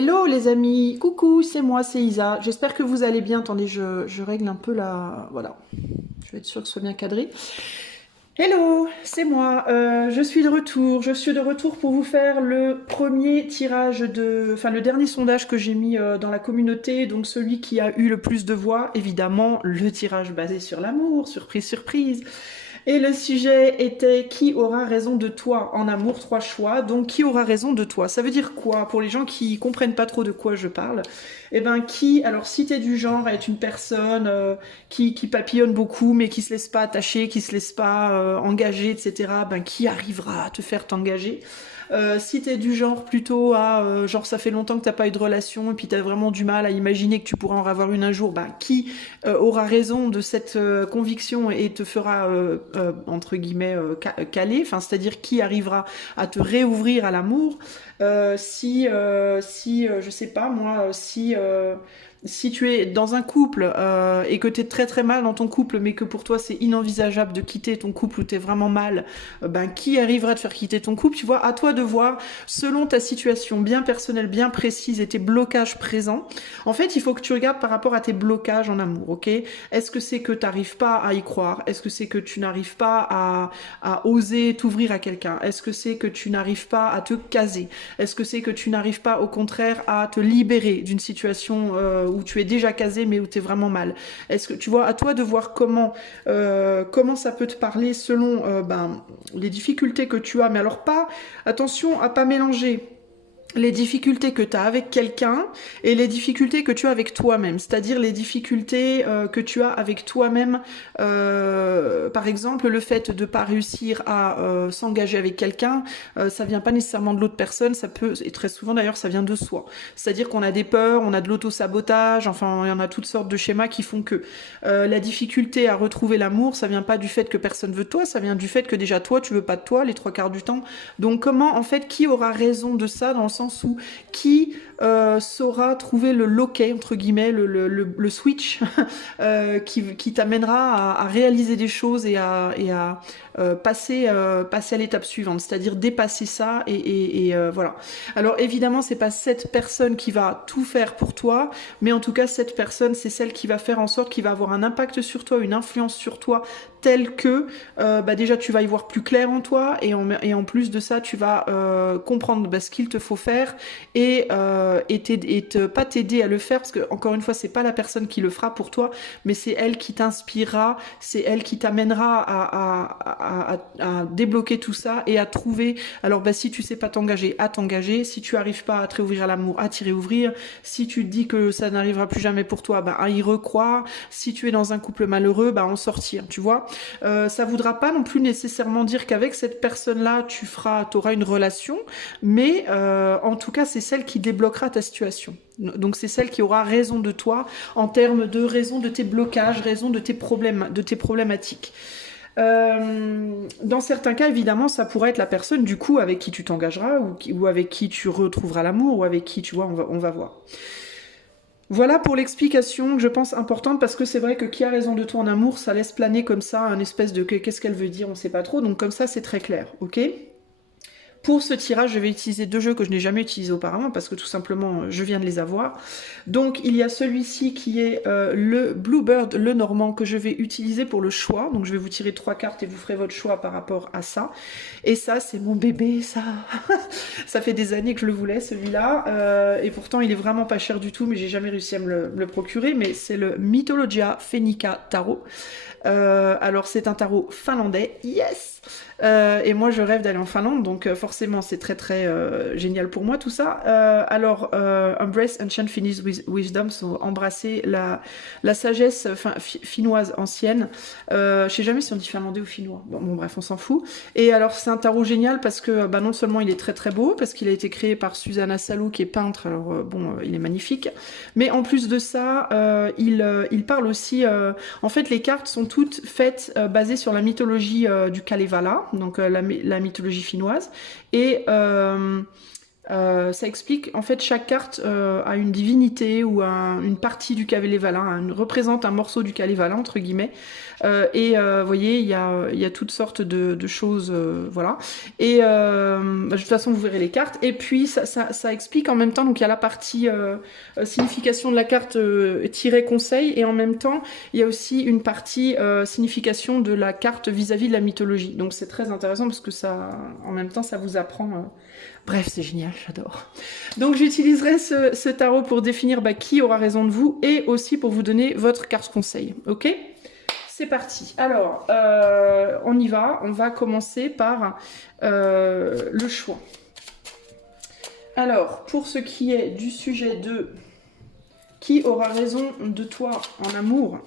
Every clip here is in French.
Hello les amis, coucou, c'est moi, c'est Isa. J'espère que vous allez bien. Attendez, je règle un peu la... Voilà, je vais être sûre que ce soit bien cadré. Hello, c'est moi, je suis de retour. Je suis de retour pour vous faire le premier tirage de... Enfin, le dernier sondage que j'ai mis dans la communauté, donc celui qui a eu le plus de voix, évidemment, le tirage basé sur l'amour, surprise, surprise. Et le sujet était qui aura raison de toi en amour, trois choix. Donc qui aura raison de toi? Ça veut dire quoi? Pour les gens qui comprennent pas trop de quoi je parle, eh ben qui, alors si t'es du genre à être une personne qui papillonne beaucoup mais qui se laisse pas attacher, qui se laisse pas engager, etc., ben qui arrivera à te faire t'engager? Si t'es du genre plutôt à genre ça fait longtemps que t'as pas eu de relation et puis t'as vraiment du mal à imaginer que tu pourras en avoir une un jour, ben qui aura raison de cette conviction et te fera entre guillemets caler, enfin c'est-à-dire qui arrivera à te réouvrir à l'amour. Si je sais pas moi, si tu es dans un couple et que tu es très très mal dans ton couple, mais que pour toi c'est inenvisageable de quitter ton couple ou tu es vraiment mal, ben qui arrivera à te faire quitter ton couple? Tu vois, à toi de voir selon ta situation bien personnelle, bien précise et tes blocages présents. En fait, il faut que tu regardes par rapport à tes blocages en amour, ok? Est-ce que c'est que tu n'arrives pas à y croire? Est-ce que c'est que tu n'arrives pas à oser t'ouvrir à quelqu'un? Est-ce que c'est que tu n'arrives pas à te caser? Est-ce que c'est que tu n'arrives pas au contraire à te libérer d'une situation où tu es déjà casé mais où tu es vraiment mal? Est-ce que tu vois, à toi de voir comment ça peut te parler selon les difficultés que tu as, mais alors pas, attention à pas mélanger les difficultés que tu as avec quelqu'un et les difficultés que tu as avec toi-même, c'est-à-dire les difficultés que tu as avec toi-même, par exemple le fait de pas réussir à s'engager avec quelqu'un, ça vient pas nécessairement de l'autre personne, ça peut, et très souvent d'ailleurs ça vient de soi, c'est-à-dire qu'on a des peurs, on a de l'auto-sabotage, enfin il y en a toutes sortes de schémas qui font que la difficulté à retrouver l'amour, ça vient pas du fait que personne veut de toi, ça vient du fait que déjà toi tu veux pas de toi les trois quarts du temps. Donc comment en fait, qui aura raison de ça, dans le sens où qui saura trouver le loquet entre guillemets, le switch qui t'amènera à réaliser des choses et à passer à l'étape suivante, c'est-à-dire dépasser ça et voilà. Alors évidemment c'est pas cette personne qui va tout faire pour toi, mais en tout cas cette personne c'est celle qui va faire en sorte qu'il va avoir un impact sur toi, une influence sur toi telle que déjà tu vas y voir plus clair en toi et en plus de ça tu vas comprendre ce qu'il te faut faire pas t'aider à le faire, parce que encore une fois c'est pas la personne qui le fera pour toi, mais c'est elle qui t'inspirera, c'est elle qui t'amènera à débloquer tout ça et à trouver. Alors si tu sais pas t'engager, à t'engager. Si tu arrives pas à te réouvrir à l'amour, à t'y réouvrir. Si tu te dis que ça n'arrivera plus jamais pour toi, à y recroire. Si tu es dans un couple malheureux, en sortir, tu vois. Ça voudra pas non plus nécessairement dire qu'avec cette personne-là, t'auras une relation, mais en tout cas, c'est celle qui débloquera ta situation. Donc c'est celle qui aura raison de toi en termes de raison de tes blocages, raison de tes problèmes, de tes problématiques. Dans certains cas, évidemment, ça pourrait être la personne du coup avec qui tu t'engageras ou avec qui tu retrouveras l'amour ou avec qui, tu vois, on va voir. Voilà pour l'explication que je pense importante, parce que c'est vrai que qui a raison de toi en amour, ça laisse planer comme ça un espèce de qu'est-ce qu'elle veut dire, on sait pas trop, donc comme ça c'est très clair, ok? Pour ce tirage, je vais utiliser deux jeux que je n'ai jamais utilisés auparavant parce que tout simplement, je viens de les avoir. Donc, il y a celui-ci qui est le Bluebird, le normand, que je vais utiliser pour le choix. Donc, je vais vous tirer 3 cartes et vous ferez votre choix par rapport à ça. Et ça, c'est mon bébé, ça. Ça fait des années que je le voulais, celui-là. Et pourtant, il est vraiment pas cher du tout, mais j'ai jamais réussi à me le procurer. Mais c'est le Mythologia Phoenica Tarot. Alors, c'est un tarot finlandais. Yes! Et moi je rêve d'aller en Finlande, donc forcément c'est très très génial pour moi tout ça. Alors Embrace Ancient Finnish Wisdom, so, embrasser la sagesse finnoise ancienne. Je sais jamais si on dit finlandais ou finnois. Bon bref, on s'en fout. Et alors c'est un tarot génial parce que non seulement il est très très beau, parce qu'il a été créé par Susanna Salo qui est peintre, alors il est magnifique, mais en plus de ça il parle aussi, en fait les cartes sont toutes faites basées sur la mythologie du Kalevala, donc la mythologie finnoise, et Ça explique, en fait, chaque carte a une divinité ou une partie du Kalevala, représente un morceau du Kalevala, entre guillemets. Vous voyez, il y a toutes sortes de choses, voilà. Et de toute façon, vous verrez les cartes. Et puis, ça explique en même temps, donc il y a la partie signification de la carte tirée conseil, et en même temps, il y a aussi une partie signification de la carte vis-à-vis de la mythologie. Donc c'est très intéressant parce que ça, en même temps, ça vous apprend... Bref, c'est génial, j'adore. Donc j'utiliserai ce tarot pour définir qui aura raison de vous et aussi pour vous donner votre carte conseil. Ok? C'est parti. Alors, on y va. On va commencer par le choix. Alors, pour ce qui est du sujet de qui aura raison de toi en amour,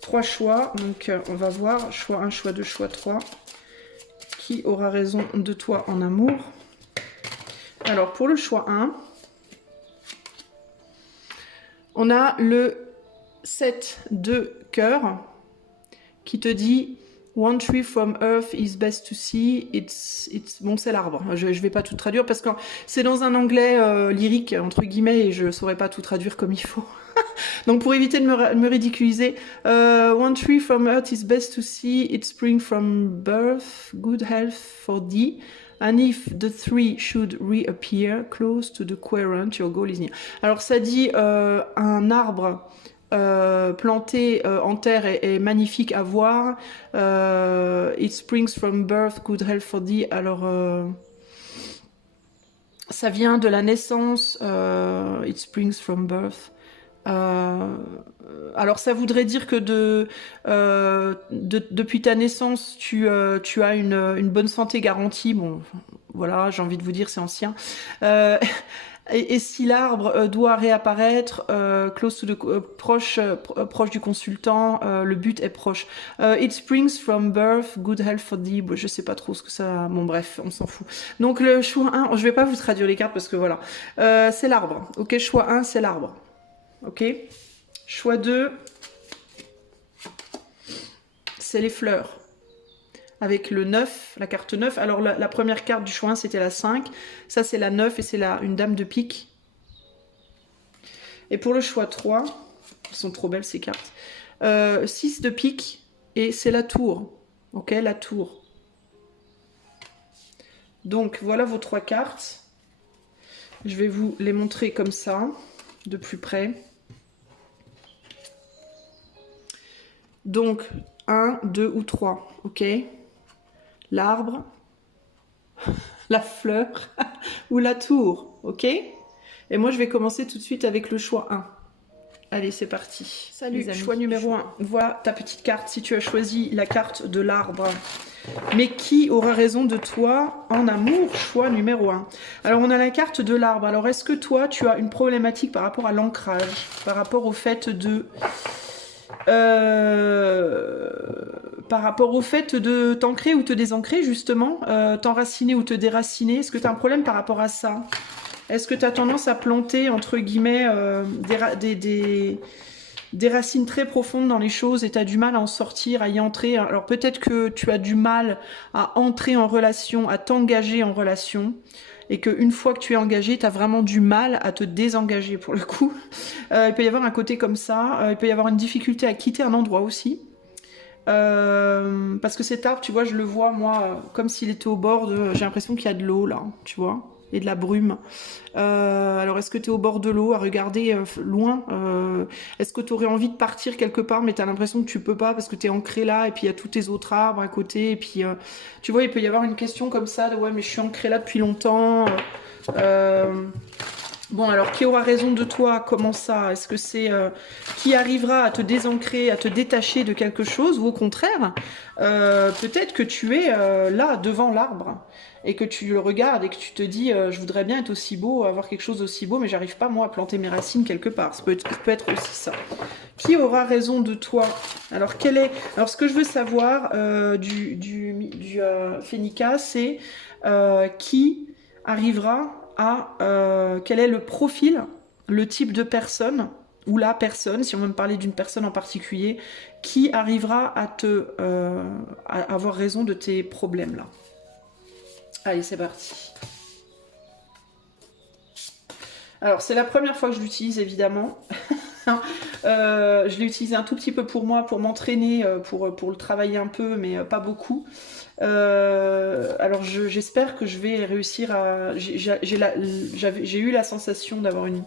3 choix. Donc, on va voir choix 1, choix 2, choix 3. Qui aura raison de toi en amour? Alors, pour le choix 1, on a le 7 de cœur qui te dit One tree from earth is best to see. Bon, c'est l'arbre. Je vais pas tout traduire parce que c'est dans un anglais lyrique, entre guillemets, et je saurais pas tout traduire comme il faut. Donc, pour éviter de me ridiculiser, One tree from earth is best to see. It spring from birth, good health for thee. And if the tree should reappear close to the querent, your goal is near. Alors ça dit un arbre planté en terre est magnifique à voir. It springs from birth, good health for thee. Alors ça vient de la naissance. It springs from birth. Alors ça voudrait dire que depuis ta naissance, tu as une bonne santé garantie. Bon, voilà, j'ai envie de vous dire, c'est ancien. Et si l'arbre doit réapparaître close to proche du consultant, le but est proche. It springs from birth, good health for thee. Bon, je sais pas trop ce que ça... Bon bref, on s'en fout. Donc le choix 1, je vais pas vous traduire les cartes parce que voilà. C'est l'arbre. Ok, choix 1, c'est l'arbre. Ok. Choix 2, c'est les fleurs. Avec le 9, la carte 9. Alors la première carte du choix 1, c'était la 5. Ça, c'est la 9 et c'est une dame de pique. Et pour le choix 3, elles sont trop belles ces cartes. 6 de pique et c'est la tour. Ok, la tour. Donc, voilà vos 3 cartes. Je vais vous les montrer comme ça, de plus près. Donc, 1, 2 ou 3, ok? L'arbre, la fleur ou la tour, ok? Et moi, je vais commencer tout de suite avec le choix 1. Allez, c'est parti. Salut, choix numéro 1. Voilà ta petite carte si tu as choisi la carte de l'arbre. Mais qui aura raison de toi en amour? Choix numéro 1. Alors, on a la carte de l'arbre. Alors, est-ce que toi, tu as une problématique par rapport à l'ancrage, par rapport au fait de... par rapport au fait de t'ancrer ou te désancrer, justement, t'enraciner ou te déraciner, est-ce que tu as un problème par rapport à ça? Est-ce que tu as tendance à planter, entre guillemets, des racines très profondes dans les choses et tu as du mal à en sortir, à y entrer? Alors peut-être que tu as du mal à entrer en relation, à t'engager en relation, et qu'une fois que tu es engagé, tu as vraiment du mal à te désengager pour le coup. Il peut y avoir un côté comme ça, il peut y avoir une difficulté à quitter un endroit aussi. Parce que cet arbre, tu vois, je le vois, moi, comme s'il était au bord de... J'ai l'impression qu'il y a de l'eau, là, tu vois, et de la brume. Alors, est-ce que tu es au bord de l'eau, à regarder loin? Est-ce que tu aurais envie de partir quelque part, mais tu as l'impression que tu peux pas parce que tu es ancré là, et puis il y a tous tes autres arbres à côté, et puis, tu vois, il peut y avoir une question comme ça, de « Ouais, mais je suis ancré là depuis longtemps. » Bon, alors, qui aura raison de toi? Comment ça? Est-ce que c'est qui arrivera à te désancrer, à te détacher de quelque chose? Ou au contraire, peut-être que tu es là, devant l'arbre, et que tu le regardes, et que tu te dis je voudrais bien être aussi beau, avoir quelque chose d'aussi beau, mais j'arrive pas, moi, à planter mes racines quelque part. Ça peut être aussi ça. Qui aura raison de toi? Alors, alors, ce que je veux savoir du Phénica, c'est qui arrivera à quel est le profil, le type de personne, ou la personne, si on veut me parler d'une personne en particulier, qui arrivera à à avoir raison de tes problèmes là. Allez, c'est parti. Alors, c'est la première fois que je l'utilise, évidemment. Je l'ai utilisé un tout petit peu pour moi, pour m'entraîner, pour le travailler un peu, mais pas beaucoup. Alors, j'espère que je vais réussir à... J'ai eu la sensation d'avoir une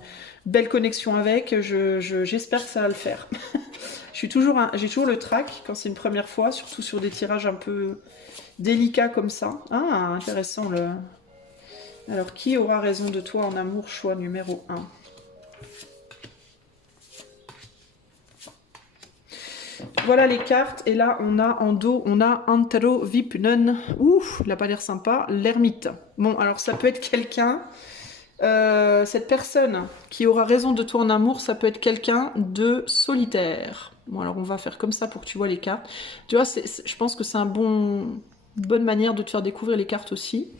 belle connexion avec. J'espère que ça va le faire. J'ai toujours le trac quand c'est une première fois, surtout sur des tirages un peu délicats comme ça. Ah, intéressant le... Alors, qui aura raison de toi en amour, choix numéro 1? Voilà les cartes. Et là, on a en dos, on a Antero Vipnen. Ouf, il n'a pas l'air sympa. L'ermite. Bon, alors ça peut être quelqu'un... cette personne qui aura raison de toi en amour, ça peut être quelqu'un de solitaire. Bon, alors on va faire comme ça pour que tu vois les cartes. Tu vois, je pense que c'est une bonne manière de te faire découvrir les cartes aussi.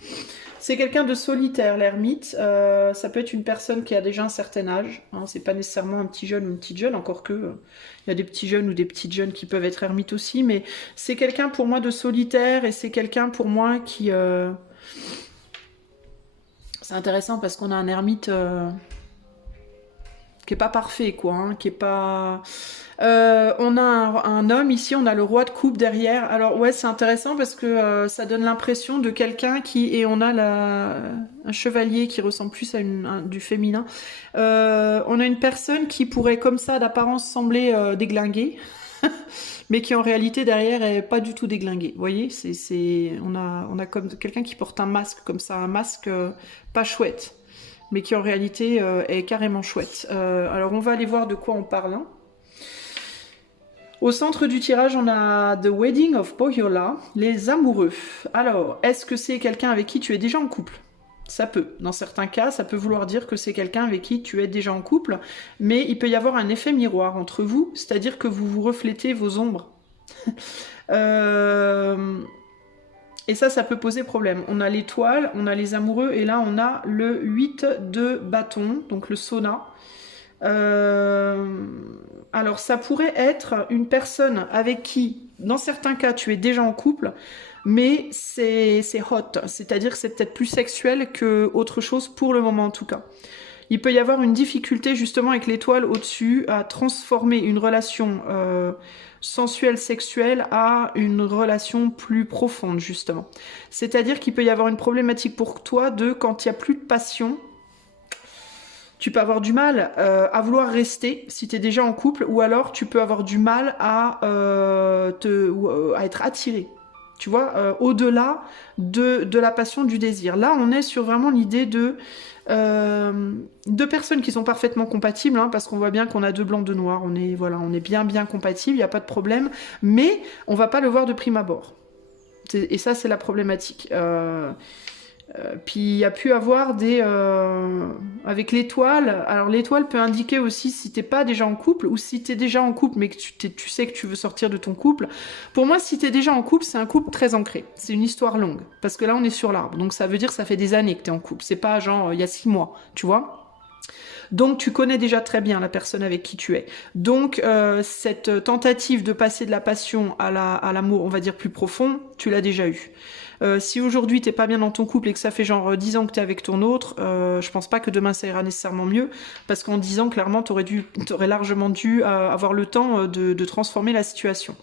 C'est quelqu'un de solitaire, l'ermite. Ça peut être une personne qui a déjà un certain âge. Hein, c'est pas nécessairement un petit jeune ou une petite jeune, encore que il y a des petits jeunes ou des petites jeunes qui peuvent être ermites aussi. Mais c'est quelqu'un pour moi de solitaire et c'est quelqu'un pour moi qui... C'est intéressant parce qu'on a un ermite qui est pas parfait, quoi. Hein, qui est pas... on a un homme ici, on a le roi de coupe derrière. Alors ouais, c'est intéressant parce que ça donne l'impression de quelqu'un qui... Et on a un chevalier qui ressemble plus à du féminin. On a une personne qui pourrait comme ça d'apparence sembler déglinguée. Mais qui en réalité derrière est pas du tout déglingué. Vous voyez, on a comme quelqu'un qui porte un masque comme ça, un masque pas chouette, mais qui en réalité est carrément chouette. Alors on va aller voir de quoi on parle. Hein. Au centre du tirage, on a The Wedding of Pohjola, les amoureux. Alors, est-ce que c'est quelqu'un avec qui tu es déjà en couple ? Ça peut. Dans certains cas, ça peut vouloir dire que c'est quelqu'un avec qui tu es déjà en couple, mais il peut y avoir un effet miroir entre vous, c'est-à-dire que vous vous reflétez vos ombres. Et ça peut poser problème. On a l'étoile, on a les amoureux, et là on a le 8 de bâton, donc le sauna. Alors ça pourrait être une personne avec qui, dans certains cas, tu es déjà en couple, mais c'est hot, c'est-à-dire que c'est peut-être plus sexuel que autre chose pour le moment en tout cas. Il peut y avoir une difficulté justement avec l'étoile au-dessus à transformer une relation sensuelle, sexuelle à une relation plus profonde justement. C'est-à-dire qu'il peut y avoir une problématique pour toi de quand il n'y a plus de passion, tu peux avoir du mal à vouloir rester si tu es déjà en couple, ou alors tu peux avoir du mal à être attiré. Tu vois, au-delà de la passion, du désir. Là, on est sur vraiment l'idée de deux personnes qui sont parfaitement compatibles, hein, parce qu'on voit bien qu'on a deux blancs, deux noirs. On est bien compatibles, il n'y a pas de problème. Mais on va pas le voir de prime abord. Et ça, c'est la problématique. Puis il y a pu avoir avec l'étoile. Alors l'étoile peut indiquer aussi si t'es pas déjà en couple ou si t'es déjà en couple mais que tu sais que tu veux sortir de ton couple. Pour moi, si t'es déjà en couple, c'est un couple très ancré. C'est une histoire longue parce que là on est sur l'arbre. Donc ça veut dire que ça fait des années que t'es en couple. C'est pas genre il y a 6 mois, tu vois. Donc tu connais déjà très bien la personne avec qui tu es. Donc cette tentative de passer de la passion à l'amour, on va dire plus profond, tu l'as déjà eu. Si aujourd'hui t'es pas bien dans ton couple et que ça fait genre 10 ans que t'es avec ton autre, je pense pas que demain ça ira nécessairement mieux, parce qu'en 10 ans, clairement, t'aurais largement dû avoir le temps de transformer la situation.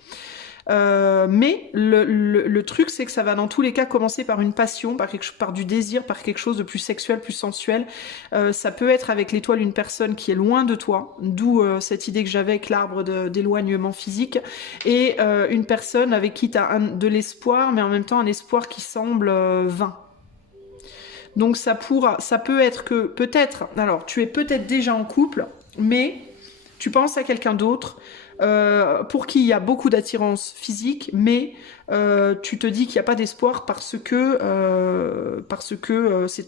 Mais le truc, c'est que ça va dans tous les cas commencer par une passion, par du désir, par quelque chose de plus sexuel, plus sensuel. Ça peut être avec l'étoile une personne qui est loin de toi, d'où cette idée que j'avais avec l'arbre d'éloignement physique, et une personne avec qui tu as de l'espoir, mais en même temps un espoir qui semble vain. Donc ça peut être que peut-être, alors tu es peut-être déjà en couple, mais tu penses à quelqu'un d'autre, pour qui il y a beaucoup d'attirance physique, mais tu te dis qu'il n'y a pas d'espoir parce que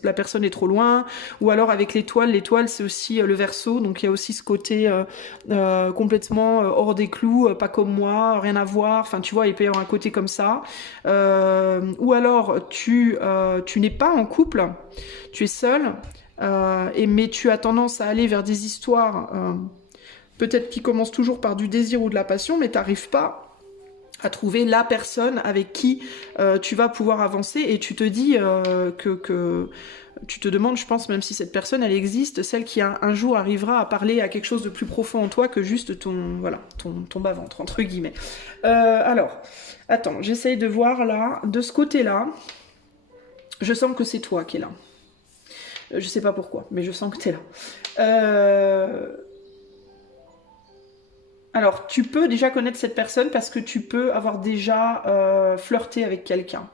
la personne est trop loin, ou alors avec l'étoile c'est aussi le Verseau, donc il y a aussi ce côté complètement hors des clous, pas comme moi, rien à voir, enfin tu vois, il peut y avoir un côté comme ça, ou alors tu n'es pas en couple, tu es seul, mais tu as tendance à aller vers des histoires peut-être qui commence toujours par du désir ou de la passion, mais t'arrives pas à trouver la personne avec qui tu vas pouvoir avancer, et tu te dis que Tu te demandes, je pense, même si cette personne, elle existe, celle qui un jour arrivera à parler à quelque chose de plus profond en toi que juste voilà, ton bas-ventre, entre guillemets. Alors, attends, j'essaye de voir là, de ce côté-là, je sens que c'est toi qui es là. Je sais pas pourquoi, mais je sens que tu es là. Alors, tu peux déjà connaître cette personne parce que tu peux avoir déjà flirté avec quelqu'un.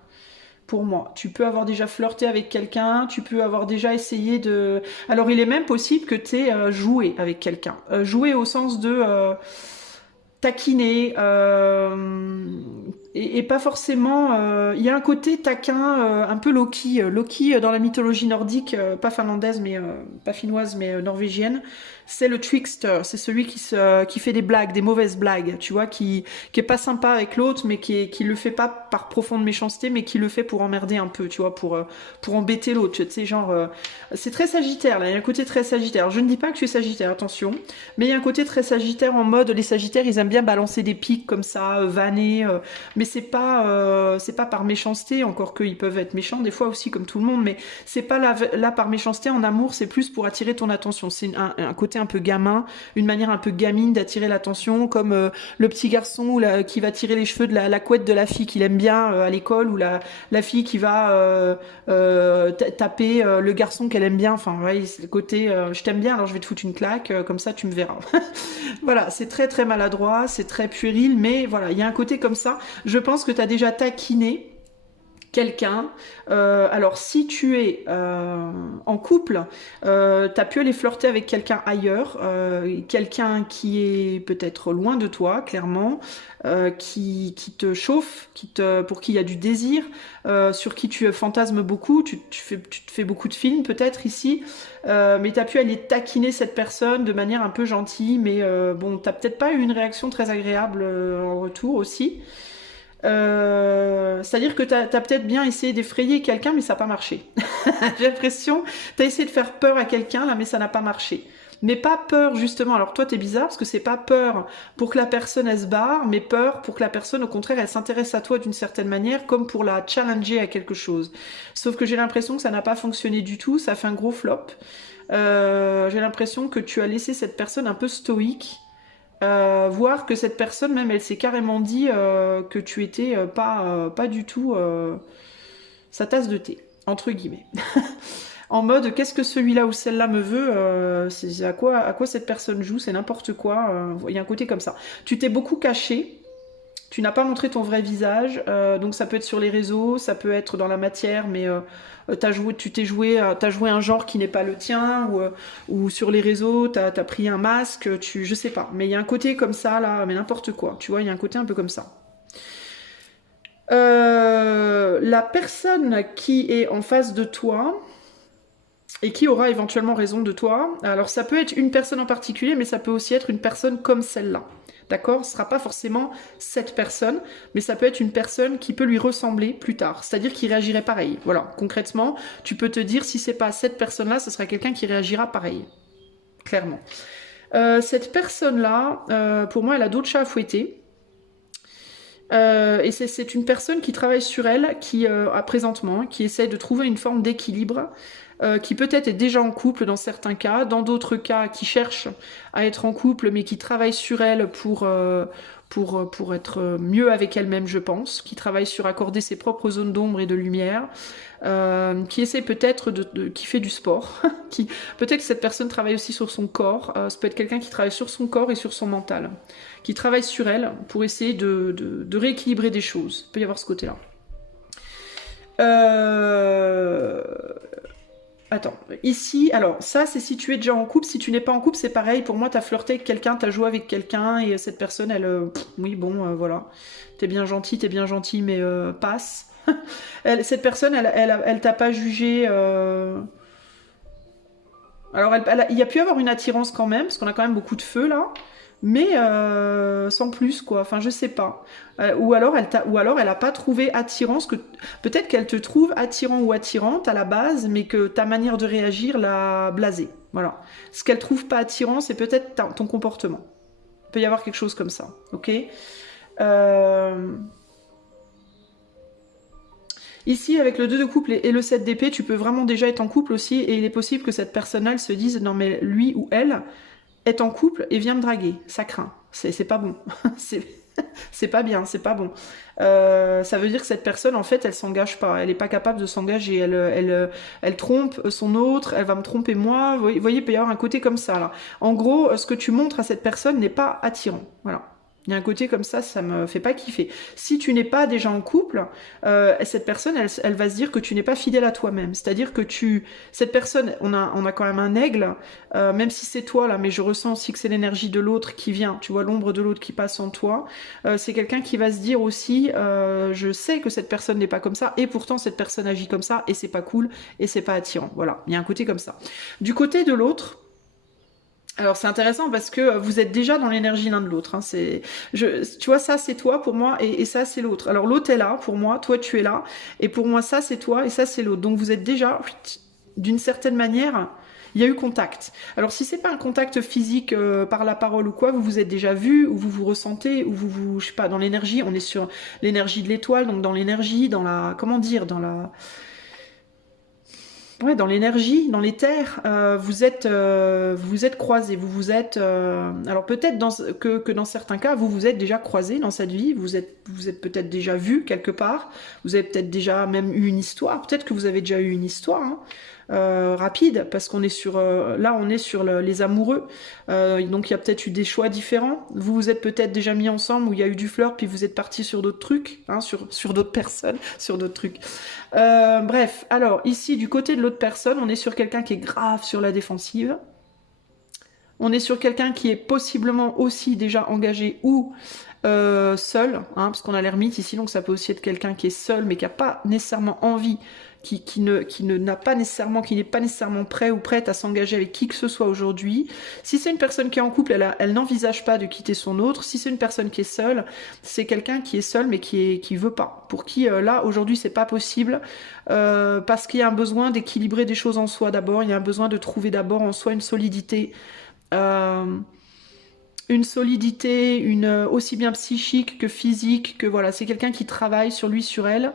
Pour moi, tu peux avoir déjà flirté avec quelqu'un, tu peux avoir déjà essayé de... Alors, il est même possible que tu aies joué avec quelqu'un. Joué au sens de taquiner, et pas forcément... Il y a un côté taquin, un peu Loki. Loki, dans la mythologie nordique, pas finlandaise, mais pas finnoise, mais norvégienne, c'est le trickster, c'est celui qui fait des blagues, des mauvaises blagues, tu vois, qui est pas sympa avec l'autre, mais qui le fait pas par profonde méchanceté, mais qui le fait pour emmerder un peu, tu vois, pour embêter l'autre, tu sais, genre, c'est très sagittaire, là, il y a un côté très sagittaire. Je ne dis pas que tu es sagittaire, attention, mais il y a un côté très sagittaire en mode, les sagittaires, ils aiment bien balancer des pics comme ça, vanner, mais c'est pas par méchanceté, encore qu'ils peuvent être méchants des fois aussi, comme tout le monde, mais c'est pas là par méchanceté en amour, c'est plus pour attirer ton attention, c'est un côté un peu gamin, une manière un peu gamine d'attirer l'attention, comme le petit garçon qui va tirer les cheveux de la couette de la fille qu'il aime bien à l'école, ou la fille qui va taper le garçon qu'elle aime bien. Enfin, ouais, c'est le côté je t'aime bien, alors je vais te foutre une claque, comme ça tu me verras. Voilà, c'est très très maladroit, c'est très puéril, mais voilà, il y a un côté comme ça. Je pense que tu as déjà taquiné quelqu'un. Alors si tu es en couple, tu as pu aller flirter avec quelqu'un ailleurs, quelqu'un qui est peut-être loin de toi, clairement, qui te chauffe, pour qui il y a du désir, sur qui tu fantasmes beaucoup, tu te fais beaucoup de films peut-être ici, mais tu as pu aller taquiner cette personne de manière un peu gentille, mais bon, tu peut-être pas eu une réaction très agréable en retour aussi. C'est-à-dire que t'as peut-être bien essayé d'effrayer quelqu'un, mais ça n'a pas marché. J'ai l'impression, t'as essayé de faire peur à quelqu'un, là, mais ça n'a pas marché. Mais pas peur, justement. Alors toi, t'es bizarre, parce que c'est pas peur pour que la personne, elle se barre, mais peur pour que la personne, au contraire, elle s'intéresse à toi d'une certaine manière, comme pour la challenger à quelque chose. Sauf que j'ai l'impression que ça n'a pas fonctionné du tout, ça fait un gros flop. J'ai l'impression que tu as laissé cette personne un peu stoïque. Voir que cette personne, même, elle s'est carrément dit que tu étais pas du tout sa tasse de thé, entre guillemets. En mode, qu'est-ce que celui-là ou celle-là me veut, c'est à quoi cette personne joue, c'est n'importe quoi. Il y a un côté comme ça. Tu t'es beaucoup caché. Tu n'as pas montré ton vrai visage, donc ça peut être sur les réseaux, ça peut être dans la matière, mais t'as joué un genre qui n'est pas le tien, ou sur les réseaux, t'as pris un masque, je sais pas. Mais il y a un côté comme ça, là, mais n'importe quoi, tu vois, il y a un côté un peu comme ça. La personne qui est en face de toi, et qui aura éventuellement raison de toi, alors ça peut être une personne en particulier, mais ça peut aussi être une personne comme celle-là. D'accord? Ce ne sera pas forcément cette personne, mais ça peut être une personne qui peut lui ressembler plus tard. C'est-à-dire qui réagirait pareil. Voilà, concrètement, tu peux te dire, si c'est pas cette personne-là, ce sera quelqu'un qui réagira pareil. Clairement. Cette personne-là, pour moi, elle a d'autres chats à fouetter. Et c'est une personne qui travaille sur elle, qui, à présentement, qui essaie de trouver une forme d'équilibre, qui peut-être est déjà en couple dans certains cas, dans d'autres cas qui cherche à être en couple mais qui travaille sur elle pour être mieux avec elle-même, je pense, qui travaille sur accorder ses propres zones d'ombre et de lumière, qui essaie peut-être qui fait du sport, peut-être que cette personne travaille aussi sur son corps, ça peut être quelqu'un qui travaille sur son corps et sur son mental, qui travaille sur elle pour essayer de rééquilibrer des choses. Il peut y avoir ce côté-là. Attends, ici, alors ça c'est si tu es déjà en couple, si tu n'es pas en couple c'est pareil, pour moi t'as flirté avec quelqu'un, t'as joué avec quelqu'un et cette personne elle, oui bon voilà, t'es bien gentil mais passe. Cette personne elle t'a pas jugé, alors il y a pu avoir une attirance quand même, parce qu'on a quand même beaucoup de feu là, mais sans plus quoi, enfin je sais pas. Ou alors elle a pas trouvé attirance, peut-être qu'elle te trouve attirant ou attirante à la base, mais que ta manière de réagir l'a blasé. Voilà. Ce qu'elle trouve pas attirant, c'est peut-être ton comportement. Il peut y avoir quelque chose comme ça, ok. Ici, avec le 2 de couple et le 7 d'épée, tu peux vraiment déjà être en couple aussi, et il est possible que cette personne-là se dise, non mais lui ou elle est en couple et vient me draguer, ça craint, c'est pas bon, c'est c'est pas bien, c'est pas bon. Ça veut dire que cette personne, en fait, elle s'engage pas, elle est pas capable de s'engager, elle trompe son autre, elle va me tromper moi, vous voyez, il peut y avoir un côté comme ça, là. En gros, ce que tu montres à cette personne n'est pas attirant, voilà. Il y a un côté comme ça me fait pas kiffer. Si tu n'es pas déjà en couple, cette personne, elle va se dire que tu n'es pas fidèle à toi-même. C'est-à-dire que cette personne, on a quand même un aigle, même si c'est toi là, mais je ressens aussi que c'est l'énergie de l'autre qui vient. Tu vois l'ombre de l'autre qui passe en toi. C'est quelqu'un qui va se dire aussi, je sais que cette personne n'est pas comme ça, et pourtant cette personne agit comme ça, et c'est pas cool, et c'est pas attirant. Voilà, il y a un côté comme ça. Du côté de l'autre. Alors c'est intéressant parce que vous êtes déjà dans l'énergie l'un de l'autre. Hein. Tu vois, ça c'est toi pour moi et ça c'est l'autre. Alors l'autre est là pour moi, toi tu es là, et pour moi ça c'est toi et ça c'est l'autre. Donc vous êtes déjà, d'une certaine manière, il y a eu contact. Alors si c'est pas un contact physique par la parole ou quoi, vous vous êtes déjà vu, ou vous vous ressentez, ou je sais pas, dans l'énergie. On est sur l'énergie de l'étoile, donc dans l'énergie, dans la, comment dire, dans la ouais, dans l'énergie, dans l'éther, vous êtes croisés, vous vous êtes. Alors peut-être que dans certains cas, vous vous êtes déjà croisés dans cette vie, vous êtes peut-être déjà vus quelque part, vous avez peut-être déjà même eu une histoire, peut-être que vous avez déjà eu une histoire. Hein. Rapide, parce qu'on est sur là on est sur les amoureux, donc il y a peut-être eu des choix différents, vous vous êtes peut-être déjà mis ensemble où il y a eu du flirt puis vous êtes partis sur d'autres trucs, hein, sur d'autres personnes, sur d'autres trucs. Bref, alors ici du côté de l'autre personne, on est sur quelqu'un qui est grave sur la défensive, on est sur quelqu'un qui est possiblement aussi déjà engagé ou seul, hein, parce qu'on a l'ermite ici, donc ça peut aussi être quelqu'un qui est seul mais qui n'a pas nécessairement envie, qui n'est pas nécessairement prêt ou prête à s'engager avec qui que ce soit aujourd'hui. Si c'est une personne qui est en couple, elle n'envisage pas de quitter son autre. Si c'est une personne qui est seule, c'est quelqu'un qui est seul mais qui veut pas. Pour qui là aujourd'hui c'est pas possible parce qu'il y a un besoin d'équilibrer des choses en soi d'abord. Il y a un besoin de trouver d'abord en soi une solidité. Une solidité, aussi bien psychique que physique, que voilà, c'est quelqu'un qui travaille sur lui, sur elle.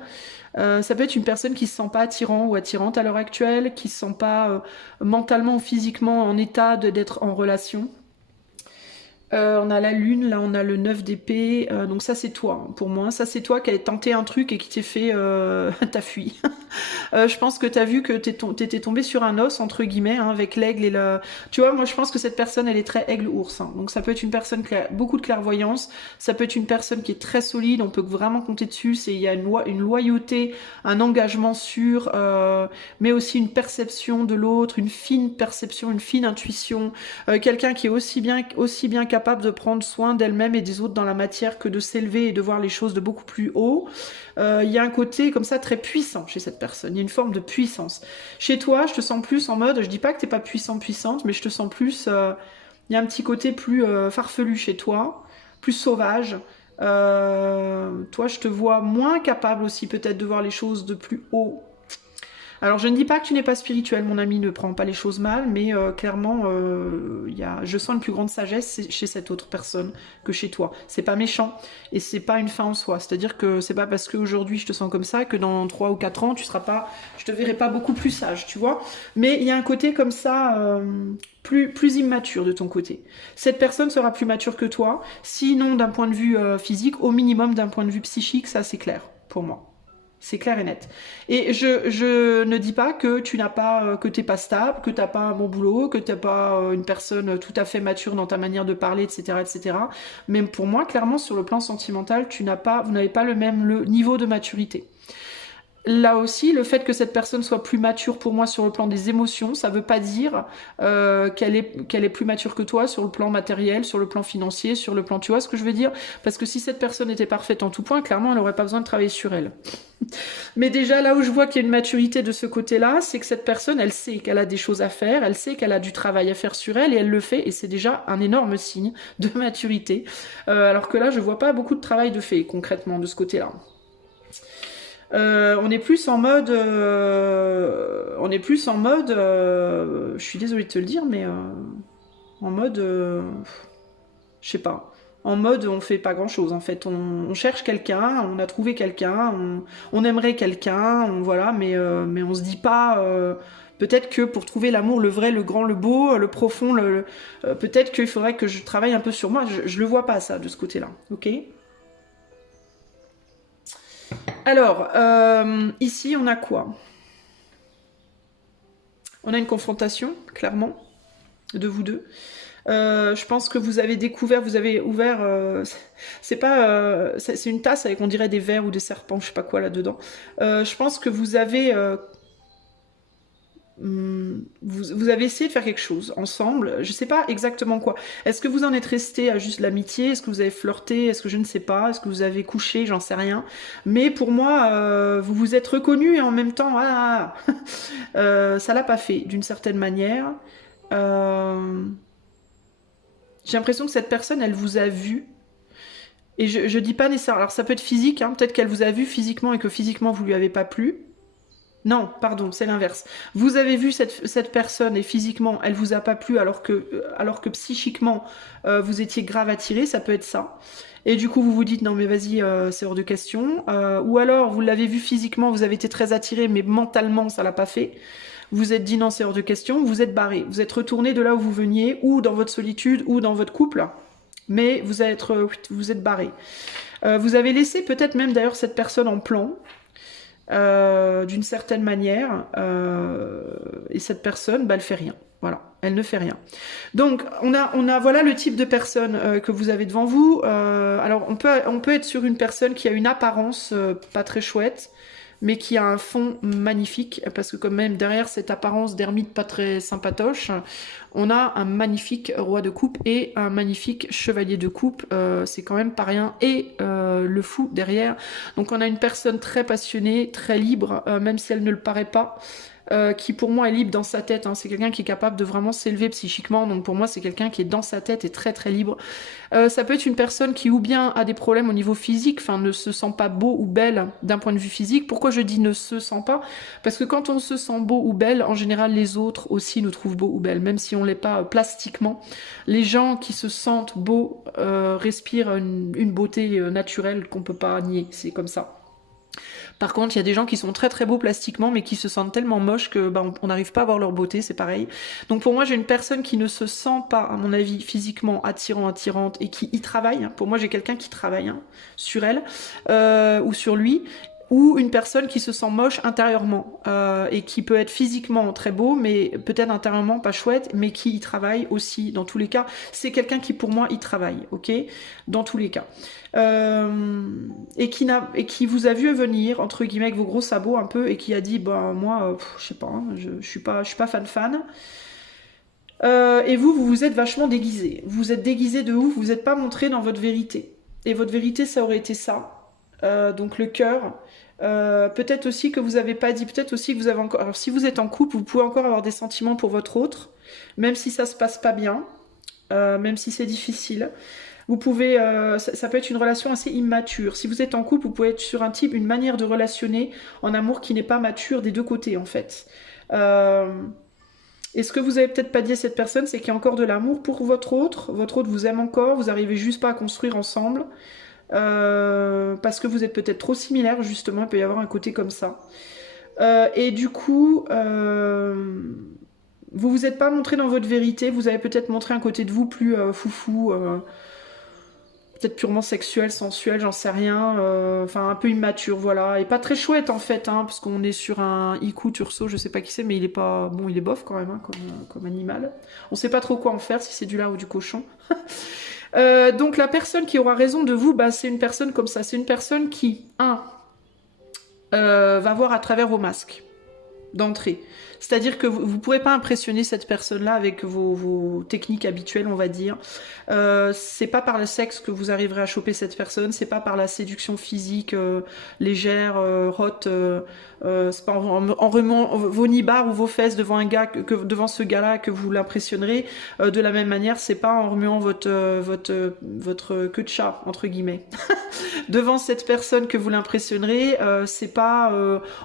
Ça peut être une personne qui se sent pas attirant ou attirante à l'heure actuelle, qui se sent pas mentalement ou physiquement en état d'être en relation. On a la lune, là on a le 9 d'épée, donc ça c'est toi, hein, pour moi. Ça c'est toi qui as tenté un truc et qui t'est fait... t'as fui. Je pense que t'as vu que t'étais tombé sur un os, entre guillemets, hein, avec l'aigle et le... Tu vois, moi je pense que cette personne, elle est très aigle-ours. Hein. Donc ça peut être une personne qui a beaucoup de clairvoyance, ça peut être une personne qui est très solide, on peut vraiment compter dessus, il y a une loyauté, un engagement sûr, mais aussi une perception de l'autre, une fine perception, une fine intuition, quelqu'un qui est aussi bien capable de prendre soin d'elle-même et des autres dans la matière que de s'élever et de voir les choses de beaucoup plus haut. Il y a un côté comme ça très puissant chez cette personne, il y a une forme de puissance. Chez toi, je te sens plus en mode, je dis pas que t'es pas puissante, mais je te sens plus, il y a un petit côté plus farfelu chez toi, plus sauvage. Toi, je te vois moins capable aussi peut-être de voir les choses de plus haut. Alors je ne dis pas que tu n'es pas spirituel, mon ami, ne prends pas les choses mal, mais clairement, je sens une plus grande sagesse chez cette autre personne que chez toi. C'est pas méchant et c'est pas une fin en soi. C'est-à-dire que c'est pas parce qu'aujourd'hui je te sens comme ça que dans 3 ou 4 ans je te verrai pas beaucoup plus sage, tu vois. Mais il y a un côté comme ça. Plus immature de ton côté. Cette personne sera plus mature que toi, sinon d'un point de vue physique, au minimum d'un point de vue psychique, ça c'est clair pour moi. C'est clair et net. Et je ne dis pas que tu n'as pas, que t'es pas stable, que t'as pas un bon boulot, que t'as pas une personne tout à fait mature dans ta manière de parler, etc., etc. Mais pour moi, clairement, sur le plan sentimental, vous n'avez pas le même niveau de maturité. Là aussi, le fait que cette personne soit plus mature pour moi sur le plan des émotions, ça veut pas dire qu'elle est plus mature que toi sur le plan matériel, sur le plan financier, sur le plan... Tu vois ce que je veux dire? Parce que si cette personne était parfaite en tout point, clairement, elle n'aurait pas besoin de travailler sur elle. Mais déjà, là où je vois qu'il y a une maturité de ce côté-là, c'est que cette personne, elle sait qu'elle a des choses à faire, elle sait qu'elle a du travail à faire sur elle, et elle le fait, et c'est déjà un énorme signe de maturité. Alors que là, je vois pas beaucoup de travail de fait, concrètement, de ce côté-là. On est plus en mode, je suis désolée de te le dire, mais en mode, je sais pas, en mode on fait pas grand chose en fait. On cherche quelqu'un, on a trouvé quelqu'un, on aimerait quelqu'un, voilà, mais on se dit pas. Peut-être que pour trouver l'amour, le vrai, le grand, le beau, le profond, peut-être qu'il faudrait que je travaille un peu sur moi. Je le vois pas ça de ce côté-là, ok? Alors, ici on a quoi? On a une confrontation, clairement, de vous deux. Je pense que vous avez découvert, vous avez ouvert, c'est pas, c'est une tasse avec on dirait des vers ou des serpents, je sais pas quoi là-dedans. Je pense que vous avez, vous avez essayé de faire quelque chose ensemble, je sais pas exactement quoi. Est-ce que vous en êtes resté à juste l'amitié? Est-ce que vous avez flirté? Est-ce que je ne sais pas? Est-ce que vous avez couché? J'en sais rien. Mais pour moi, vous vous êtes reconnus et en même temps, ça l'a pas fait d'une certaine manière. Euh, J'ai l'impression que cette personne, elle vous a vu. Et je dis pas nécessairement. Alors ça peut être physique, hein, peut-être qu'elle vous a vu physiquement et que physiquement vous lui avez pas plu. Non, pardon, c'est l'inverse. Vous avez vu cette personne et physiquement, elle vous a pas plu alors que psychiquement, vous étiez grave attiré, ça peut être ça. Et du coup, vous vous dites, non mais vas-y, c'est hors de question. Ou alors, vous l'avez vu physiquement, vous avez été très attiré, mais mentalement, ça l'a pas fait. Vous vous êtes dit, non, c'est hors de question, vous êtes barré. Vous êtes retourné de là où vous veniez, ou dans votre solitude, ou dans votre couple, mais vous êtes barré. Vous avez laissé peut-être même d'ailleurs cette personne en plan, d'une certaine manière, et cette personne, bah, elle fait rien. Voilà, elle ne fait rien. Donc, on a voilà le type de personne que vous avez devant vous. Alors, on peut être sur une personne qui a une apparence pas très chouette, mais qui a un fond magnifique, parce que quand même derrière cette apparence d'ermite pas très sympatoche, on a un magnifique roi de coupe et un magnifique chevalier de coupe, c'est quand même pas rien, et le fou derrière. Donc on a une personne très passionnée, très libre, même si elle ne le paraît pas, qui pour moi est libre dans sa tête, hein. C'est quelqu'un qui est capable de vraiment s'élever psychiquement, donc pour moi c'est quelqu'un qui est dans sa tête et très très libre. Ça peut être une personne qui ou bien a des problèmes au niveau physique, enfin ne se sent pas beau ou belle d'un point de vue physique. Pourquoi je dis ne se sent pas? Parce que quand on se sent beau ou belle, en général les autres aussi nous trouvent beau ou belle, même si on l'est pas plastiquement. Les gens qui se sentent beaux respirent une beauté naturelle qu'on peut pas nier, c'est comme ça. Par contre, il y a des gens qui sont très très beaux plastiquement, mais qui se sentent tellement moches que bah, on n'arrive pas à voir leur beauté, c'est pareil. Donc pour moi, j'ai une personne qui ne se sent pas, à mon avis, physiquement attirante, et qui y travaille. Pour moi, j'ai quelqu'un qui travaille sur elle ou sur lui, ou une personne qui se sent moche intérieurement et qui peut être physiquement très beau, mais peut-être intérieurement pas chouette, mais qui y travaille aussi. Dans tous les cas, c'est quelqu'un qui pour moi y travaille, ok, dans tous les cas. Et qui vous a vu venir entre guillemets avec vos gros sabots un peu et qui a dit bah moi je sais pas, je suis pas fan. Et vous vous êtes vachement déguisé. Vous êtes déguisé de ouf. Vous n'êtes pas montré dans votre vérité. Et votre vérité ça aurait été ça. Donc le cœur. Peut-être aussi que vous avez pas dit. Peut-être aussi que vous avez encore. Alors si vous êtes en couple, vous pouvez encore avoir des sentiments pour votre autre, même si ça se passe pas bien, même si c'est difficile. Vous pouvez, ça peut être une relation assez immature. Si vous êtes en couple, vous pouvez être sur une manière de relationner en amour qui n'est pas mature des deux côtés en fait. Et ce que vous avez peut-être pas dit à cette personne, c'est qu'il y a encore de l'amour pour votre autre. Votre autre vous aime encore, vous arrivez juste pas à construire ensemble. Parce que vous êtes peut-être trop similaires justement, il peut y avoir un côté comme ça. Et du coup, vous vous êtes pas montré dans votre vérité, vous avez peut-être montré un côté de vous plus foufou, peut-être purement sexuel, sensuel, j'en sais rien, enfin un peu immature, voilà, et pas très chouette en fait, parce qu'on est sur un Iku Turso, je sais pas qui c'est, mais il est pas, bon, il est bof quand même, comme animal. On sait pas trop quoi en faire, si c'est du lard ou du cochon. Donc la personne qui aura raison de vous, bah, c'est une personne comme ça, c'est une personne qui, va voir à travers vos masques d'entrée. C'est-à-dire que vous ne pourrez pas impressionner cette personne-là avec vos techniques habituelles, on va dire. C'est pas par le sexe que vous arriverez à choper cette personne, c'est pas par la séduction physique légère, hot, c'est pas en remuant vos nibards ou vos fesses devant un gars, devant ce gars-là que vous l'impressionnerez. De la même manière, c'est pas en remuant votre queue de chat, entre guillemets. Devant cette personne que vous l'impressionnerez, c'est pas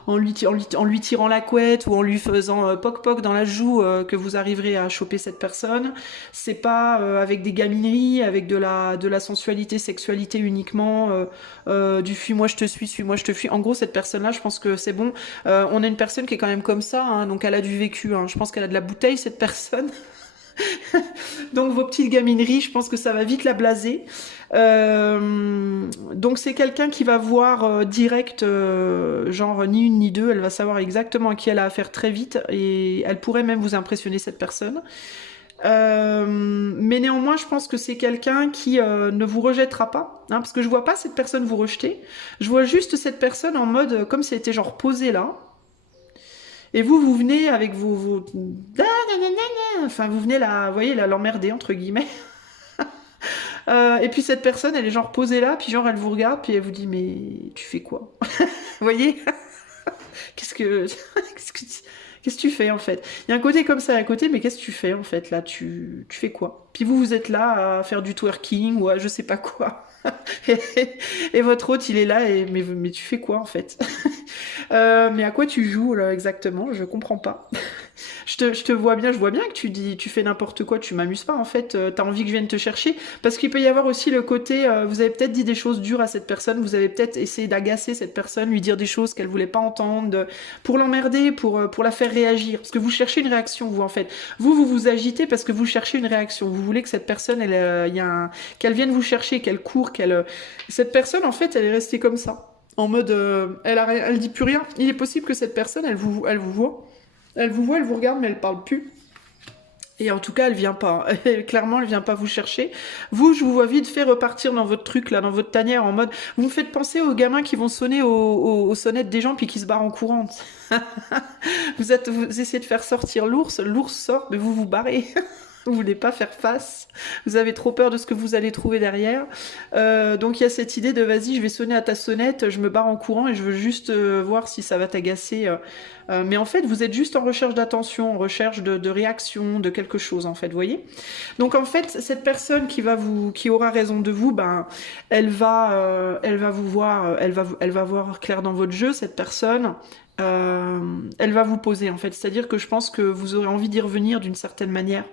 en lui tirant la couette chouette ou en lui faisant poc-poc dans la joue que vous arriverez à choper cette personne. C'est pas avec des gamineries, avec de la sensualité, sexualité uniquement, du fuis-moi je te suis-moi je te fuis. En gros, cette personne-là, je pense que c'est bon. On a une personne qui est quand même comme ça, hein, donc elle a du vécu. Hein. Je pense qu'elle a de la bouteille, cette personne. Donc vos petites gamineries, je pense que ça va vite la blaser. Donc c'est quelqu'un qui va voir direct, genre ni une ni deux, elle va savoir exactement à qui elle a affaire très vite et elle pourrait même vous impressionner cette personne. Mais néanmoins, je pense que c'est quelqu'un qui ne vous rejettera pas, hein, parce que je vois pas cette personne vous rejeter. Je vois juste cette personne en mode comme si elle était genre posée là. Et vous venez avec vos... Enfin, vous venez la, vous voyez, l'emmerder, entre guillemets. Et puis cette personne, elle est genre posée là, puis genre elle vous regarde, puis elle vous dit, mais tu fais quoi? Vous voyez? Qu'est-ce que... Qu'est-ce que tu fais en fait? Il y a un côté comme ça à côté, mais qu'est-ce que tu fais en fait là? Tu fais quoi? Puis vous êtes là à faire du twerking ou à je sais pas quoi. Et votre hôte, il est là, mais tu fais quoi en fait? Mais à quoi tu joues là exactement? Je comprends pas. Je te vois bien, je vois bien que tu dis, tu fais n'importe quoi, tu m'amuses pas en fait. T'as envie que je vienne te chercher parce qu'il peut y avoir aussi le côté, vous avez peut-être dit des choses dures à cette personne, vous avez peut-être essayé d'agacer cette personne, lui dire des choses qu'elle voulait pas entendre, pour l'emmerder, pour la faire réagir. Parce que vous cherchez une réaction, vous en fait. Vous vous agitez parce que vous cherchez une réaction. Vous voulez que cette personne, qu'elle vienne vous chercher, qu'elle court, cette personne en fait, elle est restée comme ça. En mode, elle dit plus rien. Il est possible que cette personne, elle vous voit. Elle vous voit, elle vous regarde, mais elle parle plus. Et en tout cas, elle vient pas. Clairement, elle vient pas vous chercher. Vous, je vous vois vite fait repartir dans votre truc, là, dans votre tanière, en mode... Vous me faites penser aux gamins qui vont sonner aux sonnettes des gens puis qui se barrent en courant. Vous essayez de faire sortir l'ours sort, mais vous vous barrez. Vous voulez pas faire face, vous avez trop peur de ce que vous allez trouver derrière. Donc il y a cette idée de vas-y, je vais sonner à ta sonnette, je me barre en courant et je veux juste voir si ça va t'agacer. Mais en fait, vous êtes juste en recherche d'attention, en recherche de réaction, de quelque chose en fait, vous voyez. Donc en fait, cette personne qui aura raison de vous, ben, elle va vous voir, elle va voir clair dans votre jeu, cette personne. Elle va vous poser en fait, c'est-à-dire que je pense que vous aurez envie d'y revenir d'une certaine manière.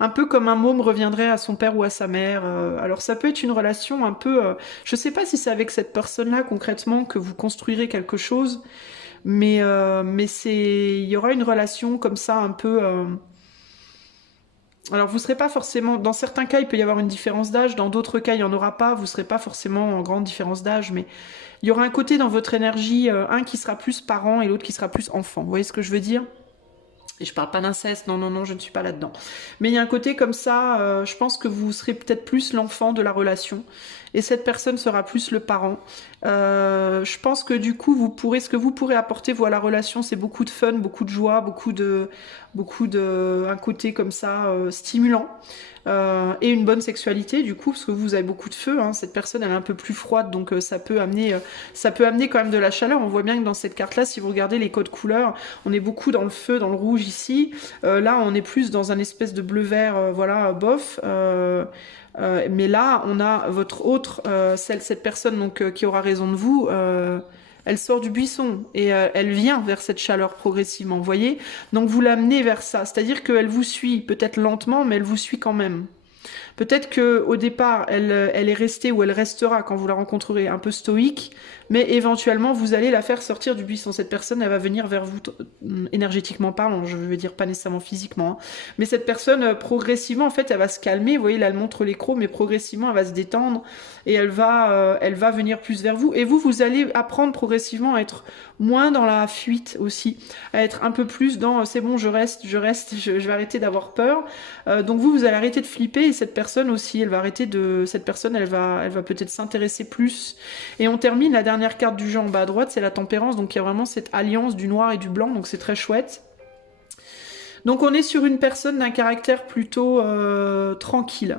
Un peu comme un môme reviendrait à son père ou à sa mère. Alors ça peut être une relation un peu... je sais pas si c'est avec cette personne-là concrètement que vous construirez quelque chose, mais il y aura une relation comme ça un peu... Alors vous serez pas forcément... Dans certains cas, il peut y avoir une différence d'âge, dans d'autres cas, il n'y en aura pas, vous serez pas forcément en grande différence d'âge, mais il y aura un côté dans votre énergie, un qui sera plus parent et l'autre qui sera plus enfant. Vous voyez ce que je veux dire ? Et je parle pas d'inceste, non, non, non, je ne suis pas là-dedans. Mais il y a un côté comme ça, je pense que vous serez peut-être plus l'enfant de la relation, et cette personne sera plus le parent. Je pense que du coup, ce que vous pourrez apporter vous à la relation, c'est beaucoup de fun, beaucoup de joie, un côté comme ça stimulant. Et une bonne sexualité du coup parce que vous avez beaucoup de feu, hein. Cette personne elle est un peu plus froide donc ça peut amener quand même de la chaleur. On voit bien que dans cette carte là, si vous regardez les codes couleurs, on est beaucoup dans le feu, dans le rouge ici, là on est plus dans un espèce de bleu vert, voilà, bof, mais là on a votre autre, cette personne donc qui aura raison de vous, elle sort du buisson et elle vient vers cette chaleur progressivement, vous voyez. Donc vous l'amenez vers ça, c'est-à-dire qu'elle vous suit, peut-être lentement, mais elle vous suit quand même. Peut-être que au départ, elle est restée ou elle restera quand vous la rencontrerez un peu stoïque, mais éventuellement vous allez la faire sortir du buisson. Cette personne, elle va venir vers vous énergétiquement parlant, je veux dire pas nécessairement physiquement, hein. Mais cette personne, progressivement, en fait, elle va se calmer. Vous voyez, là, elle montre les crocs, mais progressivement, elle va se détendre et elle va venir plus vers vous. Et vous allez apprendre progressivement à être moins dans la fuite aussi, à être un peu plus dans c'est bon, je reste, je vais arrêter d'avoir peur. Donc vous allez arrêter de flipper et cette personne aussi, elle va peut-être s'intéresser plus. Et on termine la dernière carte du jeu en bas à droite, c'est la tempérance, donc il y a vraiment cette alliance du noir et du blanc, donc c'est très chouette. Donc on est sur une personne d'un caractère plutôt tranquille.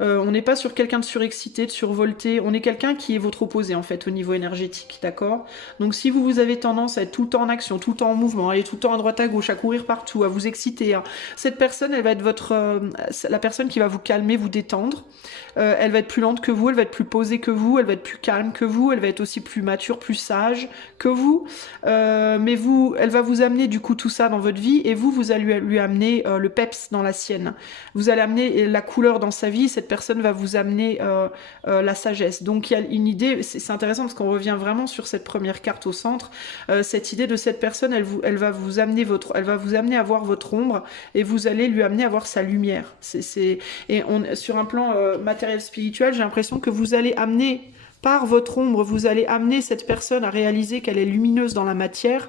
On n'est pas sur quelqu'un de surexcité, de survolté. On est quelqu'un qui est votre opposé en fait au niveau énergétique, d'accord? Donc si vous avez tendance à être tout le temps en action, tout le temps en mouvement, à aller tout le temps à droite à gauche, à courir partout, à vous exciter, hein, cette personne, elle va être la personne qui va vous calmer, vous détendre. Elle va être plus lente que vous, elle va être plus posée que vous, elle va être plus calme que vous, elle va être aussi plus mature, plus sage que vous. Elle va vous amener du coup tout ça dans votre vie et vous allez lui amener le peps dans la sienne. Vous allez amener la couleur dans sa vie. Cette personne va vous amener la sagesse. Donc il y a une idée, c'est intéressant parce qu'on revient vraiment sur cette première carte au centre. Cette idée de cette personne, elle va vous amener à voir votre ombre et vous allez lui amener à voir sa lumière. Sur un plan matériel spirituel, j'ai l'impression que vous allez amener par votre ombre, vous allez amener cette personne à réaliser qu'elle est lumineuse dans la matière.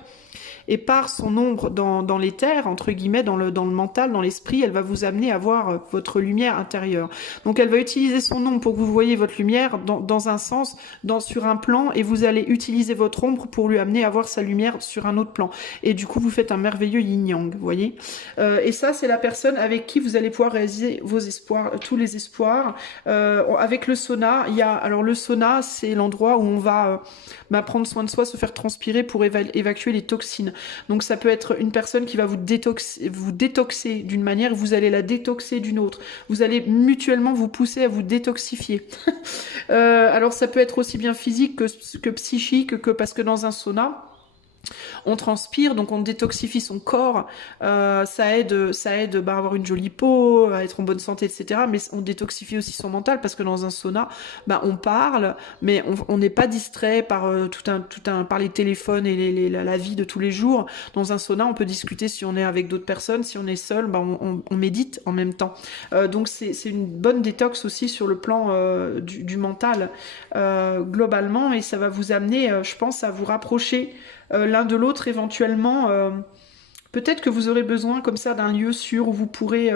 Et par son ombre dans l'éther, entre guillemets, dans le mental, dans l'esprit, elle va vous amener à voir votre lumière intérieure. Donc elle va utiliser son ombre pour que vous voyez votre lumière dans un sens, sur un plan, et vous allez utiliser votre ombre pour lui amener à voir sa lumière sur un autre plan. Et du coup, vous faites un merveilleux yin-yang, vous voyez. Et ça, c'est la personne avec qui vous allez pouvoir réaliser vos espoirs, tous les espoirs. Avec le sauna, alors le sauna, c'est l'endroit où on va prendre soin de soi, se faire transpirer pour évacuer les toxines. Donc ça peut être une personne qui va vous détoxer d'une manière, vous allez la détoxer d'une autre. Vous allez mutuellement vous pousser à vous détoxifier. Alors ça peut être aussi bien physique que psychique, parce que dans un sauna, on transpire, donc on détoxifie son corps, ça aide à avoir une jolie peau, à être en bonne santé, etc. Mais on détoxifie aussi son mental parce que dans un sauna, on parle, mais on n'est pas distrait par par les téléphones et la vie de tous les jours. Dans un sauna, on peut discuter si on est avec d'autres personnes, si on est seul, on médite en même temps. Donc c'est une bonne détox aussi sur le plan du mental globalement, et ça va vous amener, je pense, à vous rapprocher l'un de l'autre éventuellement. Peut-être que vous aurez besoin comme ça d'un lieu sûr où vous pourrez...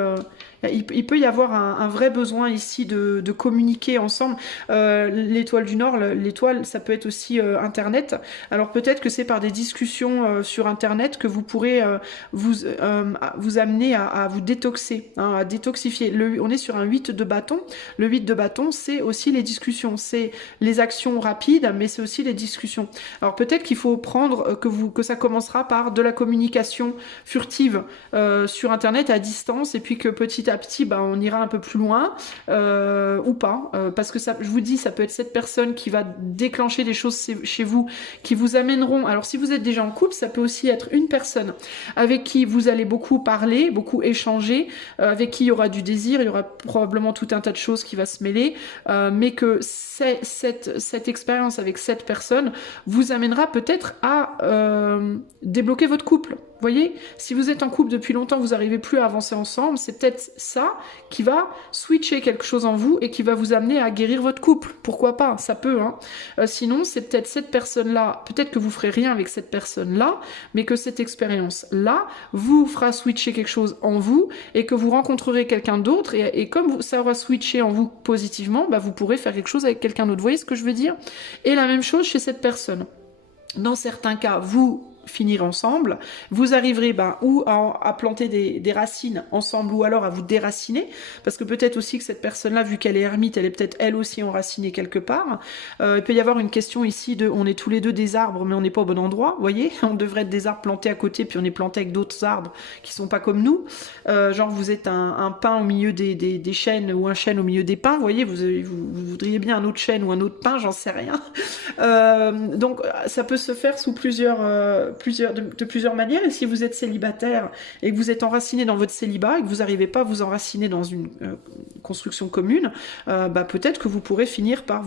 il peut y avoir un vrai besoin ici de communiquer ensemble. L'étoile du Nord, l'étoile, ça peut être aussi Internet. Alors peut-être que c'est par des discussions sur Internet que vous pourrez vous amener à vous détoxer, hein, à détoxifier. On est sur un 8 de bâton. Le 8 de bâton, c'est aussi les discussions. C'est les actions rapides, mais c'est aussi les discussions. Alors peut-être qu'il faut prendre que ça commencera par de la communication furtive sur Internet à distance, et puis que petit à petit on ira un peu plus loin ou pas, parce que ça, je vous dis, ça peut être cette personne qui va déclencher des choses chez vous qui vous amèneront. Alors si vous êtes déjà en couple, ça peut aussi être une personne avec qui vous allez beaucoup parler, beaucoup échanger, avec qui il y aura du désir, il y aura probablement tout un tas de choses qui va se mêler, mais que cette expérience avec cette personne vous amènera peut-être à débloquer votre couple. Vous voyez, si vous êtes en couple depuis longtemps, vous n'arrivez plus à avancer ensemble, c'est peut-être ça qui va switcher quelque chose en vous et qui va vous amener à guérir votre couple. Pourquoi pas? Ça peut, hein. Sinon, c'est peut-être cette personne-là, peut-être que vous ferez rien avec cette personne-là, mais que cette expérience-là vous fera switcher quelque chose en vous et que vous rencontrerez quelqu'un d'autre, et comme ça aura switché en vous positivement, vous pourrez faire quelque chose avec quelqu'un d'autre. Vous voyez ce que je veux dire? Et la même chose chez cette personne. Dans certains cas, vous finir ensemble, vous arriverez ou à planter des racines ensemble, ou alors à vous déraciner, parce que peut-être aussi que cette personne-là, vu qu'elle est ermite, elle est peut-être elle aussi enracinée quelque part. Il peut y avoir une question ici on est tous les deux des arbres, mais on n'est pas au bon endroit, vous voyez, on devrait être des arbres plantés à côté, puis on est planté avec d'autres arbres qui sont pas comme nous, genre vous êtes un pin au milieu des chênes, ou un chêne au milieu des pins, vous voyez, vous voudriez bien un autre chêne ou un autre pin, j'en sais rien. Donc ça peut se faire sous de plusieurs manières, et si vous êtes célibataire et que vous êtes enraciné dans votre célibat et que vous n'arrivez pas à vous enraciner dans une construction commune, peut-être que vous pourrez finir par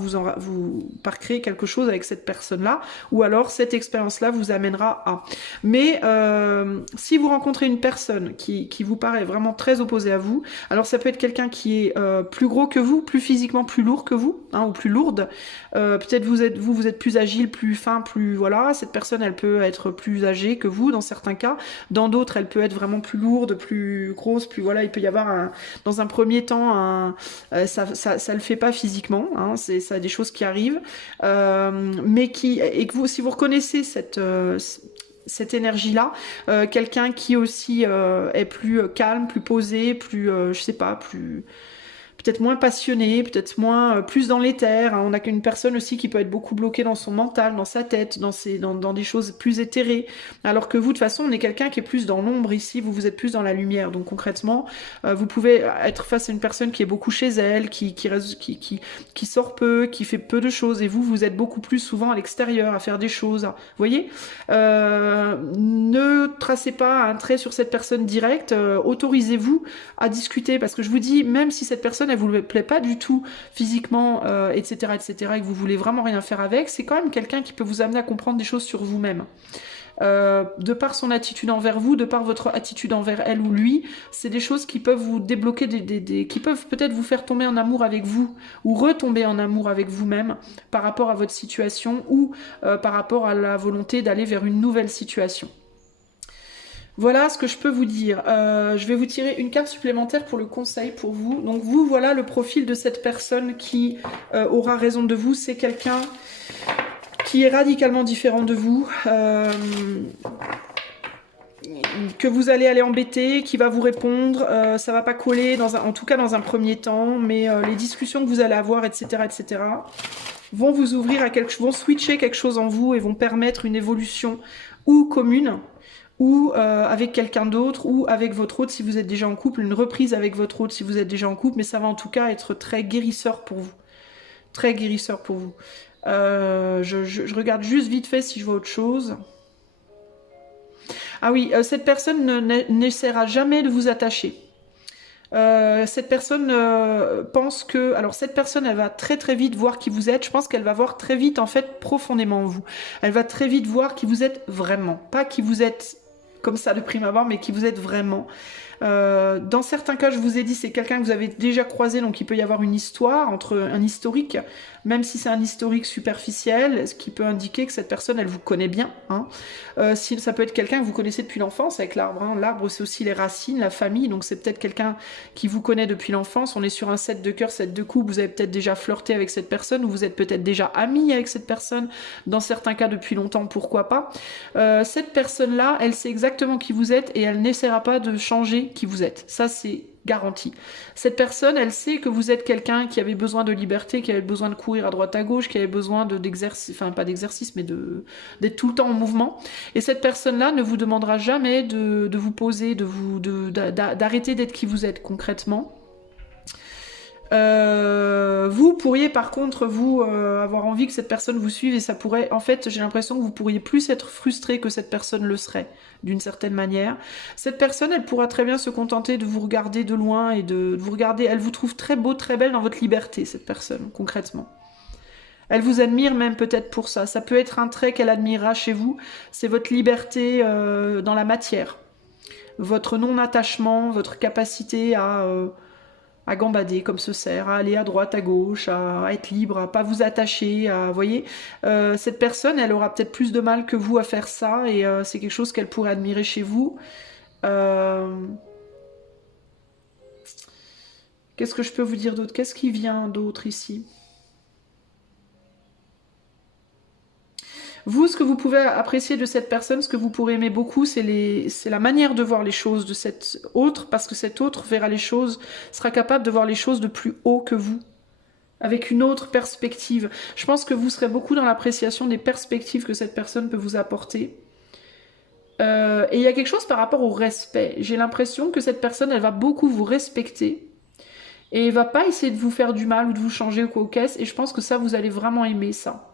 par créer quelque chose avec cette personne-là, ou alors cette expérience-là vous amènera à... Mais si vous rencontrez une personne qui vous paraît vraiment très opposée à vous, alors ça peut être quelqu'un qui est plus gros que vous, plus physiquement plus lourd que vous, hein, ou plus lourde, peut-être vous êtes plus agile, plus fin, plus... Voilà, cette personne, elle peut être plus âgée que vous dans certains cas, dans d'autres elle peut être vraiment plus lourde, plus grosse, plus voilà, il peut y avoir dans un premier temps ça le fait pas physiquement, hein, ça a des choses qui arrivent, mais si vous reconnaissez cette énergie-là. Quelqu'un qui aussi est plus calme, plus posé, plus, je sais pas, plus peut-être moins passionné, peut-être moins plus dans l'éther. Hein. On a qu'une personne aussi qui peut être beaucoup bloquée dans son mental, dans sa tête, dans des choses plus éthérées. Alors que vous, de toute façon, on est quelqu'un qui est plus dans l'ombre ici, vous êtes plus dans la lumière. Donc concrètement, vous pouvez être face à une personne qui est beaucoup chez elle, qui sort peu, qui fait peu de choses, et vous êtes beaucoup plus souvent à l'extérieur, à faire des choses. Vous voyez, ne tracez pas un trait sur cette personne directe, autorisez-vous à discuter, parce que je vous dis, même si cette personne elle vous plaît pas du tout physiquement, etc., etc., et que vous voulez vraiment rien faire avec, c'est quand même quelqu'un qui peut vous amener à comprendre des choses sur vous-même. De par son attitude envers vous, de par votre attitude envers elle ou lui, c'est des choses qui peuvent vous débloquer, qui peuvent peut-être vous faire tomber en amour avec vous, ou retomber en amour avec vous-même par rapport à votre situation, ou par rapport à la volonté d'aller vers une nouvelle situation. Voilà ce que je peux vous dire. Je vais vous tirer une carte supplémentaire pour le conseil pour vous. Donc vous, voilà le profil de cette personne qui aura raison de vous. C'est quelqu'un qui est radicalement différent de vous, que vous allez aller embêter, qui va vous répondre. Ça va pas coller, en tout cas dans un premier temps, mais les discussions que vous allez avoir, etc., etc., vont vous ouvrir à vont switcher quelque chose en vous et vont permettre une évolution ou commune, ou avec quelqu'un d'autre, ou avec votre hôte si vous êtes déjà en couple, une reprise avec votre hôte si vous êtes déjà en couple, mais ça va en tout cas être très guérisseur pour vous. Très guérisseur pour vous. Je regarde juste vite fait si je vois autre chose. Ah oui, cette personne n'essaiera jamais de vous attacher. Cette personne pense que... Alors cette personne, elle va très très vite voir qui vous êtes. Je pense qu'elle va voir très vite, en fait, profondément en vous. Elle va très vite voir qui vous êtes vraiment. Pas qui vous êtes comme ça de prime abord, mais qui vous êtes vraiment. Dans certains cas, je vous ai dit, c'est quelqu'un que vous avez déjà croisé, donc il peut y avoir une histoire, un historique, même si c'est un historique superficiel, ce qui peut indiquer que cette personne, elle vous connaît bien. Hein. Si, ça peut être quelqu'un que vous connaissez depuis l'enfance avec l'arbre. Hein. L'arbre, c'est aussi les racines, la famille, donc c'est peut-être quelqu'un qui vous connaît depuis l'enfance. On est sur un 7 de cœur, 7 de coupe, vous avez peut-être déjà flirté avec cette personne, ou vous êtes peut-être déjà ami avec cette personne, dans certains cas depuis longtemps, pourquoi pas. Cette personne-là, elle sait exactement qui vous êtes et elle n'essaiera pas de changer qui vous êtes. Ça, c'est garanti. Cette personne, elle sait que vous êtes quelqu'un qui avait besoin de liberté, qui avait besoin de courir à droite à gauche, qui avait besoin d'exercice, enfin pas d'exercice, mais d'être tout le temps en mouvement. Et cette personne-là ne vous demandera jamais de vous poser, d'arrêter d'être qui vous êtes concrètement. Vous pourriez par contre avoir envie que cette personne vous suive, et ça pourrait, en fait, j'ai l'impression que vous pourriez plus être frustré que cette personne le serait, d'une certaine manière. Cette personne, elle pourra très bien se contenter de vous regarder de loin et de vous regarder. Elle vous trouve très beau, très belle dans votre liberté, cette personne, concrètement. Elle vous admire même peut-être pour ça. Ça peut être un trait qu'elle admirera chez vous, c'est votre liberté dans la matière, votre non-attachement, votre capacité à gambader comme ce cerf, à aller à droite, à gauche, à être libre, à pas vous attacher, vous voyez. Cette personne, elle aura peut-être plus de mal que vous à faire ça, et c'est quelque chose qu'elle pourrait admirer chez vous. Qu'est-ce que je peux vous dire d'autre? Qu'est-ce qui vient d'autre ici? Vous, ce que vous pouvez apprécier de cette personne, ce que vous pourrez aimer beaucoup, c'est la manière de voir les choses de cette autre, parce que cette autre verra les choses, sera capable de voir les choses de plus haut que vous, avec une autre perspective. Je pense que vous serez beaucoup dans l'appréciation des perspectives que cette personne peut vous apporter. Et il y a quelque chose par rapport au respect. J'ai l'impression que cette personne, elle va beaucoup vous respecter, et elle va pas essayer de vous faire du mal ou de vous changer ou quoi au caisse, et je pense que ça, vous allez vraiment aimer ça.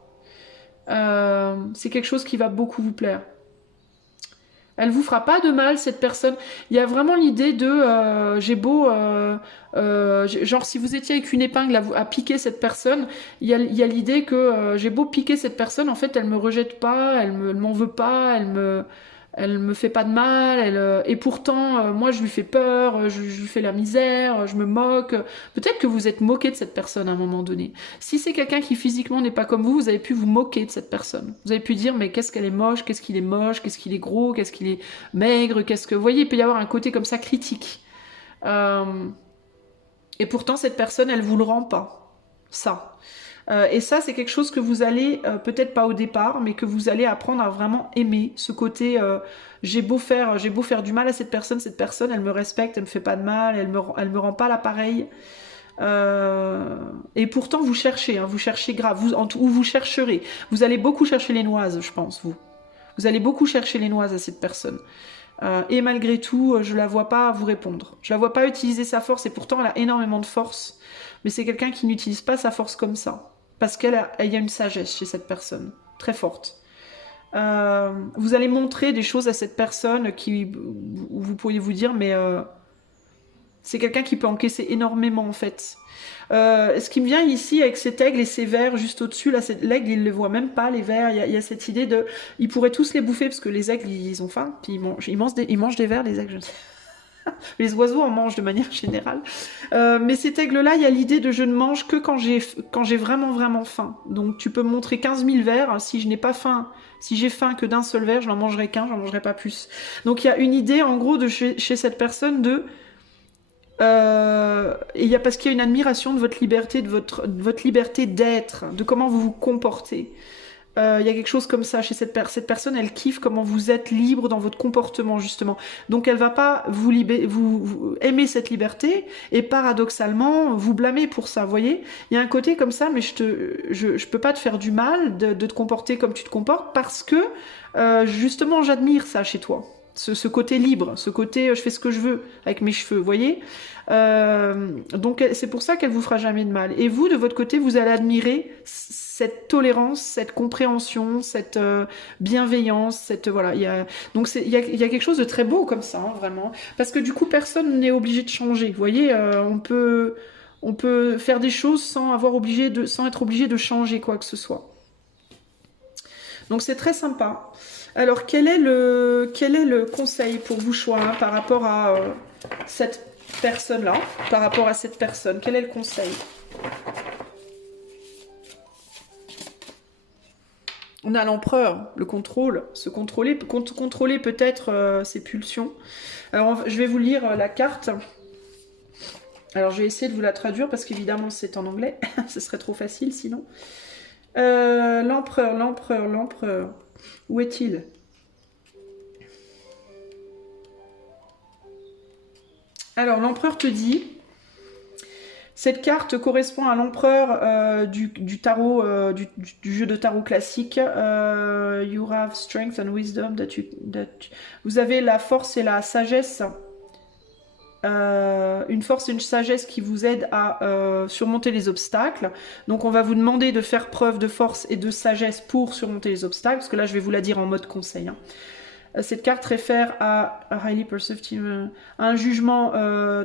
C'est quelque chose qui va beaucoup vous plaire. Elle vous fera pas de mal, cette personne. Il y a vraiment l'idée de j'ai beau genre si vous étiez avec une épingle à piquer cette personne, il y a l'idée que j'ai beau piquer cette personne, en fait elle me rejette pas, elle m'en veut pas, elle me fait pas de mal, et pourtant moi je lui fais peur, je lui fais la misère, je me moque. Peut-être que vous êtes moqué de cette personne à un moment donné. Si c'est quelqu'un qui physiquement n'est pas comme vous avez pu vous moquer de cette personne. Vous avez pu dire mais qu'est-ce qu'elle est moche, qu'est-ce qu'il est moche, qu'est-ce qu'il est gros, qu'est-ce qu'il est maigre, qu'est-ce que... Vous voyez, il peut y avoir un côté comme ça critique. Et pourtant cette personne, elle vous le rend pas. Ça. Et ça, c'est quelque chose que vous allez, peut-être pas au départ, mais que vous allez apprendre à vraiment aimer. Ce côté, j'ai beau faire du mal à cette personne, elle me respecte, elle me fait pas de mal, elle me rend pas l'appareil. Et pourtant, vous cherchez, hein, vous cherchez grave, ou vous chercherez. Vous allez beaucoup chercher les noises, je pense, vous. Vous allez beaucoup chercher les noises à cette personne. Et malgré tout, je la vois pas vous répondre. Je la vois pas utiliser sa force, et pourtant, elle a énormément de force. Mais c'est quelqu'un qui n'utilise pas sa force comme ça. Parce qu'il y a une sagesse chez cette personne, très forte. Vous allez montrer des choses à cette personne où vous pourriez vous dire, mais c'est quelqu'un qui peut encaisser énormément en fait. Ce qui me vient ici avec cet aigle et ces vers juste au-dessus, là, l'aigle il ne les voit même pas, les vers, il y a cette idée de... Ils pourraient tous les bouffer parce que les aigles ils ont faim, puis ils mangent des vers, les aigles, je sais. Les oiseaux en mangent de manière générale. Mais cet aigle-là, il y a l'idée de je ne mange que quand j'ai vraiment, vraiment faim. Donc tu peux me montrer 15 000 vers. Si je n'ai pas faim, si j'ai faim que d'un seul vers, je n'en mangerai qu'un, j'en mangerai pas plus. Donc il y a une idée, en gros, de chez cette personne de... parce qu'il y a une admiration de votre liberté, de votre liberté d'être, de comment vous vous comportez. Il y a quelque chose comme ça chez cette personne, elle kiffe comment vous êtes libre dans votre comportement justement. Donc elle va pas vous aimer cette liberté et paradoxalement vous blâmer pour ça. Vous voyez, il y a un côté comme ça, mais je peux pas te faire du mal de te comporter comme tu te comportes parce que justement j'admire ça chez toi. Ce côté libre, ce côté je fais ce que je veux avec mes cheveux, vous voyez. Donc c'est pour ça qu'elle vous fera jamais de mal. Et vous, de votre côté, vous allez admirer cette tolérance, cette compréhension, cette bienveillance, voilà. Donc il y a quelque chose de très beau comme ça, hein, vraiment. Parce que du coup, personne n'est obligé de changer. Vous voyez, on peut faire des choses sans être obligé de changer quoi que ce soit. Donc c'est très sympa. Alors, quel est le conseil pour vous, choix, hein, par rapport à cette personne-là, par rapport à cette personne? Quel est le conseil? On a l'empereur, le contrôle, contrôler peut-être ses pulsions. Alors, je vais vous lire la carte. Alors, je vais essayer de vous la traduire parce qu'évidemment, c'est en anglais. Ce serait trop facile sinon. L'empereur. Où est-il? Alors, l'empereur te dit, cette carte correspond à l'empereur du tarot, du jeu de tarot classique. You have strength and wisdom. Vous avez la force et la sagesse. Une force et une sagesse qui vous aident à surmonter les obstacles. Donc on va vous demander de faire preuve de force et de sagesse pour surmonter les obstacles, parce que là je vais vous la dire en mode conseil. Hein. Cette carte réfère à highly perceptive, un jugement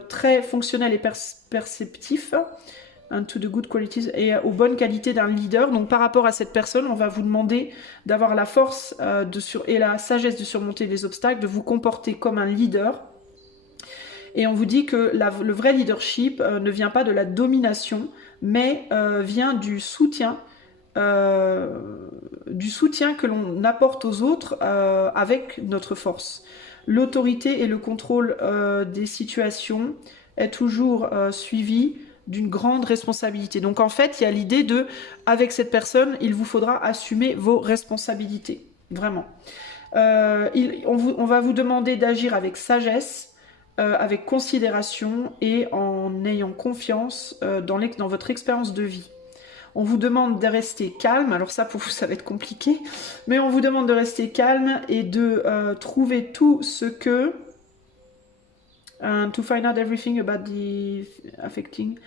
très fonctionnel et perceptif, and to the good qualities, et aux bonnes qualités d'un leader. Donc par rapport à cette personne, on va vous demander d'avoir la force et la sagesse de surmonter les obstacles, de vous comporter comme un leader. Et on vous dit que le vrai leadership ne vient pas de la domination, mais vient du soutien que l'on apporte aux autres avec notre force. L'autorité et le contrôle des situations est toujours suivi d'une grande responsabilité. Donc en fait, il y a l'idée de, avec cette personne, il vous faudra assumer vos responsabilités. Vraiment. On va vous demander d'agir avec sagesse, avec considération et en ayant confiance dans votre expérience de vie. On vous demande de rester calme, alors ça pour vous ça va être compliqué, mais on vous demande de rester calme et de trouver tout ce que... to find out everything about the affecting...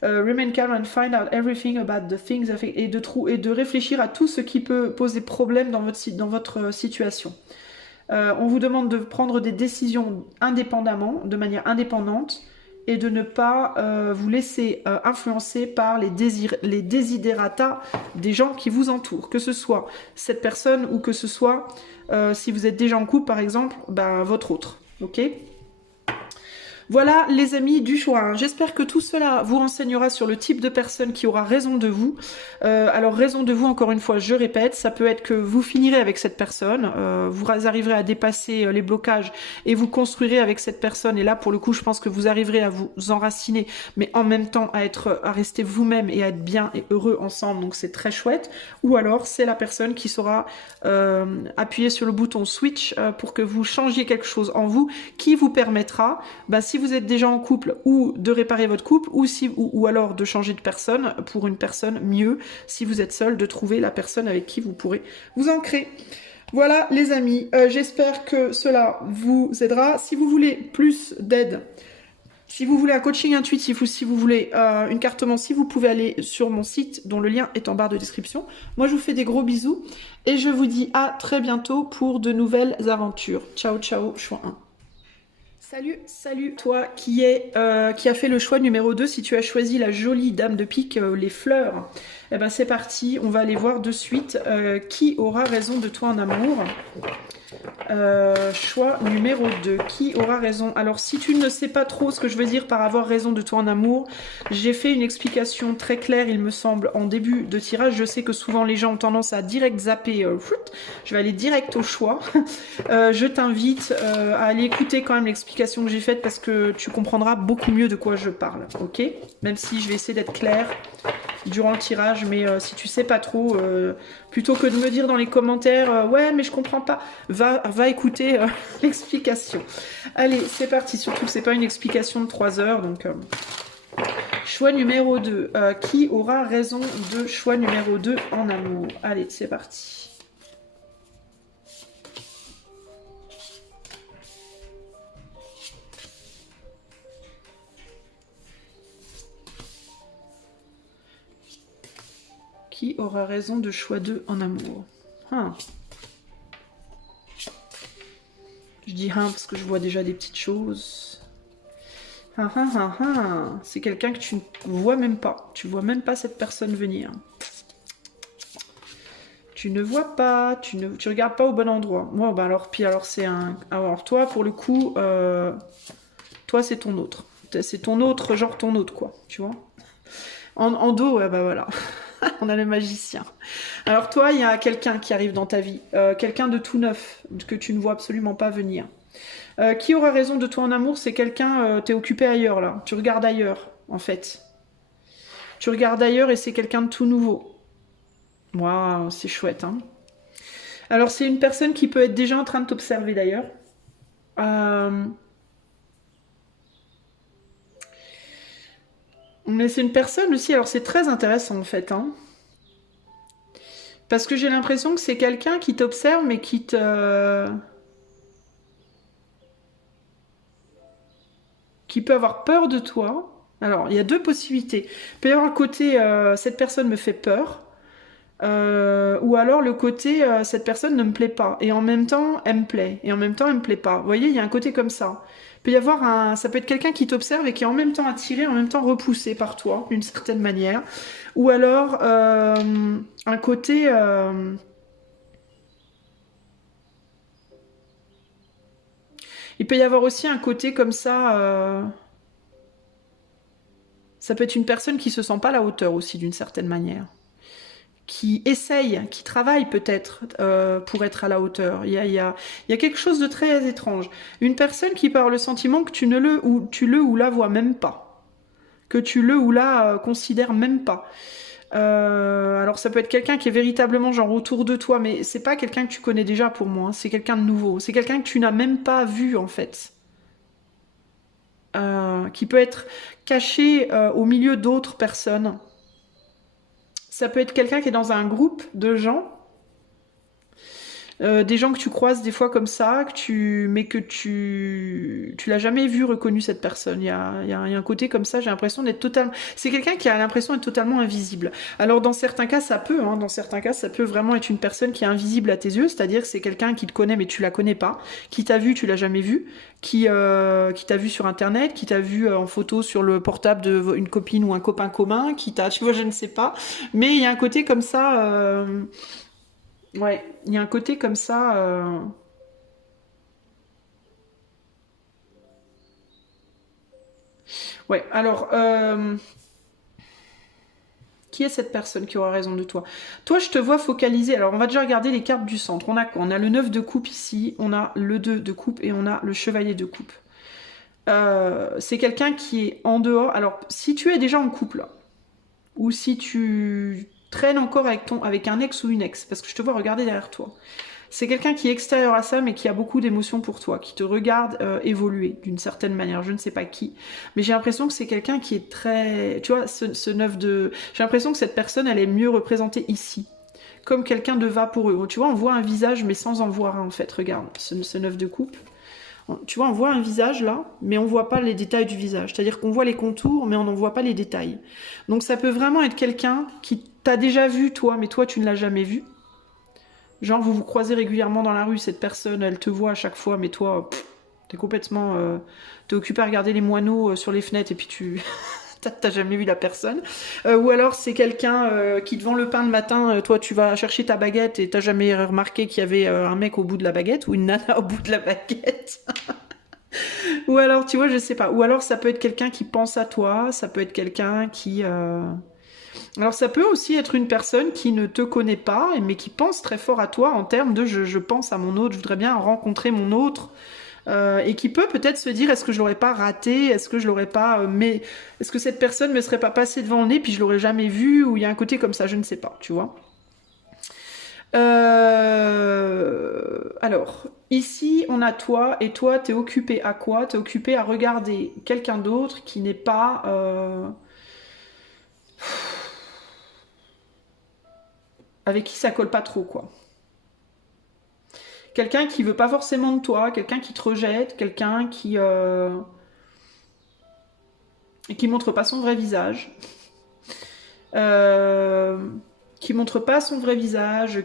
remain calm and find out everything about the things affecting... et de réfléchir à tout ce qui peut poser problème dans votre situation. On vous demande de prendre des décisions indépendamment, de manière indépendante, et de ne pas vous laisser influencer par les desiderata des gens qui vous entourent, que ce soit cette personne ou que ce soit, si vous êtes déjà en couple par exemple, votre autre. Ok ? Voilà les amis du choix, hein. J'espère que tout cela vous renseignera sur le type de personne qui aura raison de vous. Alors raison de vous, encore une fois, je répète, ça peut être que vous finirez avec cette personne, vous arriverez à dépasser les blocages et vous construirez avec cette personne. Et là, pour le coup, je pense que vous arriverez à vous enraciner, mais en même temps à rester vous-même et à être bien et heureux ensemble. Donc c'est très chouette. Ou alors c'est la personne qui saura appuyer sur le bouton switch pour que vous changiez quelque chose en vous qui vous permettra, bah, si vous êtes déjà en couple, ou de réparer votre couple, ou alors de changer de personne pour une personne mieux, si vous êtes seul, de trouver la personne avec qui vous pourrez vous ancrer. Voilà les amis, j'espère que cela vous aidera. Si vous voulez plus d'aide, si vous voulez un coaching intuitif ou si vous voulez une carte mensie, vous pouvez aller sur mon site dont le lien est en barre de description. Moi, je vous fais des gros bisous et je vous dis à très bientôt pour de nouvelles aventures. Ciao, ciao, choix 1. Salut, toi qui a fait le choix numéro 2, si tu as choisi la jolie dame de pique, les fleurs, eh ben c'est parti, on va aller voir de suite qui aura raison de toi en amour. Choix numéro 2, qui aura raison? Alors si tu ne sais pas trop ce que je veux dire par avoir raison de toi en amour, j'ai fait une explication très claire, il me semble, en début de tirage. Je sais que souvent les gens ont tendance à direct zapper, je vais aller direct au choix. Je t'invite à aller écouter quand même l'explication que j'ai faite parce que tu comprendras beaucoup mieux de quoi je parle, ok? Même si je vais essayer d'être claire durant le tirage, mais si tu sais pas trop, plutôt que de me dire dans les commentaires ouais mais je comprends pas, va écouter l'explication. Allez, c'est parti, surtout que c'est pas une explication de 3 heures, donc choix numéro 2, qui aura raison de choix numéro 2 en amour? Allez, c'est parti. Qui aura raison de choix 2 en amour? Je dis parce que je vois déjà des petites choses. C'est quelqu'un que tu ne vois même pas. Tu vois même pas cette personne venir. Tu ne vois pas, tu regardes pas au bon endroit. Bon, bah alors, puis alors c'est un... Alors toi, pour le coup, toi c'est ton autre. C'est ton autre, genre ton autre, quoi. Tu vois? En dos, ouais, bah voilà. On a le magicien. Alors toi, il y a quelqu'un qui arrive dans ta vie. Quelqu'un de tout neuf, que tu ne vois absolument pas venir. Qui aura raison de toi en amour? C'est quelqu'un, t'es occupé ailleurs, là. Tu regardes ailleurs, en fait. Tu regardes ailleurs et c'est quelqu'un de tout nouveau. Waouh, c'est chouette, hein. Alors, c'est une personne qui peut être déjà en train de t'observer, d'ailleurs. Mais c'est une personne aussi, alors c'est très intéressant, en fait, hein. Parce que j'ai l'impression que c'est quelqu'un qui t'observe, mais qui peut avoir peur de toi. Alors, il y a deux possibilités. Il peut y avoir le côté cette personne me fait peur, ou alors le côté cette personne ne me plaît pas, et en même temps elle me plaît, et en même temps elle me plaît pas. Vous voyez, il y a un côté comme ça. Il peut y avoir ça peut être quelqu'un qui t'observe et qui est en même temps attiré, en même temps repoussé par toi, d'une certaine manière. Ou alors un côté. Il peut y avoir aussi un côté comme ça. Ça peut être une personne qui se sent pas à la hauteur aussi, d'une certaine manière. Qui essaye, qui travaille peut-être pour être à la hauteur. Il y a quelque chose de très étrange. Une personne qui part le sentiment que tu le ou la vois même pas. Que tu le ou la considères même pas. Alors ça peut être quelqu'un qui est véritablement genre autour de toi, mais c'est pas quelqu'un que tu connais déjà pour moi, hein. C'est quelqu'un de nouveau. C'est quelqu'un que tu n'as même pas vu en fait. Qui peut être caché au milieu d'autres personnes. Ça peut être quelqu'un qui est dans un groupe de gens, des gens que tu croises des fois comme ça, mais que tu l'as jamais vu, reconnu cette personne. Il y a un côté comme ça, j'ai l'impression d'être totalement... C'est quelqu'un qui a l'impression d'être totalement invisible. Alors dans certains cas, ça peut, hein, dans certains cas, ça peut vraiment être une personne qui est invisible à tes yeux, c'est-à-dire que c'est quelqu'un qui te connaît mais tu la connais pas, qui t'a vu, tu l'as jamais vu, qui t'a vu sur internet, qui t'a vu en photo sur le portable d'une copine ou un copain commun, qui t'a, tu vois, je ne sais pas. Mais il y a un côté comme ça... Ouais, il y a un côté comme ça. Ouais, alors, qui est cette personne qui aura raison de toi? Toi, je te vois focaliser. Alors, on va déjà regarder les cartes du centre. On a quoi? On a le 9 de coupe ici, on a le 2 de coupe et on a le chevalier de coupe. C'est quelqu'un qui est en dehors. Alors, si tu es déjà en couple, ou si tu traînes encore avec un ex ou une ex, parce que je te vois regarder derrière toi. C'est quelqu'un qui est extérieur à ça, mais qui a beaucoup d'émotions pour toi, qui te regarde évoluer d'une certaine manière. Je ne sais pas qui, mais j'ai l'impression que c'est quelqu'un qui est très... Tu vois, ce 9 de... J'ai l'impression que cette personne, elle est mieux représentée ici, comme quelqu'un de vaporeux. Tu vois, on voit un visage, mais sans en voir un, en fait. Regarde, ce 9 de coupe. Tu vois, on voit un visage là, mais on voit pas les détails du visage. C'est-à-dire qu'on voit les contours, mais on n'en voit pas les détails. Donc ça peut vraiment être quelqu'un qui t'a déjà vu, toi, mais toi, tu ne l'as jamais vu. Genre, vous vous croisez régulièrement dans la rue, cette personne, elle te voit à chaque fois, mais toi, t'es complètement... t'es occupé à regarder les moineaux sur les fenêtres, et puis tu... t'as jamais vu la personne. Ou alors, c'est quelqu'un qui, devant le pain le matin, toi, tu vas chercher ta baguette, et t'as jamais remarqué qu'il y avait un mec au bout de la baguette, ou une nana au bout de la baguette. Ou alors, tu vois, je sais pas. Ou alors, ça peut être quelqu'un qui pense à toi, ça peut être quelqu'un qui... Alors ça peut aussi être une personne qui ne te connaît pas, mais qui pense très fort à toi en termes de je pense à mon autre, je voudrais bien rencontrer mon autre, et qui peut peut-être se dire est-ce que je l'aurais pas raté, est-ce que je l'aurais pas, mais est-ce que cette personne me serait pas passée devant le nez puis je l'aurais jamais vue, ou il y a un côté comme ça, je ne sais pas, tu vois. Alors, ici on a toi, et toi t'es occupé à quoi? T'es occupé à regarder quelqu'un d'autre qui n'est pas... avec qui ça colle pas trop, quoi. Quelqu'un qui veut pas forcément de toi, quelqu'un qui te rejette, quelqu'un qui montre pas son vrai visage, euh, qui montre pas son vrai visage,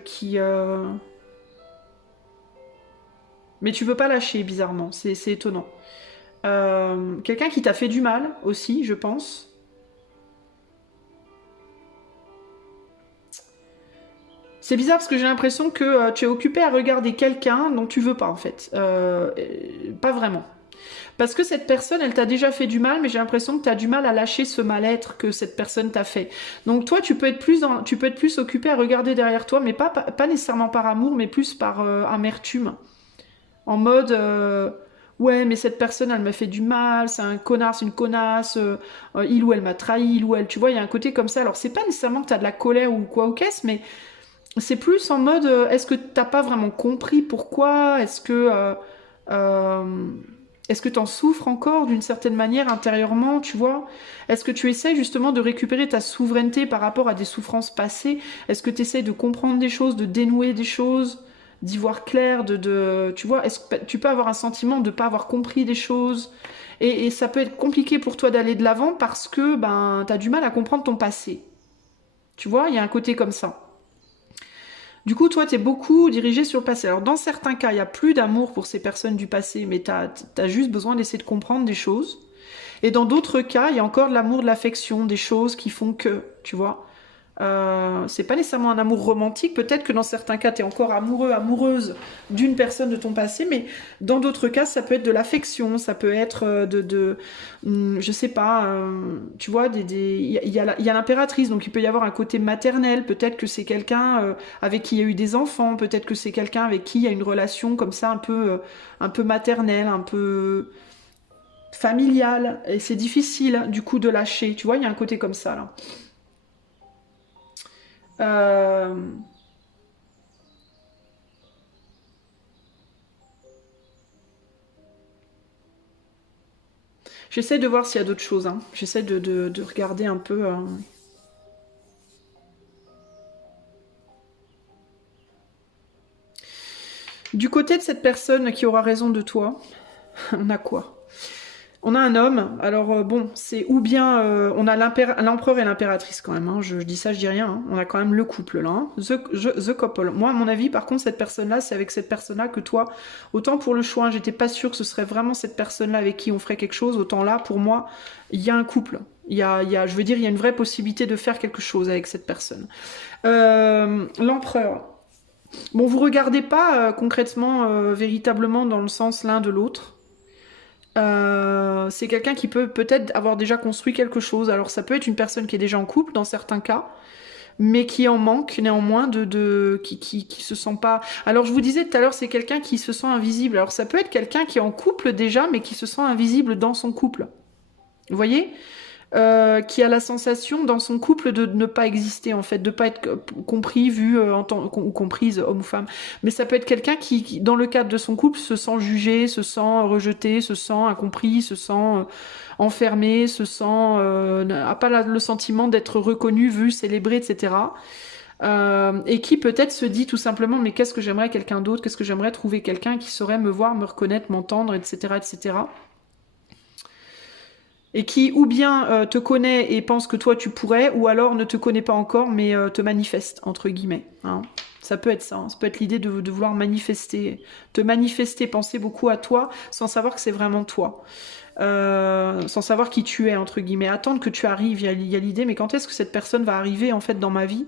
mais tu veux pas lâcher, bizarrement, c'est étonnant. Quelqu'un qui t'a fait du mal aussi, je pense. C'est bizarre parce que j'ai l'impression que tu es occupé à regarder quelqu'un dont tu veux pas, en fait. Pas vraiment. Parce que cette personne, elle t'a déjà fait du mal, mais j'ai l'impression que tu as du mal à lâcher ce mal-être que cette personne t'a fait. Donc toi, tu peux être plus occupé à regarder derrière toi, mais pas nécessairement par amour, mais plus par amertume. En mode, ouais, mais cette personne, elle m'a fait du mal, c'est un connard, c'est une connasse, il ou elle m'a trahi, il ou elle, tu vois, il y a un côté comme ça. Alors c'est pas nécessairement que tu as de la colère ou quoi ou qu'est-ce, mais c'est plus en mode, est-ce que t'as pas vraiment compris pourquoi? Euh, est-ce que t'en souffres encore d'une certaine manière intérieurement, tu vois? Est-ce que tu essaies justement de récupérer ta souveraineté par rapport à des souffrances passées? Est-ce que tu essaies de comprendre des choses, de dénouer des choses, d'y voir clair, tu vois? Est-ce que tu peux avoir un sentiment de pas avoir compris des choses? Et ça peut être compliqué pour toi d'aller de l'avant parce que ben t'as du mal à comprendre ton passé. Tu vois, il y a un côté comme ça. Du coup, toi, tu es beaucoup dirigé sur le passé. Alors, dans certains cas, il n'y a plus d'amour pour ces personnes du passé, mais tu as juste besoin d'essayer de comprendre des choses. Et dans d'autres cas, il y a encore de l'amour, de l'affection, des choses qui font que, tu vois. C'est pas nécessairement un amour romantique. Peut-être que dans certains cas, tu es encore amoureux, amoureuse d'une personne de ton passé, mais dans d'autres cas, ça peut être de l'affection, ça peut être je sais pas, tu vois, il y a l'impératrice, donc il peut y avoir un côté maternel. Peut-être que c'est quelqu'un avec qui il y a eu des enfants, peut-être que c'est quelqu'un avec qui il y a une relation comme ça un peu maternelle, un peu familiale, et c'est difficile du coup de lâcher. Tu vois, il y a un côté comme ça là. Euh, J'essaie de voir s'il y a d'autres choses, hein. J'essaie de regarder un peu. Du côté de cette personne qui aura raison de toi, on a quoi? On a un homme, alors bon, c'est ou bien on a l'empereur et l'impératrice quand même, hein. Je dis ça, je dis rien, hein. On a quand même le couple là, hein. The couple. Moi, à mon avis, par contre, cette personne-là, c'est avec cette personne-là que toi, autant pour le choix, j'étais pas sûre que ce serait vraiment cette personne-là avec qui on ferait quelque chose, autant là, pour moi, il y a un couple. Je veux dire, il y a une vraie possibilité de faire quelque chose avec cette personne. L'empereur. Bon, vous regardez pas concrètement, véritablement dans le sens l'un de l'autre. C'est quelqu'un qui peut peut-être avoir déjà construit quelque chose. Alors ça peut être une personne qui est déjà en couple dans certains cas, mais qui en manque néanmoins qui se sent pas. Alors je vous disais tout à l'heure, c'est quelqu'un qui se sent invisible. Alors ça peut être quelqu'un qui est en couple déjà, mais qui se sent invisible dans son couple. Vous voyez? Qui a la sensation dans son couple de ne pas exister en fait, de pas être compris, vu ou comprise, homme ou femme. Mais ça peut être quelqu'un dans le cadre de son couple, se sent jugé, se sent rejeté, se sent incompris, se sent enfermé, se sent a pas le sentiment d'être reconnu, vu, célébré, etc. Et qui peut-être se dit tout simplement, mais qu'est-ce que j'aimerais quelqu'un d'autre, qu'est-ce que j'aimerais trouver quelqu'un qui saurait me voir, me reconnaître, m'entendre, etc., etc. Et qui ou bien te connaît et pense que toi tu pourrais, ou alors ne te connaît pas encore mais te manifeste, entre guillemets. Hein. Ça peut être ça, hein. Ça peut être l'idée de vouloir manifester, te manifester, penser beaucoup à toi sans savoir que c'est vraiment toi. Sans savoir qui tu es, entre guillemets. Attendre que tu arrives, il y a l'idée, mais quand est-ce que cette personne va arriver en fait dans ma vie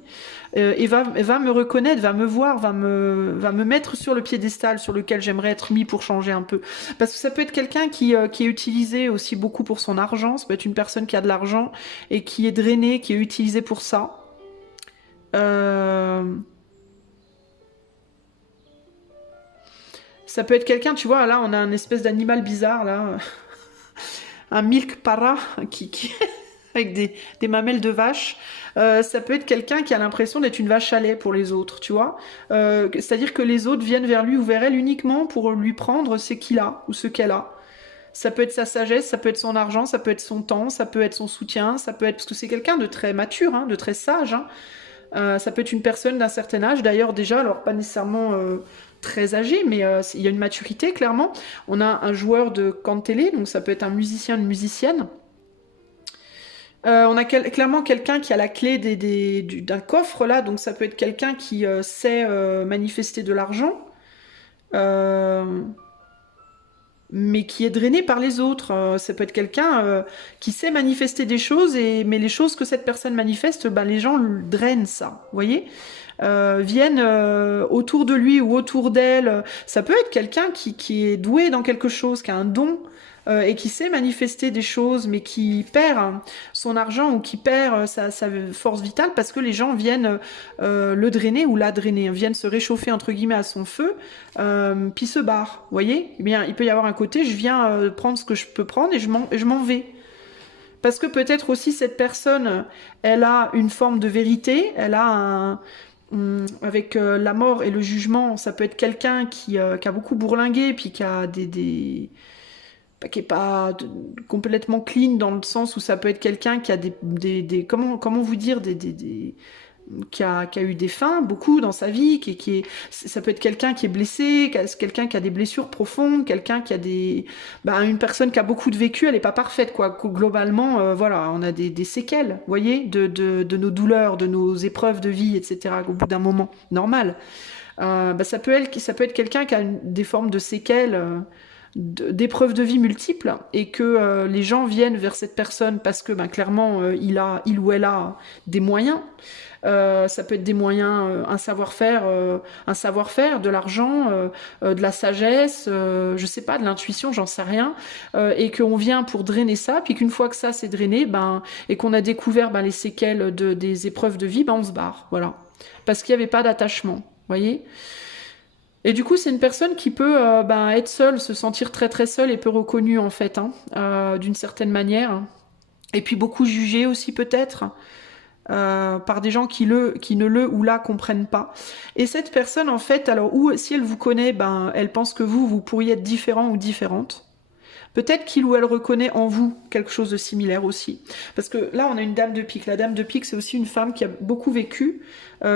et va me reconnaître, va me voir, va me mettre sur le piédestal sur lequel j'aimerais être mis pour changer un peu. Parce que ça peut être quelqu'un qui est utilisé aussi beaucoup pour son argent, ça peut être une personne qui a de l'argent et qui est drainée, qui est utilisée pour ça. Euh, Ça peut être quelqu'un, tu vois, là on a un espèce d'animal bizarre, là, un milk para avec des mamelles de vache. Ça peut être quelqu'un qui a l'impression d'être une vache à lait pour les autres, tu vois. C'est-à-dire que les autres viennent vers lui ou vers elle uniquement pour lui prendre ce qu'il a ou ce qu'elle a. Ça peut être sa sagesse, ça peut être son argent, ça peut être son temps, ça peut être son soutien, ça peut être... Parce que c'est quelqu'un de très mature, hein, de très sage. Hein. Ça peut être une personne d'un certain âge, d'ailleurs déjà, alors pas nécessairement très âgée, mais il y a une maturité, clairement. On a un joueur de kantélé, donc ça peut être un musicien, une musicienne. On a clairement quelqu'un qui a la clé d'un coffre là, donc ça peut être quelqu'un qui sait manifester de l'argent, euh, mais qui est drainé par les autres. Ça peut être quelqu'un qui sait manifester des choses, mais les choses que cette personne manifeste, ben, les gens le drainent ça, vous voyez viennent autour de lui ou autour d'elle. Ça peut être quelqu'un qui est doué dans quelque chose, qui a un don et qui sait manifester des choses, mais qui perd son argent ou qui perd sa force vitale parce que les gens viennent le drainer ou la drainer, viennent se réchauffer entre guillemets à son feu, puis se barrent. Vous voyez Eh bien, il peut y avoir un côté, je viens prendre ce que je peux prendre et je m'en vais. Parce que peut-être aussi cette personne, elle a une forme de vérité, elle a avec la mort et le jugement, ça peut être quelqu'un qui a beaucoup bourlingué, puis qui a qui est pas complètement clean dans le sens où ça peut être quelqu'un qui a comment vous dire, qui a eu des fins, beaucoup dans sa vie, ça peut être quelqu'un qui est blessé, quelqu'un qui a des blessures profondes, quelqu'un qui a une personne qui a beaucoup de vécu, elle n'est pas parfaite, quoi. Globalement, voilà, on a des séquelles, vous voyez, de nos douleurs, de nos épreuves de vie, etc. Au bout d'un moment, normal. Ça peut être quelqu'un qui a des formes de séquelles. D'épreuves de vie multiples et que les gens viennent vers cette personne parce que clairement il ou elle a des moyens. Ça peut être des moyens, un savoir-faire, de l'argent, de la sagesse, je sais pas, de l'intuition, j'en sais rien, et qu'on vient pour drainer ça, puis qu'une fois que ça c'est drainé, et qu'on a découvert les séquelles des épreuves de vie, on se barre, voilà, parce qu'il n'y avait pas d'attachement, vous voyez. Et du coup, c'est une personne qui peut être seule, se sentir très très seule et peu reconnue en fait, hein, d'une certaine manière. Et puis beaucoup jugée aussi peut-être par des gens qui ne le ou la comprennent pas. Et cette personne en fait, alors si elle vous connaît, elle pense que vous pourriez être différent ou différente. Peut-être qu'il ou elle reconnaît en vous quelque chose de similaire aussi. Parce que là, on a une dame de pique. La dame de pique, c'est aussi une femme qui a beaucoup vécu,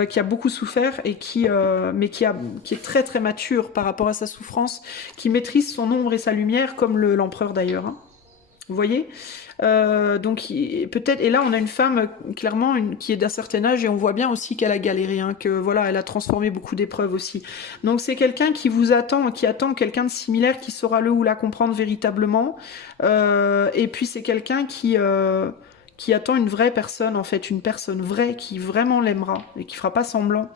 qui a beaucoup souffert et qui est très très mature par rapport à sa souffrance, qui maîtrise son ombre et sa lumière, comme l'empereur d'ailleurs. Hein. Vous voyez donc peut-être, et là on a une femme clairement qui est d'un certain âge et on voit bien aussi qu'elle a galéré, hein, que voilà, elle a transformé beaucoup d'épreuves aussi. Donc c'est quelqu'un qui vous attend, qui attend quelqu'un de similaire qui saura le ou la comprendre véritablement. Et puis c'est quelqu'un qui attend une vraie personne en fait, une personne vraie qui vraiment l'aimera et qui fera pas semblant.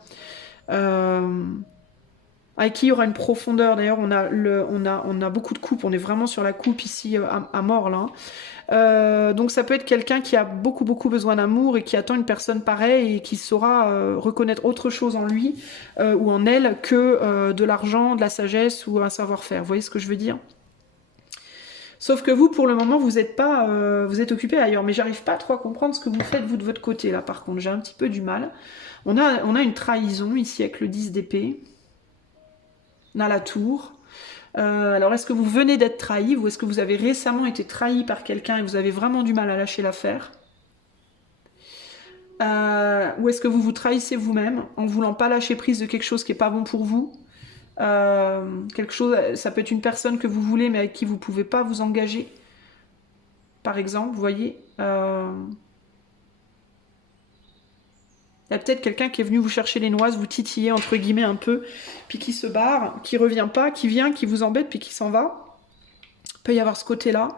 avec qui il y aura une profondeur. D'ailleurs, on a beaucoup de coupe, on est vraiment sur la coupe ici à mort là, hein. Donc ça peut être quelqu'un qui a beaucoup besoin d'amour et qui attend une personne pareille et qui saura reconnaître autre chose en lui ou en elle que de l'argent, de la sagesse ou un savoir-faire. Vous voyez ce que je veux dire? Sauf que vous, pour le moment, vous êtes pas, vous êtes occupé ailleurs. Mais j'arrive pas trop à comprendre ce que vous faites vous de votre côté là. Par contre, j'ai un petit peu du mal. On a une trahison ici avec le 10 d'épée. On a la tour. Alors, est-ce que vous venez d'être trahi ou est-ce que vous avez récemment été trahi par quelqu'un et vous avez vraiment du mal à lâcher l'affaire? Ou est-ce que vous vous trahissez vous-même en voulant pas lâcher prise de quelque chose qui est pas bon pour vous? Quelque chose, ça peut être une personne que vous voulez mais avec qui vous pouvez pas vous engager. Par exemple, vous voyez, il y a peut-être quelqu'un qui est venu vous chercher les noises, vous titiller entre guillemets un peu, puis qui se barre, qui revient pas, qui vient, qui vous embête, puis qui s'en va. Il peut y avoir ce côté-là.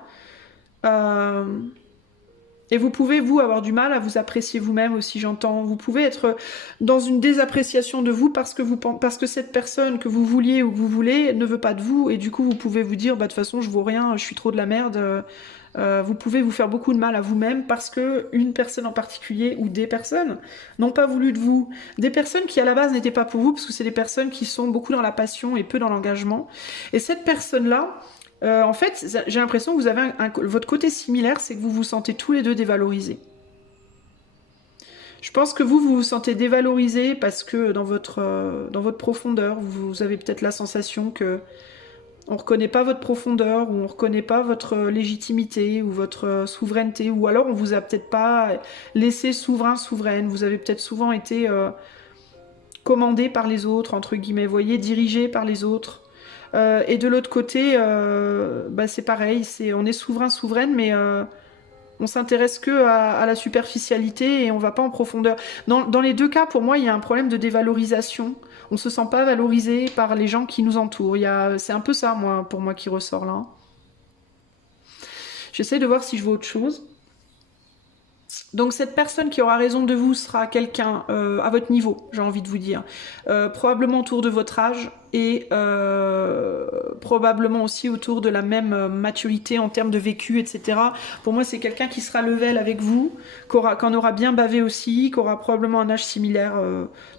Et vous pouvez, vous, avoir du mal à vous apprécier vous-même aussi, j'entends. Vous pouvez être dans une désappréciation de vous parce que cette personne que vous vouliez ou que vous voulez ne veut pas de vous, et du coup, vous pouvez vous dire, bah, de toute façon, je vaux rien, je suis trop de la merde. Vous pouvez vous faire beaucoup de mal à vous-même parce que une personne en particulier ou des personnes n'ont pas voulu de vous. Des personnes qui à la base n'étaient pas pour vous parce que c'est des personnes qui sont beaucoup dans la passion et peu dans l'engagement. Et cette personne-là, en fait, j'ai l'impression que vous avez votre côté similaire, c'est que vous vous sentez tous les deux dévalorisés. Je pense que vous vous sentez dévalorisé parce que dans votre profondeur, vous avez peut-être la sensation que on reconnaît pas votre profondeur, ou on reconnaît pas votre légitimité, ou votre souveraineté, ou alors on vous a peut-être pas laissé souveraine, vous avez peut-être souvent été commandé par les autres, entre guillemets, vous voyez, dirigé par les autres. Et de l'autre côté, bah c'est pareil, on est souveraine, mais on s'intéresse que à la superficialité et on va pas en profondeur. Dans les deux cas, pour moi, il y a un problème de dévalorisation. On se sent pas valorisé par les gens qui nous entourent. C'est un peu ça, pour moi, qui ressort là. J'essaie de voir si je vois autre chose. Donc cette personne qui aura raison de vous sera quelqu'un à votre niveau, j'ai envie de vous dire. Probablement autour de votre âge et probablement aussi autour de la même maturité en termes de vécu, etc. Pour moi, c'est quelqu'un qui sera level avec vous, qu'en aura bien bavé aussi, qui aura probablement un âge similaire,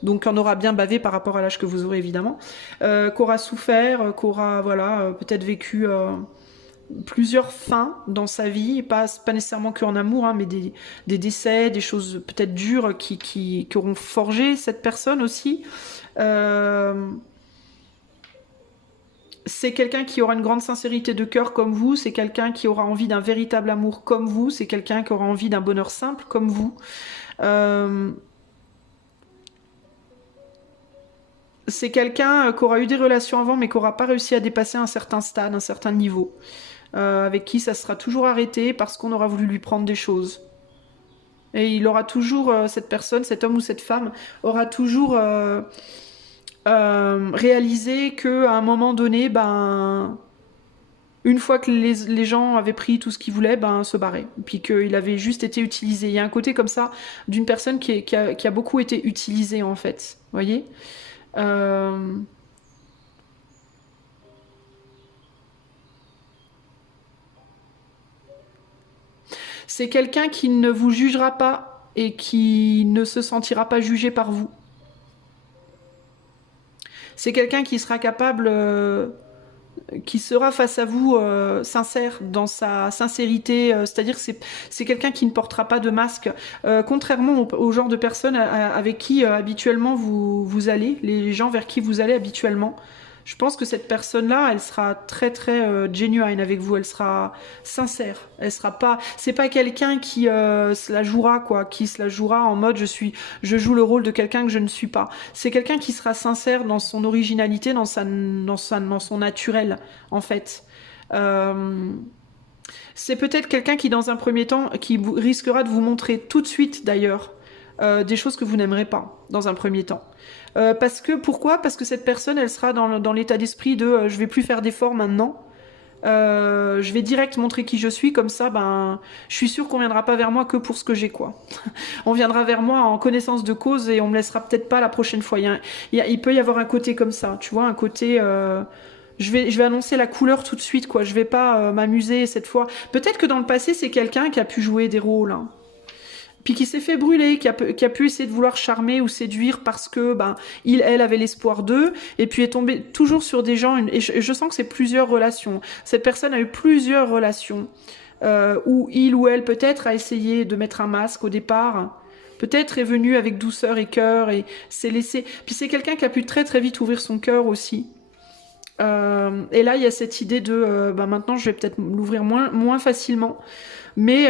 donc en aura bien bavé par rapport à l'âge que vous aurez évidemment, qu'aura souffert, qu'aura voilà, peut-être vécu... plusieurs fins dans sa vie, pas nécessairement qu'en amour, hein, mais des décès, des choses peut-être dures qui auront forgé cette personne aussi. C'est quelqu'un qui aura une grande sincérité de cœur comme vous, c'est quelqu'un qui aura envie d'un véritable amour comme vous, c'est quelqu'un qui aura envie d'un bonheur simple comme vous. C'est quelqu'un qui aura eu des relations avant mais qui n'aura pas réussi à dépasser un certain stade, un certain niveau. Avec qui ça sera toujours arrêté parce qu'on aura voulu lui prendre des choses. Et il aura toujours, cette personne, cet homme ou cette femme, aura toujours réalisé qu'à un moment donné, ben, une fois que les gens avaient pris tout ce qu'ils voulaient, ben, se barrer. Puis qu'il avait juste été utilisé. Il y a un côté comme ça d'une personne qui a beaucoup été utilisée, en fait. Vous voyez C'est quelqu'un qui ne vous jugera pas et qui ne se sentira pas jugé par vous. C'est quelqu'un qui sera capable, qui sera face à vous sincère dans sa sincérité. C'est-à-dire que c'est quelqu'un qui ne portera pas de masque. Contrairement au genre de personnes avec qui habituellement vous allez, les gens vers qui vous allez habituellement. Je pense que cette personne-là, elle sera très genuine avec vous, elle sera sincère, elle sera pas, c'est pas quelqu'un qui se la jouera quoi, qui se la jouera en mode je joue le rôle de quelqu'un que je ne suis pas. C'est quelqu'un qui sera sincère dans son originalité, dans son naturel en fait. C'est peut-être quelqu'un qui dans un premier temps, qui risquera de vous montrer tout de suite d'ailleurs des choses que vous n'aimerez pas dans un premier temps. Pourquoi ? Parce que cette personne, elle sera dans l'état d'esprit de je vais plus faire d'efforts maintenant. Je vais direct montrer qui je suis, comme ça, ben, je suis sûre qu'on viendra pas vers moi que pour ce que j'ai, quoi. On viendra vers moi en connaissance de cause et on me laissera peut-être pas la prochaine fois. Il peut y avoir un côté comme ça, tu vois, un côté... je vais annoncer la couleur tout de suite, quoi. Je vais pas m'amuser cette fois. Peut-être que dans le passé, c'est quelqu'un qui a pu jouer des rôles, hein. Puis qui s'est fait brûler, qui a pu essayer de vouloir charmer ou séduire parce que ben elle avait l'espoir d'eux, et puis est tombé toujours sur des gens, et je sens que c'est plusieurs relations. Cette personne a eu plusieurs relations, où il ou elle peut-être a essayé de mettre un masque au départ, peut-être est venu avec douceur et cœur, et s'est laissé... Puis c'est quelqu'un qui a pu très très vite ouvrir son cœur aussi. Et là, il y a cette idée de, ben maintenant je vais peut-être l'ouvrir moins facilement, mais...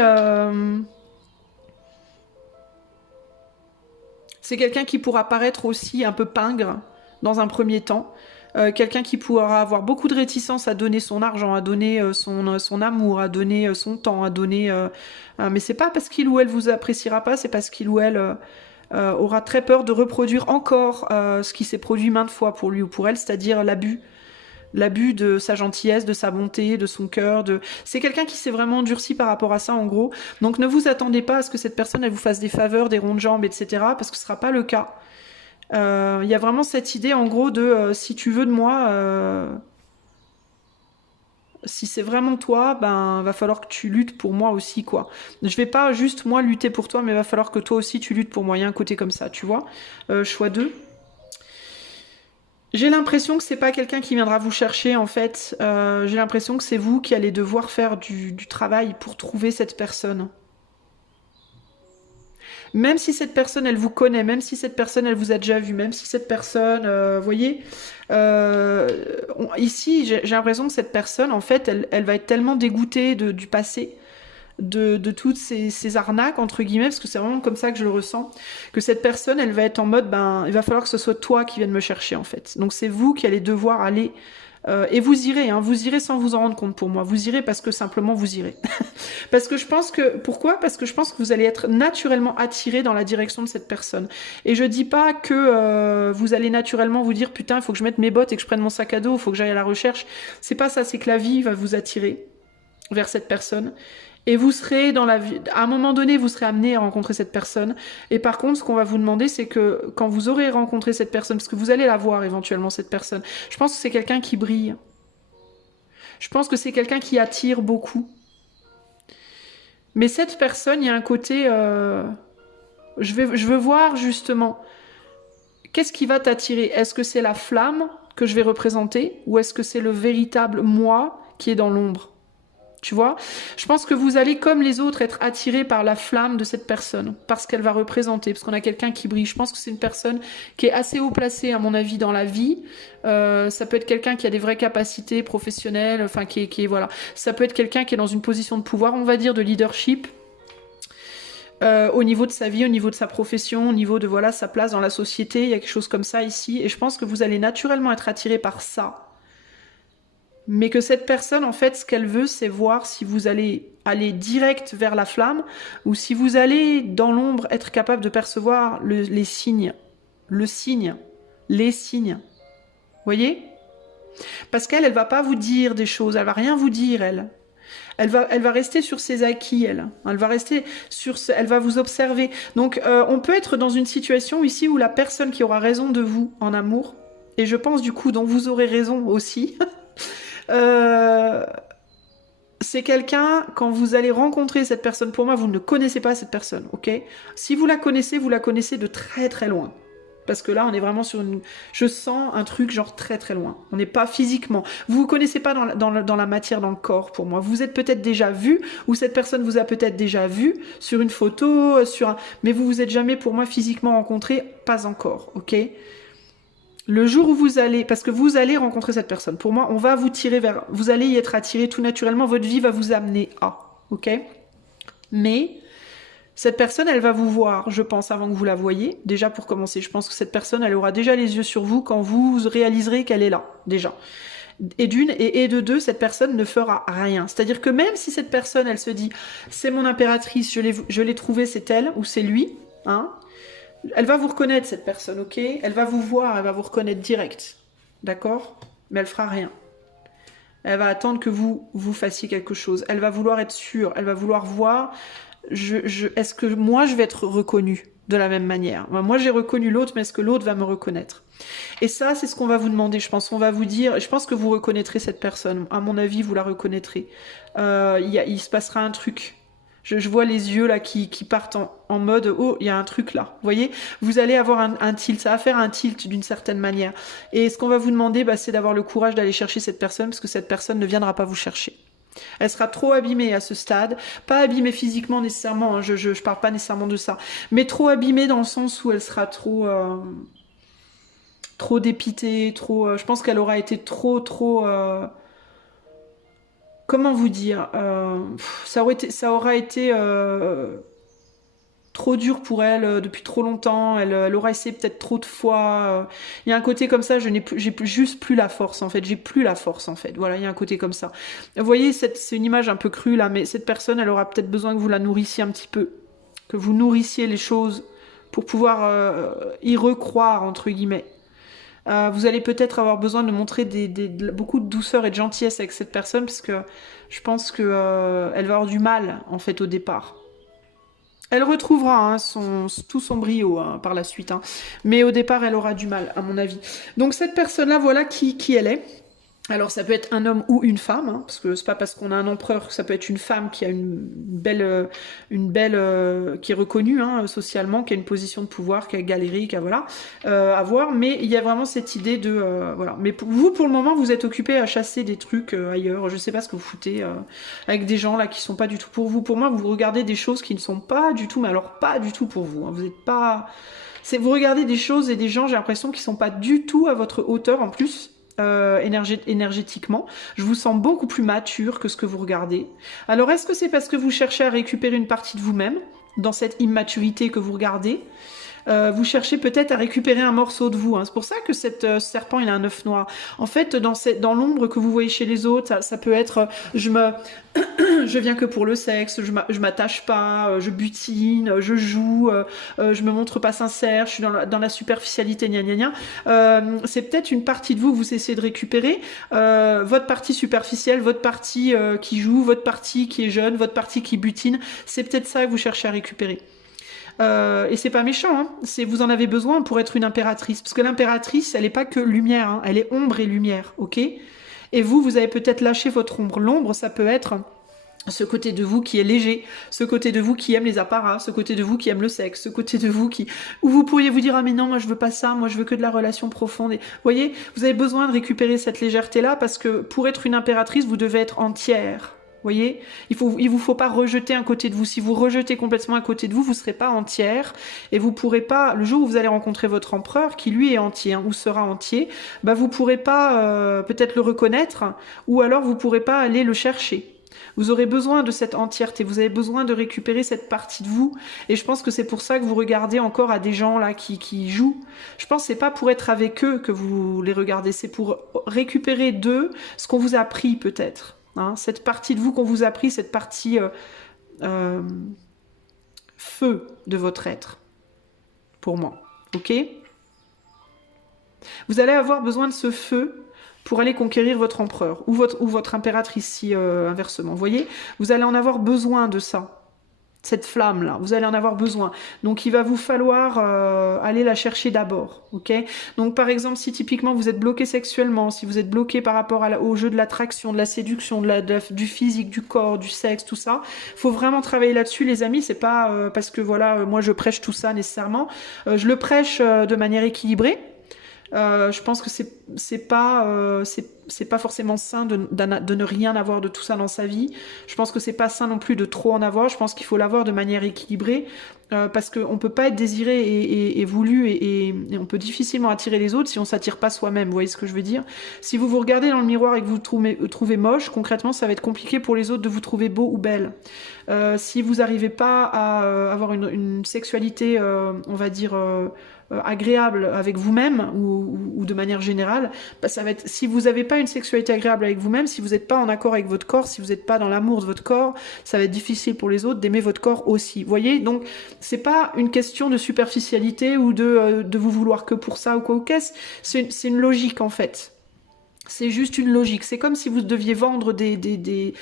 c'est quelqu'un qui pourra paraître aussi un peu pingre dans un premier temps. Quelqu'un qui pourra avoir beaucoup de réticence à donner son argent, à donner son amour, à donner son temps, à donner... mais c'est pas parce qu'il ou elle vous appréciera pas, c'est parce qu'il ou elle aura très peur de reproduire encore ce qui s'est produit maintes fois pour lui ou pour elle, c'est-à-dire l'abus. L'abus de sa gentillesse, de sa bonté, de son cœur. C'est quelqu'un qui s'est vraiment endurci par rapport à ça, en gros. Donc ne vous attendez pas à ce que cette personne elle vous fasse des faveurs, des ronds de jambes, etc. Parce que ce sera pas le cas. Il y a vraiment cette idée, en gros, de si tu veux de moi, si c'est vraiment toi, ben va falloir que tu luttes pour moi aussi, quoi. Je vais pas juste moi lutter pour toi, mais va falloir que toi aussi tu luttes pour moi. Il y a un côté comme ça, tu vois. Choix 2. J'ai l'impression que c'est pas quelqu'un qui viendra vous chercher, en fait. J'ai l'impression que c'est vous qui allez devoir faire du travail pour trouver cette personne. Même si cette personne, elle vous connaît, même si cette personne, elle vous a déjà vu, même si cette personne, vous voyez, ici, j'ai l'impression que cette personne, en fait, elle va être tellement dégoûtée du passé, de toutes ces arnaques, entre guillemets, parce que c'est vraiment comme ça que je le ressens, que cette personne, elle va être en mode, ben, il va falloir que ce soit toi qui vienne me chercher, en fait. Donc c'est vous qui allez devoir aller... et vous irez sans vous en rendre compte pour moi. Vous irez parce que simplement vous irez. Parce que je pense que... Pourquoi? Parce que je pense que vous allez être naturellement attiré dans la direction de cette personne. Et je dis pas que vous allez naturellement vous dire, putain, il faut que je mette mes bottes et que je prenne mon sac à dos, il faut que j'aille à la recherche. C'est pas ça, c'est que la vie va vous attirer vers cette personne. Et vous serez dans la vie, à un moment donné, vous serez amené à rencontrer cette personne. Et par contre, ce qu'on va vous demander, c'est que quand vous aurez rencontré cette personne, parce que vous allez la voir éventuellement, cette personne, je pense que c'est quelqu'un qui brille. Je pense que c'est quelqu'un qui attire beaucoup. Mais cette personne, il y a un côté... je veux voir justement, qu'est-ce qui va t'attirer? Est-ce que c'est la flamme que je vais représenter? Ou est-ce que c'est le véritable moi qui est dans l'ombre? Tu vois, je pense que vous allez, comme les autres, être attiré par la flamme de cette personne, parce qu'elle va représenter, parce qu'on a quelqu'un qui brille. Je pense que c'est une personne qui est assez haut placée, à mon avis, dans la vie. Ça peut être quelqu'un qui a des vraies capacités professionnelles, enfin, qui est voilà. Ça peut être quelqu'un qui est dans une position de pouvoir, on va dire, de leadership. Au niveau de sa vie, au niveau de sa profession, au niveau de voilà sa place dans la société, il y a quelque chose comme ça ici. Et je pense que vous allez naturellement être attiré par ça. Mais que cette personne, en fait, ce qu'elle veut, c'est voir si vous allez aller direct vers la flamme ou si vous allez, dans l'ombre, être capable de percevoir les signes. Le signe. Les signes. Vous voyez? Parce qu'elle, elle va pas vous dire des choses, elle va rien vous dire, elle. Elle va rester sur ses acquis, elle. Elle va rester elle va vous observer. Donc, on peut être dans une situation ici où la personne qui aura raison de vous en amour, et je pense du coup dont vous aurez raison aussi, c'est quelqu'un, quand vous allez rencontrer cette personne, pour moi, vous ne connaissez pas cette personne, ok? Si vous la connaissez de très très loin. Parce que là, on est vraiment sur une... Je sens un truc genre très très loin. On n'est pas physiquement. Vous ne connaissez pas dans la matière, dans le corps, pour moi. Vous êtes peut-être déjà vu, ou cette personne vous a peut-être déjà vu sur une photo, mais vous vous êtes jamais, pour moi, physiquement rencontré, pas encore, ok? Le jour où vous allez, parce que vous allez rencontrer cette personne, pour moi, on va vous tirer vers, vous allez y être attiré tout naturellement, votre vie va vous amener à, ok? Mais cette personne, elle va vous voir, je pense, avant que vous la voyiez. Déjà, pour commencer, je pense que cette personne, elle aura déjà les yeux sur vous quand vous réaliserez qu'elle est là, déjà. Et d'une, et de deux, cette personne ne fera rien. C'est-à-dire que même si cette personne, elle se dit, c'est mon impératrice, je l'ai trouvée, c'est elle, ou c'est lui, hein? Elle va vous reconnaître, cette personne, ok? Elle va vous voir, elle va vous reconnaître direct. D'accord? Mais elle fera rien. Elle va attendre que vous fassiez quelque chose. Elle va vouloir être sûre. Elle va vouloir voir, est-ce que moi, je vais être reconnue de la même manière? Moi, j'ai reconnu l'autre, mais est-ce que l'autre va me reconnaître? Et ça, c'est ce qu'on va vous demander, je pense. On va vous dire, je pense que vous reconnaîtrez cette personne. À mon avis, vous la reconnaîtrez. Il se passera un truc. Je vois les yeux là qui partent en mode oh, il y a un truc là. Vous voyez, vous allez avoir un tilt, ça va faire un tilt d'une certaine manière. Et ce qu'on va vous demander, c'est d'avoir le courage d'aller chercher cette personne, parce que cette personne ne viendra pas vous chercher. Elle sera trop abîmée à ce stade, pas abîmée physiquement nécessairement, hein, je parle pas nécessairement de ça, mais trop abîmée dans le sens où elle sera trop dépitée, je pense qu'elle aura été trop comment vous dire, ça aura été trop dur pour elle depuis trop longtemps, elle aura essayé peut-être trop de fois. Il y a un côté comme ça, j'ai juste plus la force en fait, j'ai plus la force en fait. Voilà, il y a un côté comme ça. Vous voyez, c'est une image un peu crue là, mais cette personne, elle aura peut-être besoin que vous la nourrissiez un petit peu, que vous nourrissiez les choses pour pouvoir y recroire entre guillemets. Vous allez peut-être avoir besoin de montrer beaucoup de douceur et de gentillesse avec cette personne, parce que je pense que elle va avoir du mal en fait au départ. Elle retrouvera tout son brio par la suite, hein. Mais au départ, elle aura du mal, à mon avis. Donc cette personne-là, voilà qui elle est. Alors ça peut être un homme ou une femme, hein, parce que c'est pas parce qu'on a un empereur que ça peut être une femme qui a une belle, qui est reconnue hein, socialement, qui a une position de pouvoir, qui a galéré, qui a voilà, à voir. Mais il y a vraiment cette idée de voilà. Mais pour vous, pour le moment, vous êtes occupé à chasser des trucs ailleurs. Je sais pas ce que vous foutez avec des gens là qui sont pas du tout pour vous. Pour moi, vous regardez des choses qui ne sont pas du tout, mais alors pas du tout pour vous. Hein. Vous êtes pas, vous regardez des choses et des gens, j'ai l'impression qu'ils sont pas du tout à votre hauteur en plus. Énergétiquement, je vous sens beaucoup plus mature que ce que vous regardez. Alors est-ce que c'est parce que vous cherchez à récupérer une partie de vous-même dans cette immaturité que vous regardez? Vous cherchez peut-être à récupérer un morceau de vous. Hein. C'est pour ça que cet serpent, il a un œuf noir. En fait, dans l'ombre que vous voyez chez les autres, ça peut être je viens que pour le sexe, je m'attache pas, je butine, je joue, je me montre pas sincère, je suis dans la superficialité, gna gna gna. C'est peut-être une partie de vous que vous essayez de récupérer, votre partie superficielle, votre partie qui joue, votre partie qui est jeune, votre partie qui butine. C'est peut-être ça que vous cherchez à récupérer. Et c'est pas méchant, hein. Vous en avez besoin pour être une impératrice, parce que l'impératrice, elle est pas que lumière, hein. Elle est ombre et lumière, ok? Et vous avez peut-être lâché votre ombre. L'ombre, ça peut être ce côté de vous qui est léger, ce côté de vous qui aime les apparats, ce côté de vous qui aime le sexe, ce côté de vous où vous pourriez vous dire ah mais non moi je veux pas ça, moi je veux que de la relation profonde. Et, vous voyez, vous avez besoin de récupérer cette légèreté là parce que pour être une impératrice, vous devez être entière. Vous voyez, il vous faut pas rejeter un côté de vous. Si vous rejetez complètement un côté de vous, vous serez pas entière et vous pourrez pas. Le jour où vous allez rencontrer votre empereur, qui lui est entier hein, ou sera entier, bah vous pourrez pas peut-être le reconnaître ou alors vous pourrez pas aller le chercher. Vous aurez besoin de cette entièreté, vous avez besoin de récupérer cette partie de vous. Et je pense que c'est pour ça que vous regardez encore à des gens là qui jouent. Je pense que c'est pas pour être avec eux que vous les regardez, c'est pour récupérer d'eux ce qu'on vous a appris peut-être. Hein, cette partie de vous qu'on vous a pris, cette partie feu de votre être, pour moi, ok? Vous allez avoir besoin de ce feu pour aller conquérir votre empereur, ou votre impératrice, si inversement, vous voyez? Vous allez en avoir besoin de ça. Cette flamme-là, vous allez en avoir besoin. Donc, il va vous falloir aller la chercher d'abord, ok? Donc, par exemple, si typiquement vous êtes bloqué sexuellement, si vous êtes bloqué par rapport au jeu de l'attraction, de la séduction, du physique, du corps, du sexe, tout ça, faut vraiment travailler là-dessus, les amis. C'est pas parce que, voilà, moi, je prêche tout ça nécessairement. Je le prêche de manière équilibrée. Je pense que c'est pas forcément sain de ne rien avoir de tout ça dans sa vie. Je pense que c'est pas sain non plus de trop en avoir. Je pense qu'il faut l'avoir de manière équilibrée parce qu'on peut pas être désiré et voulu et on peut difficilement attirer les autres si on s'attire pas soi-même. Vous voyez ce que je veux dire? Si vous vous regardez dans le miroir et que vous trouvez moche, concrètement, ça va être compliqué pour les autres de vous trouver beau ou belle. Si vous n'arrivez pas à avoir une sexualité, on va dire agréable avec vous-même ou de manière générale, bah ça va être, si vous n'avez pas une sexualité agréable avec vous-même, si vous n'êtes pas en accord avec votre corps, si vous n'êtes pas dans l'amour de votre corps, ça va être difficile pour les autres d'aimer votre corps aussi. Vous voyez, donc c'est pas une question de superficialité ou de vous vouloir que pour ça ou quoi, c'est une logique en fait. C'est juste une logique. C'est comme si vous deviez vendre des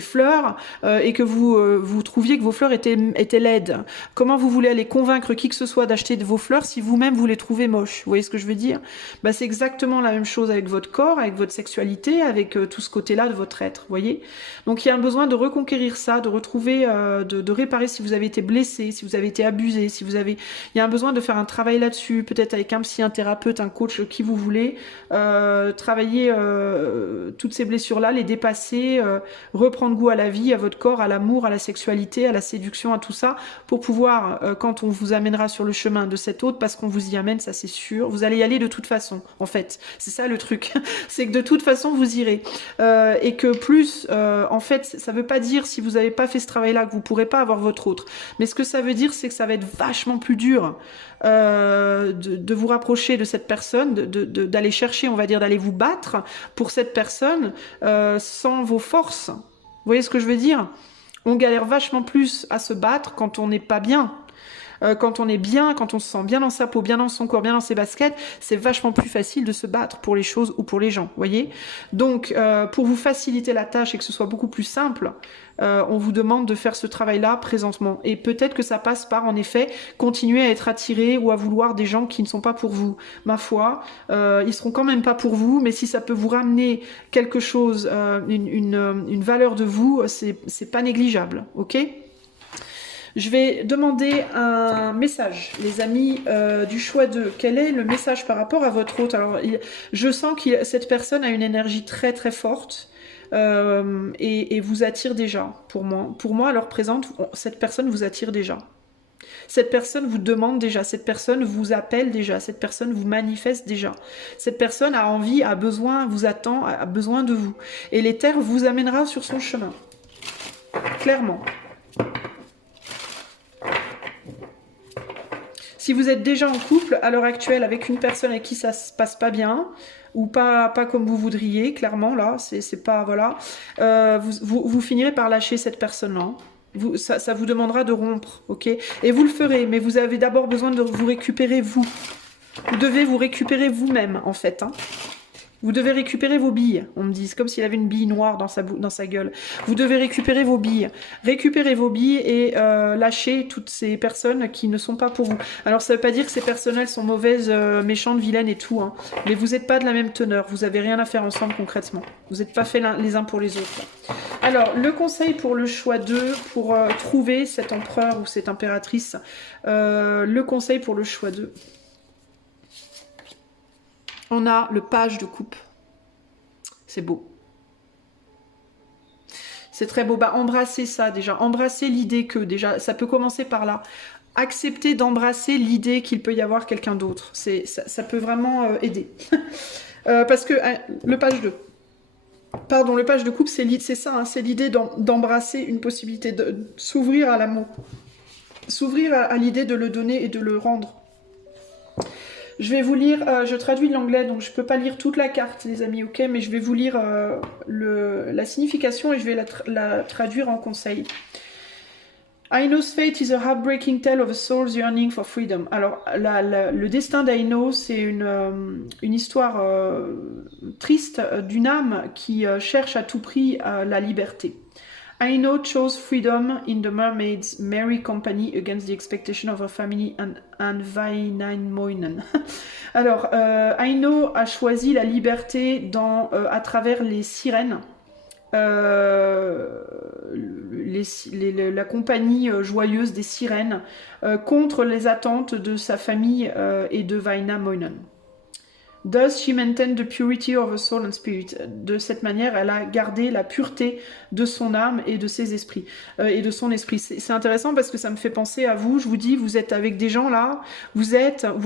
fleurs et que vous trouviez que vos fleurs étaient laides. Comment vous voulez aller convaincre qui que ce soit d'acheter vos fleurs si vous-même vous les trouvez moches? Vous voyez ce que je veux dire? Bah, c'est exactement la même chose avec votre corps, avec votre sexualité, avec tout ce côté-là de votre être. Vous voyez? Donc il y a un besoin de reconquérir ça, de retrouver, de réparer si vous avez été blessé, si vous avez été abusé, si vous avez... Il y a un besoin de faire un travail là-dessus, peut-être avec un psy, un thérapeute, un coach, qui vous voulez, travailler toutes ces blessures-là, les dépasser, reprendre goût à la vie, à votre corps, à l'amour, à la sexualité, à la séduction, à tout ça, pour pouvoir, quand on vous amènera sur le chemin de cet autre, parce qu'on vous y amène, ça c'est sûr, vous allez y aller de toute façon, en fait. C'est ça le truc, c'est que de toute façon vous irez. Et que plus, en fait, ça veut pas dire si vous n'avez pas fait ce travail-là que vous pourrez pas avoir votre autre. Mais ce que ça veut dire, c'est que ça va être vachement plus dur de vous rapprocher de cette personne, d'aller chercher, on va dire, d'aller vous battre pour cette personne sans vos forces. Vous voyez ce que je veux dire? On galère vachement plus à se battre quand on n'est pas bien. Quand on est bien, quand on se sent bien dans sa peau, bien dans son corps, bien dans ses baskets, c'est vachement plus facile de se battre pour les choses ou pour les gens, voyez. Donc, pour vous faciliter la tâche et que ce soit beaucoup plus simple, on vous demande de faire ce travail-là présentement. Et peut-être que ça passe par, en effet, continuer à être attiré ou à vouloir des gens qui ne sont pas pour vous. Ma foi, ils seront quand même pas pour vous, mais si ça peut vous ramener quelque chose, une valeur de vous, c'est pas négligeable, ok ? Je vais demander un message, les amis du choix 2. Quel est le message par rapport à votre hôte? Alors, je sens que cette personne a une énergie très très forte et vous attire déjà, pour moi. Pour moi, à l'heure présente, cette personne vous attire déjà. Cette personne vous demande déjà, cette personne vous appelle déjà, cette personne vous manifeste déjà. Cette personne a envie, a besoin, vous attend, a besoin de vous. Et l'éther vous amènera sur son chemin. Clairement. Si vous êtes déjà en couple à l'heure actuelle avec une personne avec qui ça se passe pas bien, ou pas comme vous voudriez, clairement, là, c'est pas, voilà, vous finirez par lâcher cette personne-là. Ça vous demandera de rompre, ok? Et vous le ferez, mais vous avez d'abord besoin de vous récupérer vous. Vous devez vous récupérer vous-même, en fait, hein. Vous devez récupérer vos billes, on me dit. C'est comme s'il avait une bille noire dans sa gueule. Vous devez récupérer vos billes. Récupérez vos billes et lâchez toutes ces personnes qui ne sont pas pour vous. Alors, ça ne veut pas dire que ces personnes-là sont mauvaises, méchantes, vilaines et tout. Hein. Mais vous n'êtes pas de la même teneur. Vous n'avez rien à faire ensemble concrètement. Vous n'êtes pas faits les uns pour les autres. Là. Alors, le conseil pour le choix 2, pour trouver cet empereur ou cette impératrice. Le conseil pour le choix 2. On a le page de coupe. C'est beau. C'est très beau. Bah, embrassez ça déjà. Embrassez l'idée que, déjà, ça peut commencer par là. Acceptez d'embrasser l'idée qu'il peut y avoir quelqu'un d'autre. Ça peut vraiment aider. Parce que le page 2. Pardon, le page de coupe, c'est ça. Hein, c'est l'idée d'embrasser une possibilité, de s'ouvrir à l'amour. S'ouvrir à l'idée de le donner et de le rendre. Je vais vous lire, je traduis de l'anglais, donc je ne peux pas lire toute la carte, les amis, ok? Mais je vais vous lire la signification et je vais la traduire en conseil. Aino's fate is a heartbreaking tale of a soul's yearning for freedom. Alors, le destin d'Aino, c'est une histoire triste d'une âme qui cherche à tout prix la liberté. Aino chose freedom in the mermaid's merry company against the expectation of her family and Vainamoinen. Alors, Aino a choisi la liberté à travers les sirènes, la compagnie joyeuse des sirènes, contre les attentes de sa famille et de Vainamoinen. Thus she maintained the purity of her soul and spirit. De cette manière, elle a gardé la pureté de son âme et de ses esprits et de son esprit. C'est intéressant parce que ça me fait penser à vous. Je vous dis, vous êtes avec des gens là, vous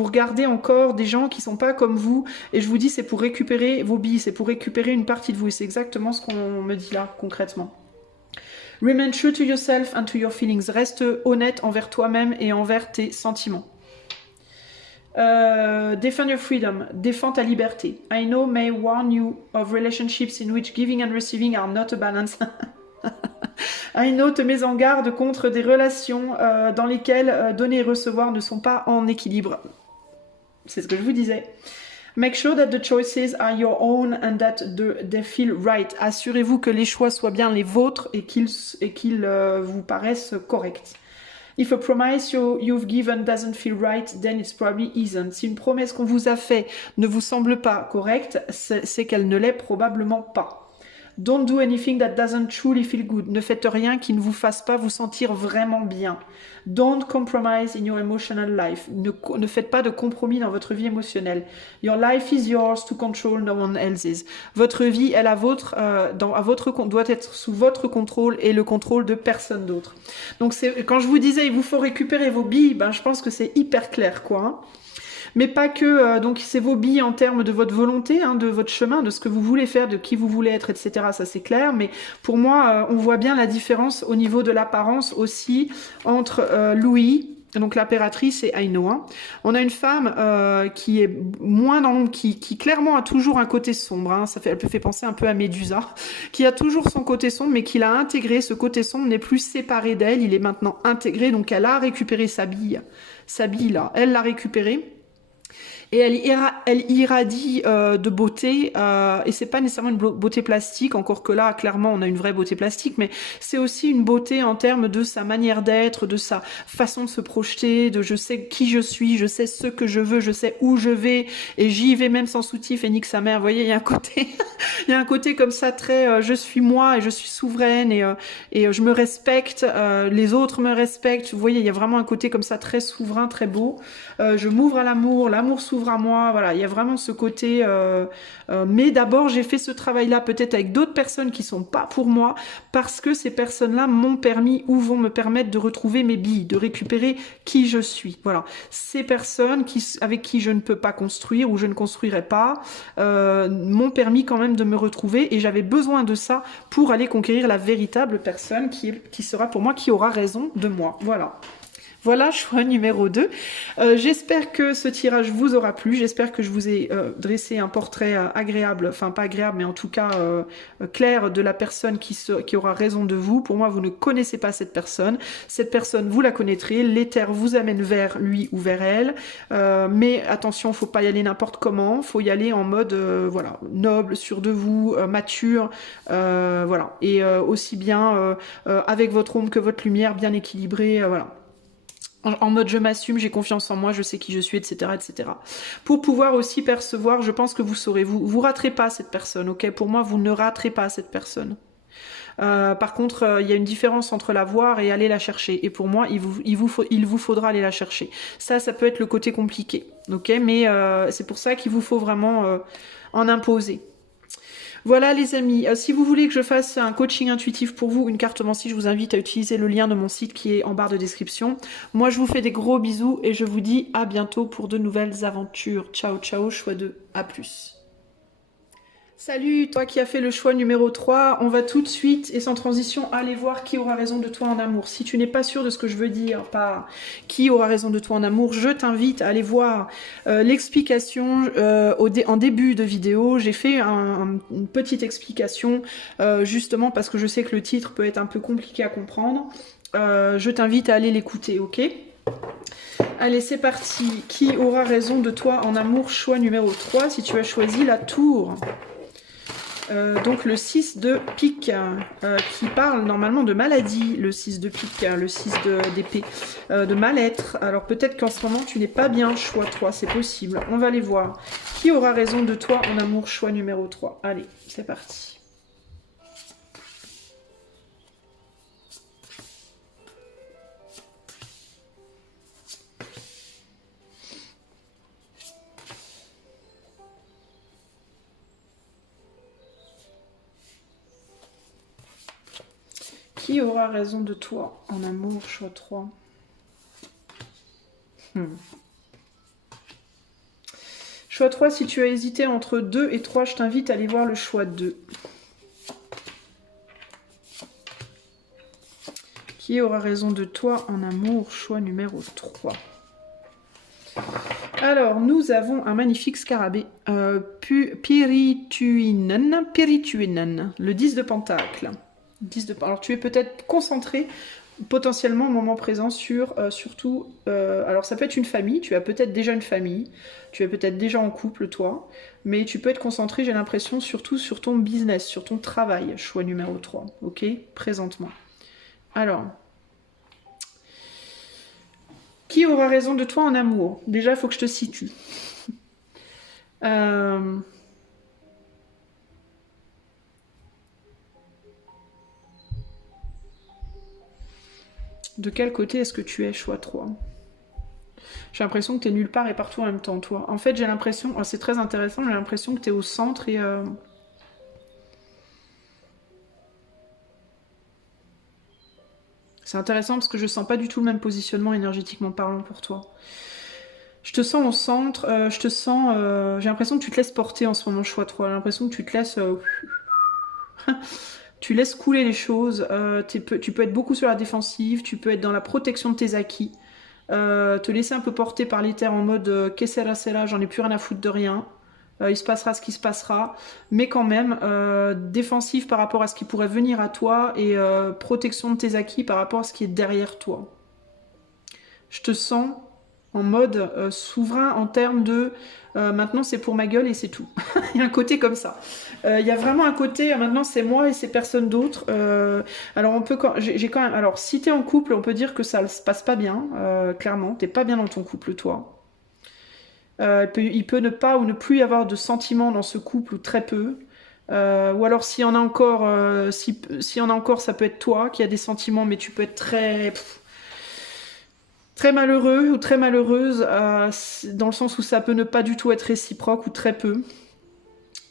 regardez encore des gens qui sont pas comme vous, et je vous dis, c'est pour récupérer vos billes, c'est pour récupérer une partie de vous. Et c'est exactement ce qu'on me dit là concrètement. Remain true to yourself and to your feelings. Reste honnête envers toi-même et envers tes sentiments. Defend your freedom, défends ta liberté. I know may warn you of relationships in which giving and receiving are not a balance. I know te met en garde contre des relations dans lesquelles donner et recevoir ne sont pas en équilibre. C'est ce que je vous disais. Make sure that the choices are your own and that they feel right. Assurez-vous que les choix soient bien les vôtres et qu'ils vous paraissent corrects. If a promise you've given doesn't feel right, then it's probably isn't. Si une promesse qu'on vous a faite ne vous semble pas correcte, c'est qu'elle ne l'est probablement pas. Don't do anything that doesn't truly feel good. Ne faites rien qui ne vous fasse pas vous sentir vraiment bien. Don't compromise in your emotional life. Ne faites pas de compromis dans votre vie émotionnelle. Your life is yours to control, no one else's. Votre vie, elle doit être sous votre contrôle et le contrôle de personne d'autre. Donc quand je vous disais, il vous faut récupérer vos billes, ben je pense que c'est hyper clair, quoi. Hein. Mais pas que, donc c'est vos billes en termes de votre volonté, hein, de votre chemin, de ce que vous voulez faire, de qui vous voulez être, etc. Ça c'est clair, mais pour moi, on voit bien la différence au niveau de l'apparence aussi entre Louis, donc l'impératrice, et Aino. Hein. On a une femme qui est moins dans l'ombre, qui clairement a toujours un côté sombre, hein, elle peut faire penser un peu à Médusa, qui a toujours son côté sombre, mais qui l'a intégré, ce côté sombre n'est plus séparé d'elle, il est maintenant intégré, donc elle a récupéré sa bille là, elle l'a récupérée. Et elle irradie de beauté, et c'est pas nécessairement une beauté plastique, encore que là, clairement, on a une vraie beauté plastique, mais c'est aussi une beauté en termes de sa manière d'être, de sa façon de se projeter, de je sais qui je suis, je sais ce que je veux, je sais où je vais, et j'y vais même sans soutif et nique sa mère. Vous voyez, il y a un côté, il y a un côté comme ça très, je suis moi et je suis souveraine et je me respecte, les autres me respectent. Vous voyez, il y a vraiment un côté comme ça très souverain, très beau. Je m'ouvre à l'amour s'ouvre à moi, voilà, il y a vraiment ce côté, mais d'abord j'ai fait ce travail-là peut-être avec d'autres personnes qui sont pas pour moi, parce que ces personnes-là m'ont permis ou vont me permettre de retrouver mes billes, de récupérer qui je suis, voilà. Ces personnes avec qui je ne peux pas construire ou je ne construirai pas, m'ont permis quand même de me retrouver, et j'avais besoin de ça pour aller conquérir la véritable personne qui sera pour moi, qui aura raison de moi, voilà. Voilà, choix numéro 2. J'espère que ce tirage vous aura plu. J'espère que je vous ai dressé un portrait agréable, enfin pas agréable, mais en tout cas clair de la personne qui aura raison de vous. Pour moi, vous ne connaissez pas cette personne. Cette personne, vous la connaîtrez. L'éther vous amène vers lui ou vers elle. Mais attention, faut pas y aller n'importe comment. Faut y aller en mode voilà, noble, sûr de vous, mature. Voilà. Et aussi bien avec votre ombre que votre lumière, bien équilibrée. Voilà. En mode je m'assume, j'ai confiance en moi, je sais qui je suis, etc., etc. Pour pouvoir aussi percevoir, je pense que vous saurez, vous raterez pas cette personne, ok? Pour moi, vous ne raterez pas cette personne. Par contre, il y a une différence entre la voir et aller la chercher. Et pour moi, il vous faudra aller la chercher. Ça peut être le côté compliqué, ok? Mais c'est pour ça qu'il vous faut vraiment en imposer. Voilà les amis, si vous voulez que je fasse un coaching intuitif pour vous, une cartomancie, je vous invite à utiliser le lien de mon site qui est en barre de description. Moi je vous fais des gros bisous et je vous dis à bientôt pour de nouvelles aventures. Ciao ciao, choix 2, à plus. Salut, toi qui as fait le choix numéro 3, on va tout de suite et sans transition aller voir qui aura raison de toi en amour. Si tu n'es pas sûr de ce que je veux dire par qui aura raison de toi en amour, je t'invite à aller voir l'explication en début de vidéo. J'ai fait une petite explication justement parce que je sais que le titre peut être un peu compliqué à comprendre. Je t'invite à aller l'écouter, ok ? Allez, c'est parti. Qui aura raison de toi en amour, choix numéro 3, si tu as choisi la tour. Donc le 6 de pique, qui parle normalement de maladie, le 6 de pique, le 6 d'épée, de mal-être. Alors peut-être qu'en ce moment tu n'es pas bien, choix 3, c'est possible. On va aller voir. Qui aura raison de toi en amour, choix numéro 3. Allez, c'est parti. Qui aura raison de toi en amour, choix 3. Choix 3, si tu as hésité entre 2 et 3, je t'invite à aller voir le choix 2. Qui aura raison de toi en amour, choix numéro 3. Alors, nous avons un magnifique scarabée, Pirituinen, le 10 de pentacle. Alors tu es peut-être concentré potentiellement au moment présent sur surtout, alors ça peut être une famille, tu as peut-être déjà une famille, tu es peut-être déjà en couple toi, mais tu peux être concentré, j'ai l'impression, surtout sur ton business, sur ton travail, choix numéro 3, ok, présentement. Alors, qui aura raison de toi en amour? Déjà, il faut que je te situe. Euh, de quel côté est-ce que tu es, choix 3? J'ai l'impression que tu es nulle part et partout en même temps, toi. En fait, j'ai l'impression, oh, c'est très intéressant, j'ai l'impression que tu es au centre et... c'est intéressant parce que je sens pas du tout le même positionnement énergétiquement parlant pour toi. Je te sens au centre, je te sens... j'ai l'impression que tu te laisses porter en ce moment, choix 3. J'ai l'impression que tu te laisses... tu laisses couler les choses. Tu peux être beaucoup sur la défensive, tu peux être dans la protection de tes acquis. Te laisser un peu porter par l'éther en mode que c'est là, j'en ai plus rien à foutre de rien. Il se passera ce qui se passera, mais quand même défensif par rapport à ce qui pourrait venir à toi et protection de tes acquis par rapport à ce qui est derrière toi. Je te sens en mode souverain en termes de maintenant c'est pour ma gueule et c'est tout. Il y a un côté comme ça. Il y a vraiment un côté maintenant c'est moi et c'est personne d'autre. Alors on peut j'ai quand même alors si t'es en couple on peut dire que ça se passe pas bien clairement t'es pas bien dans ton couple toi. Il peut ne pas ou ne plus y avoir de sentiments dans ce couple ou très peu. Ou alors s'il y en a encore, s'il y en a encore, ça peut être toi qui a des sentiments, mais tu peux être très malheureux ou très malheureuse, dans le sens où ça peut ne pas du tout être réciproque ou très peu.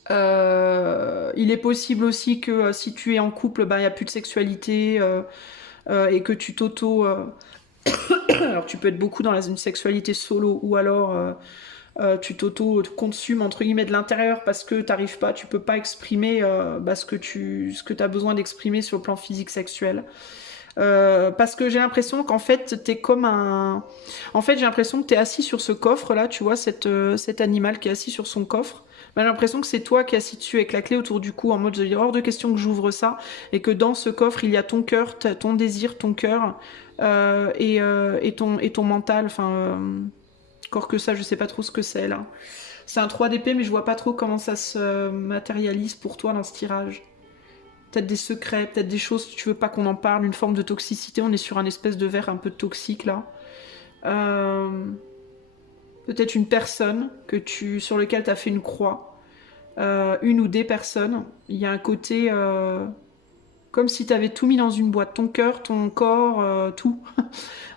Il est possible aussi que si tu es en couple, ben, il n'y a plus de sexualité et que tu t'auto... alors tu peux être beaucoup dans une sexualité solo ou alors tu t'auto-consumes entre guillemets de l'intérieur parce que t'arrives pas, tu peux pas exprimer ce que tu as besoin d'exprimer sur le plan physique sexuel. Parce que j'ai l'impression qu'en fait t'es comme un... En fait j'ai l'impression que t'es assis sur ce coffre là, tu vois cet animal qui est assis sur son coffre. Ben, j'ai l'impression que c'est toi qui es assis dessus avec la clé autour du cou en mode il est hors de question que j'ouvre ça et que dans ce coffre il y a ton cœur, ton désir, ton cœur et ton mental. Enfin, encore que ça je sais pas trop ce que c'est là. C'est un 3 d'épée mais je vois pas trop comment ça se matérialise pour toi dans ce tirage. Peut-être des secrets, peut-être des choses, tu veux pas qu'on en parle, une forme de toxicité, on est sur un espèce de verre un peu toxique là. Peut-être une personne sur lequel tu as fait une croix, une ou des personnes. Il y a un côté comme si tu avais tout mis dans une boîte, ton cœur, ton corps, tout.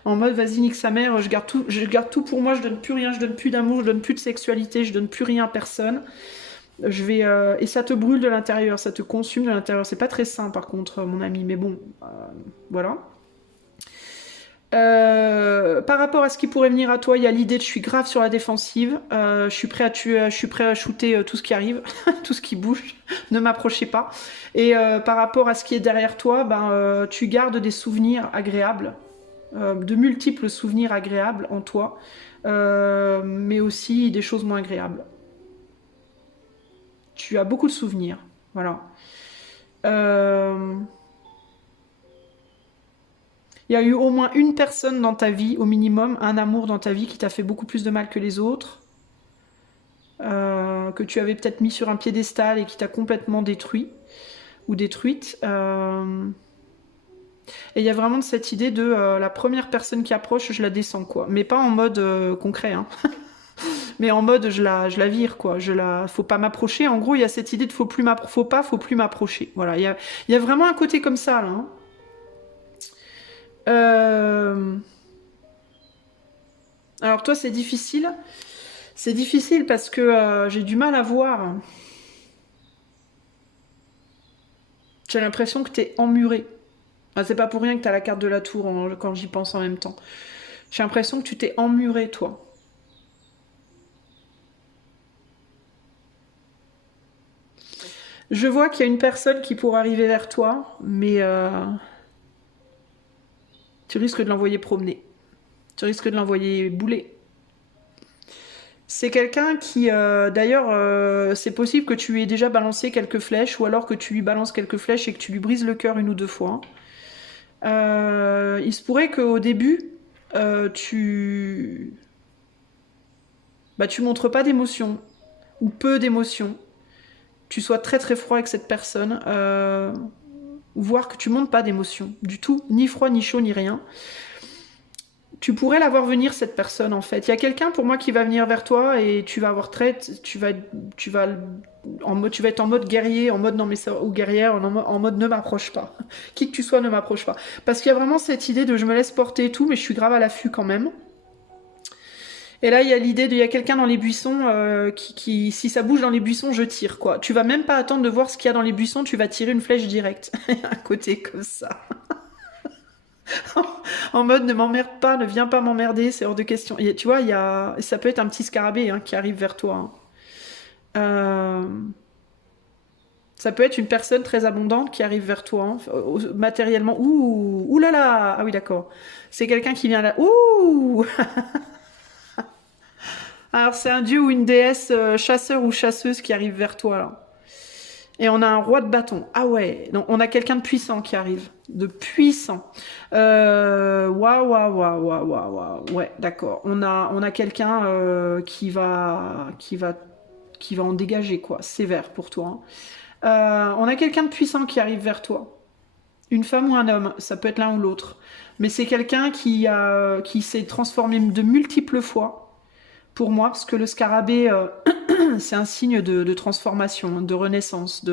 En mode vas-y nique sa mère, je garde tout pour moi, je donne plus rien, je donne plus d'amour, je donne plus de sexualité, je donne plus rien à personne. Et ça te brûle de l'intérieur, ça te consume de l'intérieur. C'est pas très sain par contre, mon ami, mais bon, voilà. Par rapport à ce qui pourrait venir à toi, il y a l'idée de je suis grave sur la défensive, je suis prêt à tuer, je suis prêt à shooter tout ce qui arrive, tout ce qui bouge, ne m'approchez pas. Et par rapport à ce qui est derrière toi, tu gardes des souvenirs agréables, de multiples souvenirs agréables en toi, mais aussi des choses moins agréables. Tu as beaucoup de souvenirs, voilà. Il y a eu au moins une personne dans ta vie, au minimum, un amour dans ta vie qui t'a fait beaucoup plus de mal que les autres, que tu avais peut-être mis sur un piédestal et qui t'a complètement détruit ou détruite. Et il y a vraiment cette idée de la première personne qui approche, je la descends, quoi. Mais pas en mode concret, hein. Mais en mode je la vire, quoi. Faut pas m'approcher. En gros, il y a cette idée de faut plus m'approcher. Voilà, il y a vraiment un côté comme ça, là. Hein. Alors toi, c'est difficile. C'est difficile parce que j'ai du mal à voir. J'ai l'impression que t'es emmuré. Ah, c'est pas pour rien que t'as la carte de la tour quand j'y pense en même temps. J'ai l'impression que tu t'es emmuré, toi. Je vois qu'il y a une personne qui pourrait arriver vers toi, mais tu risques de l'envoyer promener. Tu risques de l'envoyer bouler. C'est quelqu'un qui, d'ailleurs, c'est possible que tu lui aies déjà balancé quelques flèches, ou alors que tu lui balances quelques flèches et que tu lui brises le cœur une ou deux fois. Il se pourrait qu'au début, tu montres pas d'émotion ou peu d'émotion. Tu sois très très froid avec cette personne, ou voir que tu montres pas d'émotion du tout, ni froid, ni chaud, ni rien. Tu pourrais la voir venir cette personne en fait. Il y a quelqu'un pour moi qui va venir vers toi et tu vas avoir tu vas être en mode guerrier, en mode non mais ça, ou guerrière, en mode ne m'approche pas. Qui que tu sois, ne m'approche pas. Parce qu'il y a vraiment cette idée de je me laisse porter et tout, mais je suis grave à l'affût quand même. Et là, il y a l'idée il y a quelqu'un dans les buissons si ça bouge dans les buissons, je tire quoi. Tu vas même pas attendre de voir ce qu'il y a dans les buissons, tu vas tirer une flèche directe. Un côté comme ça. En mode ne m'emmerde pas, ne viens pas m'emmerder, c'est hors de question. Et, tu vois, ça peut être un petit scarabée hein, qui arrive vers toi. Hein. Euh, Ça peut être une personne très abondante qui arrive vers toi, hein, matériellement. Ouh là là. Ah oui, d'accord. C'est quelqu'un qui vient là. Ouh. Alors c'est un dieu ou une déesse chasseur ou chasseuse qui arrive vers toi là. Et on a un roi de bâton. Ah ouais, donc on a quelqu'un de puissant qui arrive. De puissant. Waouh, waouh, waouh, waouh, waouh, waouh. Ouais, d'accord. On a quelqu'un qui va en dégager, quoi. Sévère pour toi. Hein. On a quelqu'un de puissant qui arrive vers toi. Une femme ou un homme, ça peut être l'un ou l'autre. Mais c'est quelqu'un qui s'est transformé de multiples fois pour moi, parce que le scarabée, c'est un signe de transformation, de renaissance,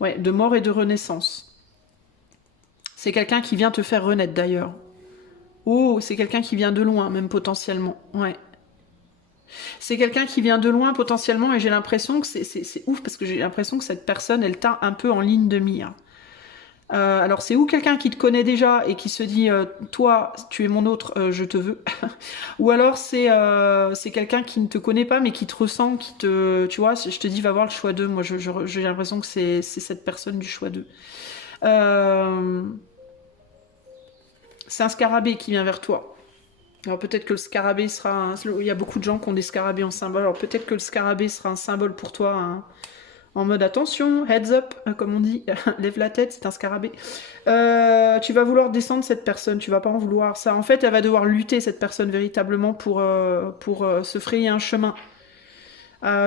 ouais, de mort et de renaissance. C'est quelqu'un qui vient te faire renaître d'ailleurs. Oh, c'est quelqu'un qui vient de loin, même potentiellement. Ouais. C'est quelqu'un qui vient de loin potentiellement et j'ai l'impression que c'est ouf parce que j'ai l'impression que cette personne, elle t'a un peu en ligne de mire. Alors c'est ou quelqu'un qui te connaît déjà et qui se dit toi tu es mon autre, je te veux, ou alors c'est quelqu'un qui ne te connaît pas mais qui te ressent, tu vois, je te dis va voir le choix 2. Moi j'ai l'impression que c'est cette personne du choix 2. Euh, c'est un scarabée qui vient vers toi. Alors peut-être que le scarabée il y a beaucoup de gens qui ont des scarabées en symbole, alors peut-être que le scarabée sera un symbole pour toi, hein. En mode attention, heads up, comme on dit, lève la tête, c'est un scarabée. Tu vas vouloir descendre cette personne, tu vas pas en vouloir. Ça, en fait, elle va devoir lutter cette personne véritablement pour se frayer un chemin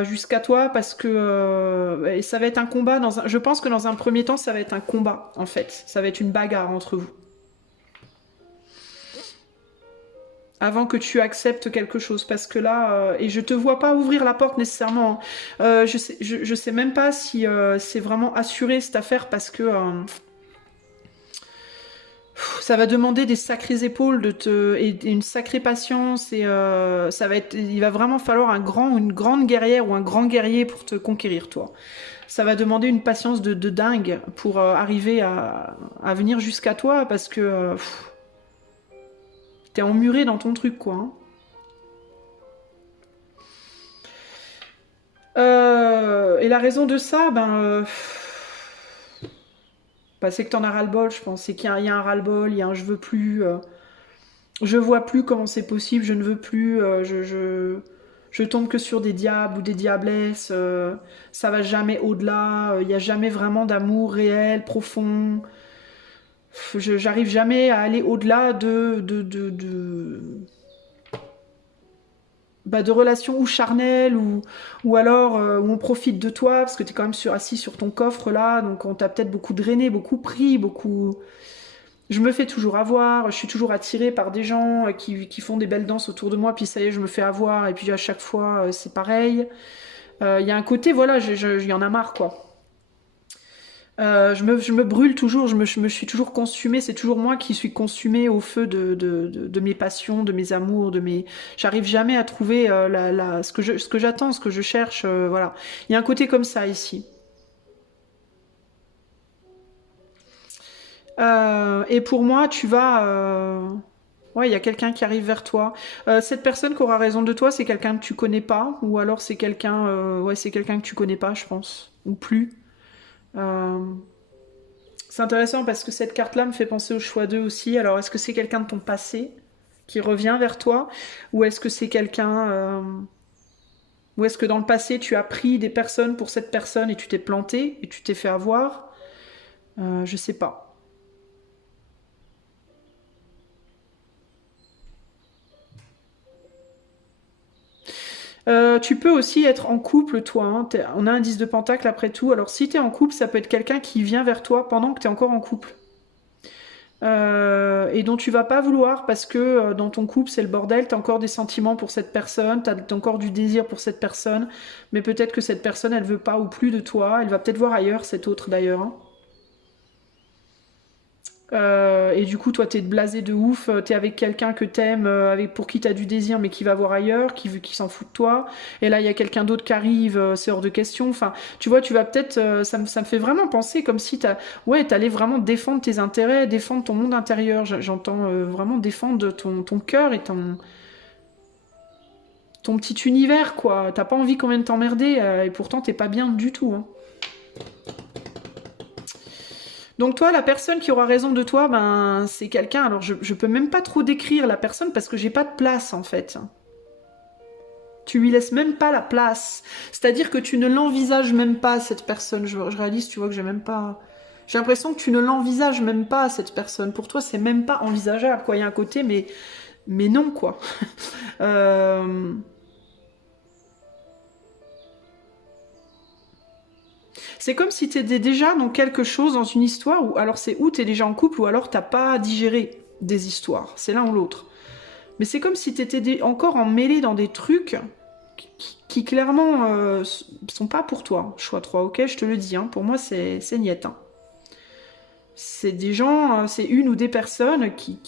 jusqu'à toi parce que et ça va être un combat. Je pense que dans un premier temps, ça va être un combat en fait. Ça va être une bagarre entre vous. Avant que tu acceptes quelque chose, parce que là, et je te vois pas ouvrir la porte nécessairement. Hein. Je sais même pas si c'est vraiment assuré cette affaire, parce que ça va demander des sacrées épaules et une sacrée patience, et il va vraiment falloir une grande guerrière ou un grand guerrier pour te conquérir, toi. Ça va demander une patience de dingue pour arriver à venir jusqu'à toi, parce que t'es emmuré dans ton truc, quoi. Hein. Et la raison de ça, c'est que t'en as ras-le-bol, je pense. C'est qu'il y a un ras-le-bol, il y a un je veux plus. Je vois plus comment c'est possible, je ne veux plus. Je tombe que sur des diables ou des diablesses. Ça va jamais au-delà. Il n'y a jamais vraiment d'amour réel, profond. J'arrive jamais à aller au-delà de relations ou charnelles ou alors où on profite de toi parce que tu es quand même assis sur ton coffre là, donc on t'a peut-être beaucoup drainé, beaucoup pris, beaucoup. Je me fais toujours avoir, je suis toujours attirée par des gens qui font des belles danses autour de moi, puis ça y est, je me fais avoir, et puis à chaque fois c'est pareil. Il y a un côté, voilà, il y en a marre quoi. Je me brûle toujours, je me suis toujours consumée, c'est toujours moi qui suis consumée au feu de mes passions, de mes amours, J'arrive jamais à trouver ce que j'attends, ce que je cherche, voilà. Il y a un côté comme ça ici. Et pour moi, tu vas... Ouais, il y a quelqu'un qui arrive vers toi. Cette personne qui aura raison de toi, c'est quelqu'un que tu connais pas, ou alors c'est quelqu'un que tu connais pas, je pense, ou plus. Euh, C'est intéressant parce que cette carte-là me fait penser au choix 2 aussi. Alors, est-ce que c'est quelqu'un de ton passé qui revient vers toi, ou est-ce que c'est ou est-ce que dans le passé tu as pris des personnes pour cette personne et tu t'es planté et tu t'es fait avoir. Je sais pas. Tu peux aussi être en couple, toi. Hein. On a un 10 de pentacle après tout. Alors, si tu es en couple, ça peut être quelqu'un qui vient vers toi pendant que tu es encore en couple. Et dont tu vas pas vouloir parce que dans ton couple, c'est le bordel. Tu as encore des sentiments pour cette personne, tu as encore du désir pour cette personne. Mais peut-être que cette personne, elle veut pas ou plus de toi. Elle va peut-être voir ailleurs, cette autre d'ailleurs. Hein. Et du coup, toi, t'es blasé de ouf, t'es avec quelqu'un que t'aimes, avec pour qui t'as du désir, mais qui va voir ailleurs, qui s'en fout de toi. Et là, il y a quelqu'un d'autre qui arrive, c'est hors de question. Enfin, tu vois, tu vas peut-être, ça me fait vraiment penser comme si ouais, t'allais vraiment défendre tes intérêts, défendre ton monde intérieur. J'entends vraiment défendre ton cœur et ton petit univers, quoi. T'as pas envie quand même de t'emmerder, et pourtant t'es pas bien du tout. Hein. Donc toi, la personne qui aura raison de toi, ben c'est quelqu'un. Alors je peux même pas trop décrire la personne parce que j'ai pas de place en fait. Tu lui laisses même pas la place. C'est-à-dire que tu ne l'envisages même pas cette personne. Je réalise, tu vois que j'ai même pas. J'ai l'impression que tu ne l'envisages même pas cette personne. Pour toi, c'est même pas envisageable. Quoi, il y a un côté, mais non quoi. euh... C'est comme si tu étais déjà dans quelque chose, dans une histoire, ou alors c'est où tu es déjà en couple, ou alors t'as pas digéré des histoires. C'est l'un ou l'autre. Mais c'est comme si tu étais encore emmêlé dans des trucs qui clairement sont pas pour toi. Choix 3, ok, je te le dis. Hein, pour moi, c'est niet. Hein. C'est des gens, c'est une ou des personnes qui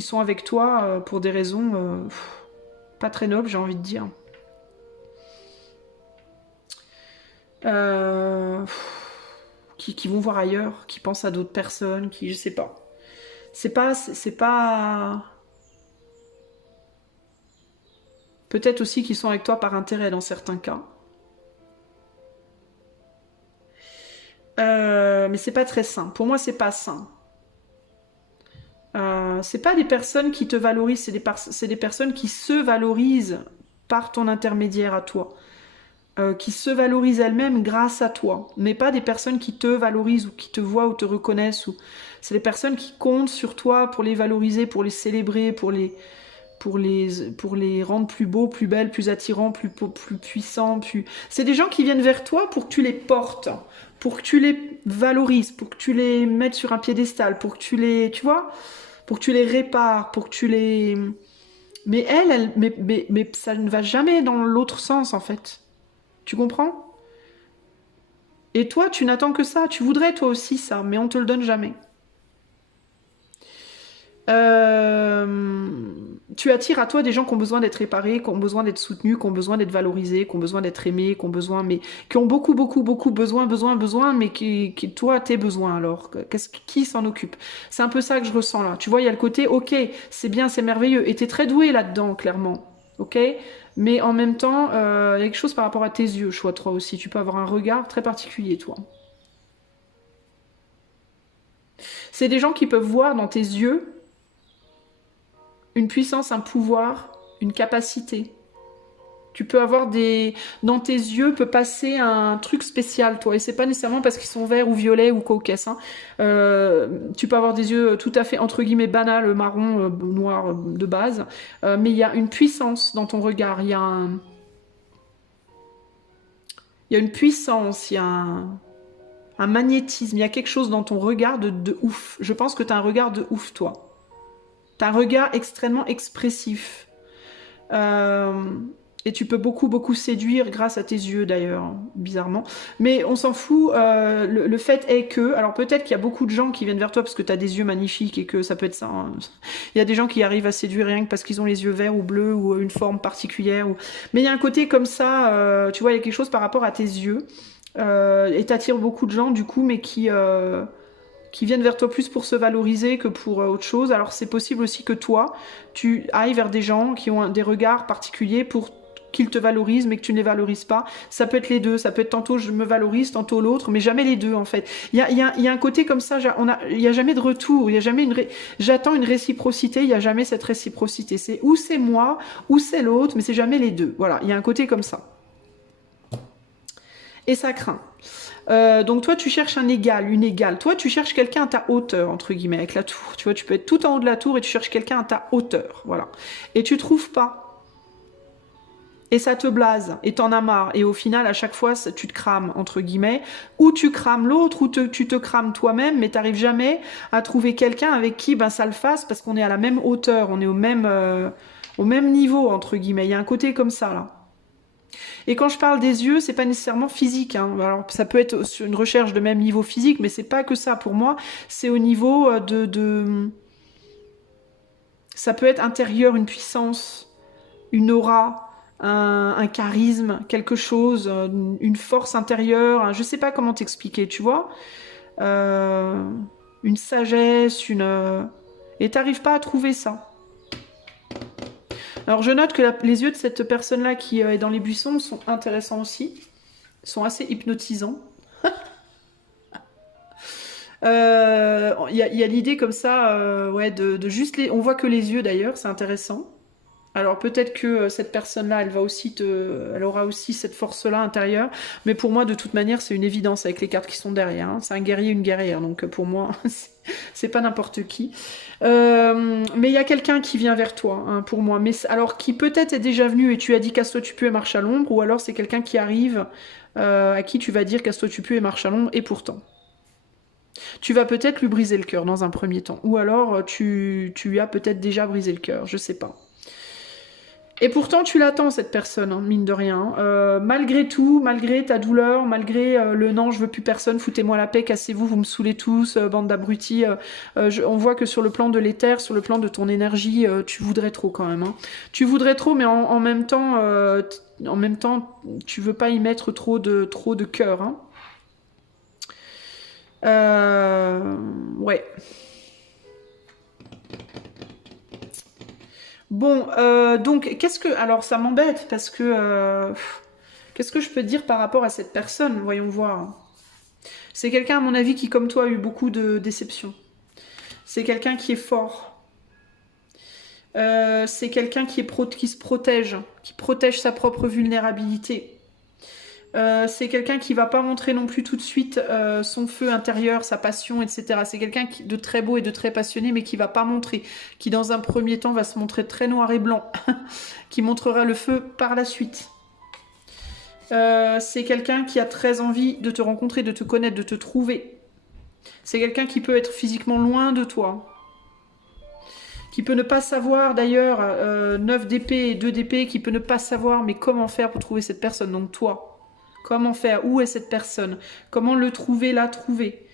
sont avec toi pour des raisons pas très nobles, j'ai envie de dire. Euh, qui vont voir ailleurs, qui pensent à d'autres personnes, qui, je sais pas. C'est pas. Peut-être aussi qu'ils sont avec toi par intérêt dans certains cas. Mais c'est pas très sain. Pour moi, c'est pas sain. C'est pas des personnes qui te valorisent, c'est des personnes qui se valorisent par ton intermédiaire à toi. Qui se valorisent elles-mêmes grâce à toi, mais pas des personnes qui te valorisent ou qui te voient ou te reconnaissent. C'est des personnes qui comptent sur toi pour les valoriser, pour les célébrer, pour les rendre plus beaux, plus belles, plus attirants, plus puissants. C'est des gens qui viennent vers toi pour que tu les portes, pour que tu les valorises, pour que tu les mettes sur un piédestal, pour que tu les, tu vois, pour que tu les répares, pour que tu les... Mais ça ne va jamais dans l'autre sens en fait. Tu comprends? Et toi, tu n'attends que ça. Tu voudrais toi aussi ça, mais on te le donne jamais. Tu attires à toi des gens qui ont besoin d'être réparés, qui ont besoin d'être soutenus, qui ont besoin d'être valorisés, qui ont besoin d'être aimés, qui ont besoin, mais qui ont beaucoup, beaucoup, beaucoup besoin, mais qui toi, tes besoins alors. Qui s'en occupe? C'est un peu ça que je ressens là. Tu vois, il y a le côté, ok, c'est bien, c'est merveilleux, et t'es très doué là-dedans, clairement. Ok? Mais en même temps, il y a quelque chose par rapport à tes yeux, choix 3 aussi. Tu peux avoir un regard très particulier, toi. C'est des gens qui peuvent voir dans tes yeux une puissance, un pouvoir, une capacité. Tu peux avoir des... Dans tes yeux peut passer un truc spécial, toi. Et c'est pas nécessairement parce qu'ils sont verts ou violets ou caucasses. Hein. Tu peux avoir des yeux tout à fait, entre guillemets, banals, marron, noir de base. Mais il y a une puissance dans ton regard. Il y a une puissance, il y a un magnétisme. Il y a quelque chose dans ton regard de ouf. Je pense que tu as un regard de ouf, toi. Tu as un regard extrêmement expressif. Et tu peux beaucoup, beaucoup séduire grâce à tes yeux d'ailleurs, bizarrement. Mais on s'en fout. Le fait est que... Alors peut-être qu'il y a beaucoup de gens qui viennent vers toi parce que tu as des yeux magnifiques et que ça peut être ça. Hein. Il y a des gens qui arrivent à séduire rien que parce qu'ils ont les yeux verts ou bleus ou une forme particulière. Mais il y a un côté comme ça, tu vois, il y a quelque chose par rapport à tes yeux. Et t'attires beaucoup de gens du coup, mais qui viennent vers toi plus pour se valoriser que pour autre chose. Alors c'est possible aussi que toi, tu ailles vers des gens qui ont des regards particuliers pour qu'ils te valorisent, mais que tu ne les valorises pas. Ça peut être les deux, ça peut être tantôt je me valorise, tantôt l'autre, mais jamais les deux en fait. Il y a un côté comme ça, il n'y a jamais de retour, il y a jamais j'attends une réciprocité, il n'y a jamais cette réciprocité. C'est ou c'est moi, ou c'est l'autre, mais c'est jamais les deux. Voilà, il y a un côté comme ça. Et ça craint. Donc toi tu cherches un égal, une égale. Toi tu cherches quelqu'un à ta hauteur, entre guillemets, avec la tour. Tu vois, tu peux être tout en haut de la tour et tu cherches quelqu'un à ta hauteur. Voilà. Et tu trouves pas. et ça te blase, et t'en as marre, et au final, à chaque fois, tu te crames, entre guillemets, ou tu crames l'autre, ou tu te crames toi-même, mais t'arrives jamais à trouver quelqu'un avec qui ben, ça le fasse, parce qu'on est à la même hauteur, on est au même niveau, entre guillemets. Il y a un côté comme ça, là. Et quand je parle des yeux, c'est pas nécessairement physique, hein. Alors, ça peut être une recherche de même niveau physique, mais c'est pas que ça, pour moi, c'est au niveau ça peut être intérieur, une puissance, une aura, un charisme, quelque chose, une force intérieure, je sais pas comment t'expliquer, tu vois, une sagesse, et t'arrives pas à trouver ça. Alors je note que les yeux de cette personne-là qui est dans les buissons sont intéressants aussi, sont assez hypnotisants. Il y a l'idée comme ça, ouais, de juste les... On voit que les yeux d'ailleurs, c'est intéressant. Alors peut-être que cette personne-là, elle aura aussi cette force-là intérieure, mais pour moi, de toute manière, c'est une évidence avec les cartes qui sont derrière, hein. C'est un guerrier, une guerrière, donc pour moi, c'est pas n'importe qui. Mais il y a quelqu'un qui vient vers toi, hein, pour moi. Mais alors qui peut-être est déjà venu et tu as dit casse-toi tu peux et marche à l'ombre, ou alors c'est quelqu'un qui arrive à qui tu vas dire casse-toi tu peux et marche à l'ombre, et pourtant. Tu vas peut-être lui briser le cœur dans un premier temps, ou alors tu lui as peut-être déjà brisé le cœur, je sais pas. Et pourtant, tu l'attends, cette personne, hein, mine de rien. Malgré tout, malgré ta douleur, malgré le non, je veux plus personne, foutez-moi la paix, cassez-vous, vous me saoulez tous, bande d'abrutis. On voit que sur le plan de l'éther, sur le plan de ton énergie, tu voudrais trop quand même. Hein. Tu voudrais trop, mais en même temps, tu veux pas y mettre trop de cœur. Hein. Ouais. Bon, donc, alors, ça m'embête, parce que... qu'est-ce que je peux dire par rapport à cette personne? Voyons voir. C'est quelqu'un, à mon avis, qui, comme toi, a eu beaucoup de déceptions. C'est quelqu'un qui est fort. C'est quelqu'un qui se protège, qui protège sa propre vulnérabilité. C'est quelqu'un qui va pas montrer non plus tout de suite son feu intérieur, sa passion, etc. C'est quelqu'un de très beau et de très passionné, mais qui va pas montrer, qui dans un premier temps va se montrer très noir et blanc, qui montrera le feu par la suite. C'est quelqu'un qui a très envie de te rencontrer, de te connaître, de te trouver. C'est quelqu'un qui peut être physiquement loin de toi, qui peut ne pas savoir d'ailleurs, 9 d'épée et 2 d'épée, qui peut ne pas savoir mais comment faire pour trouver cette personne, donc toi. Comment faire? Où est cette personne? Comment le trouver, la trouver?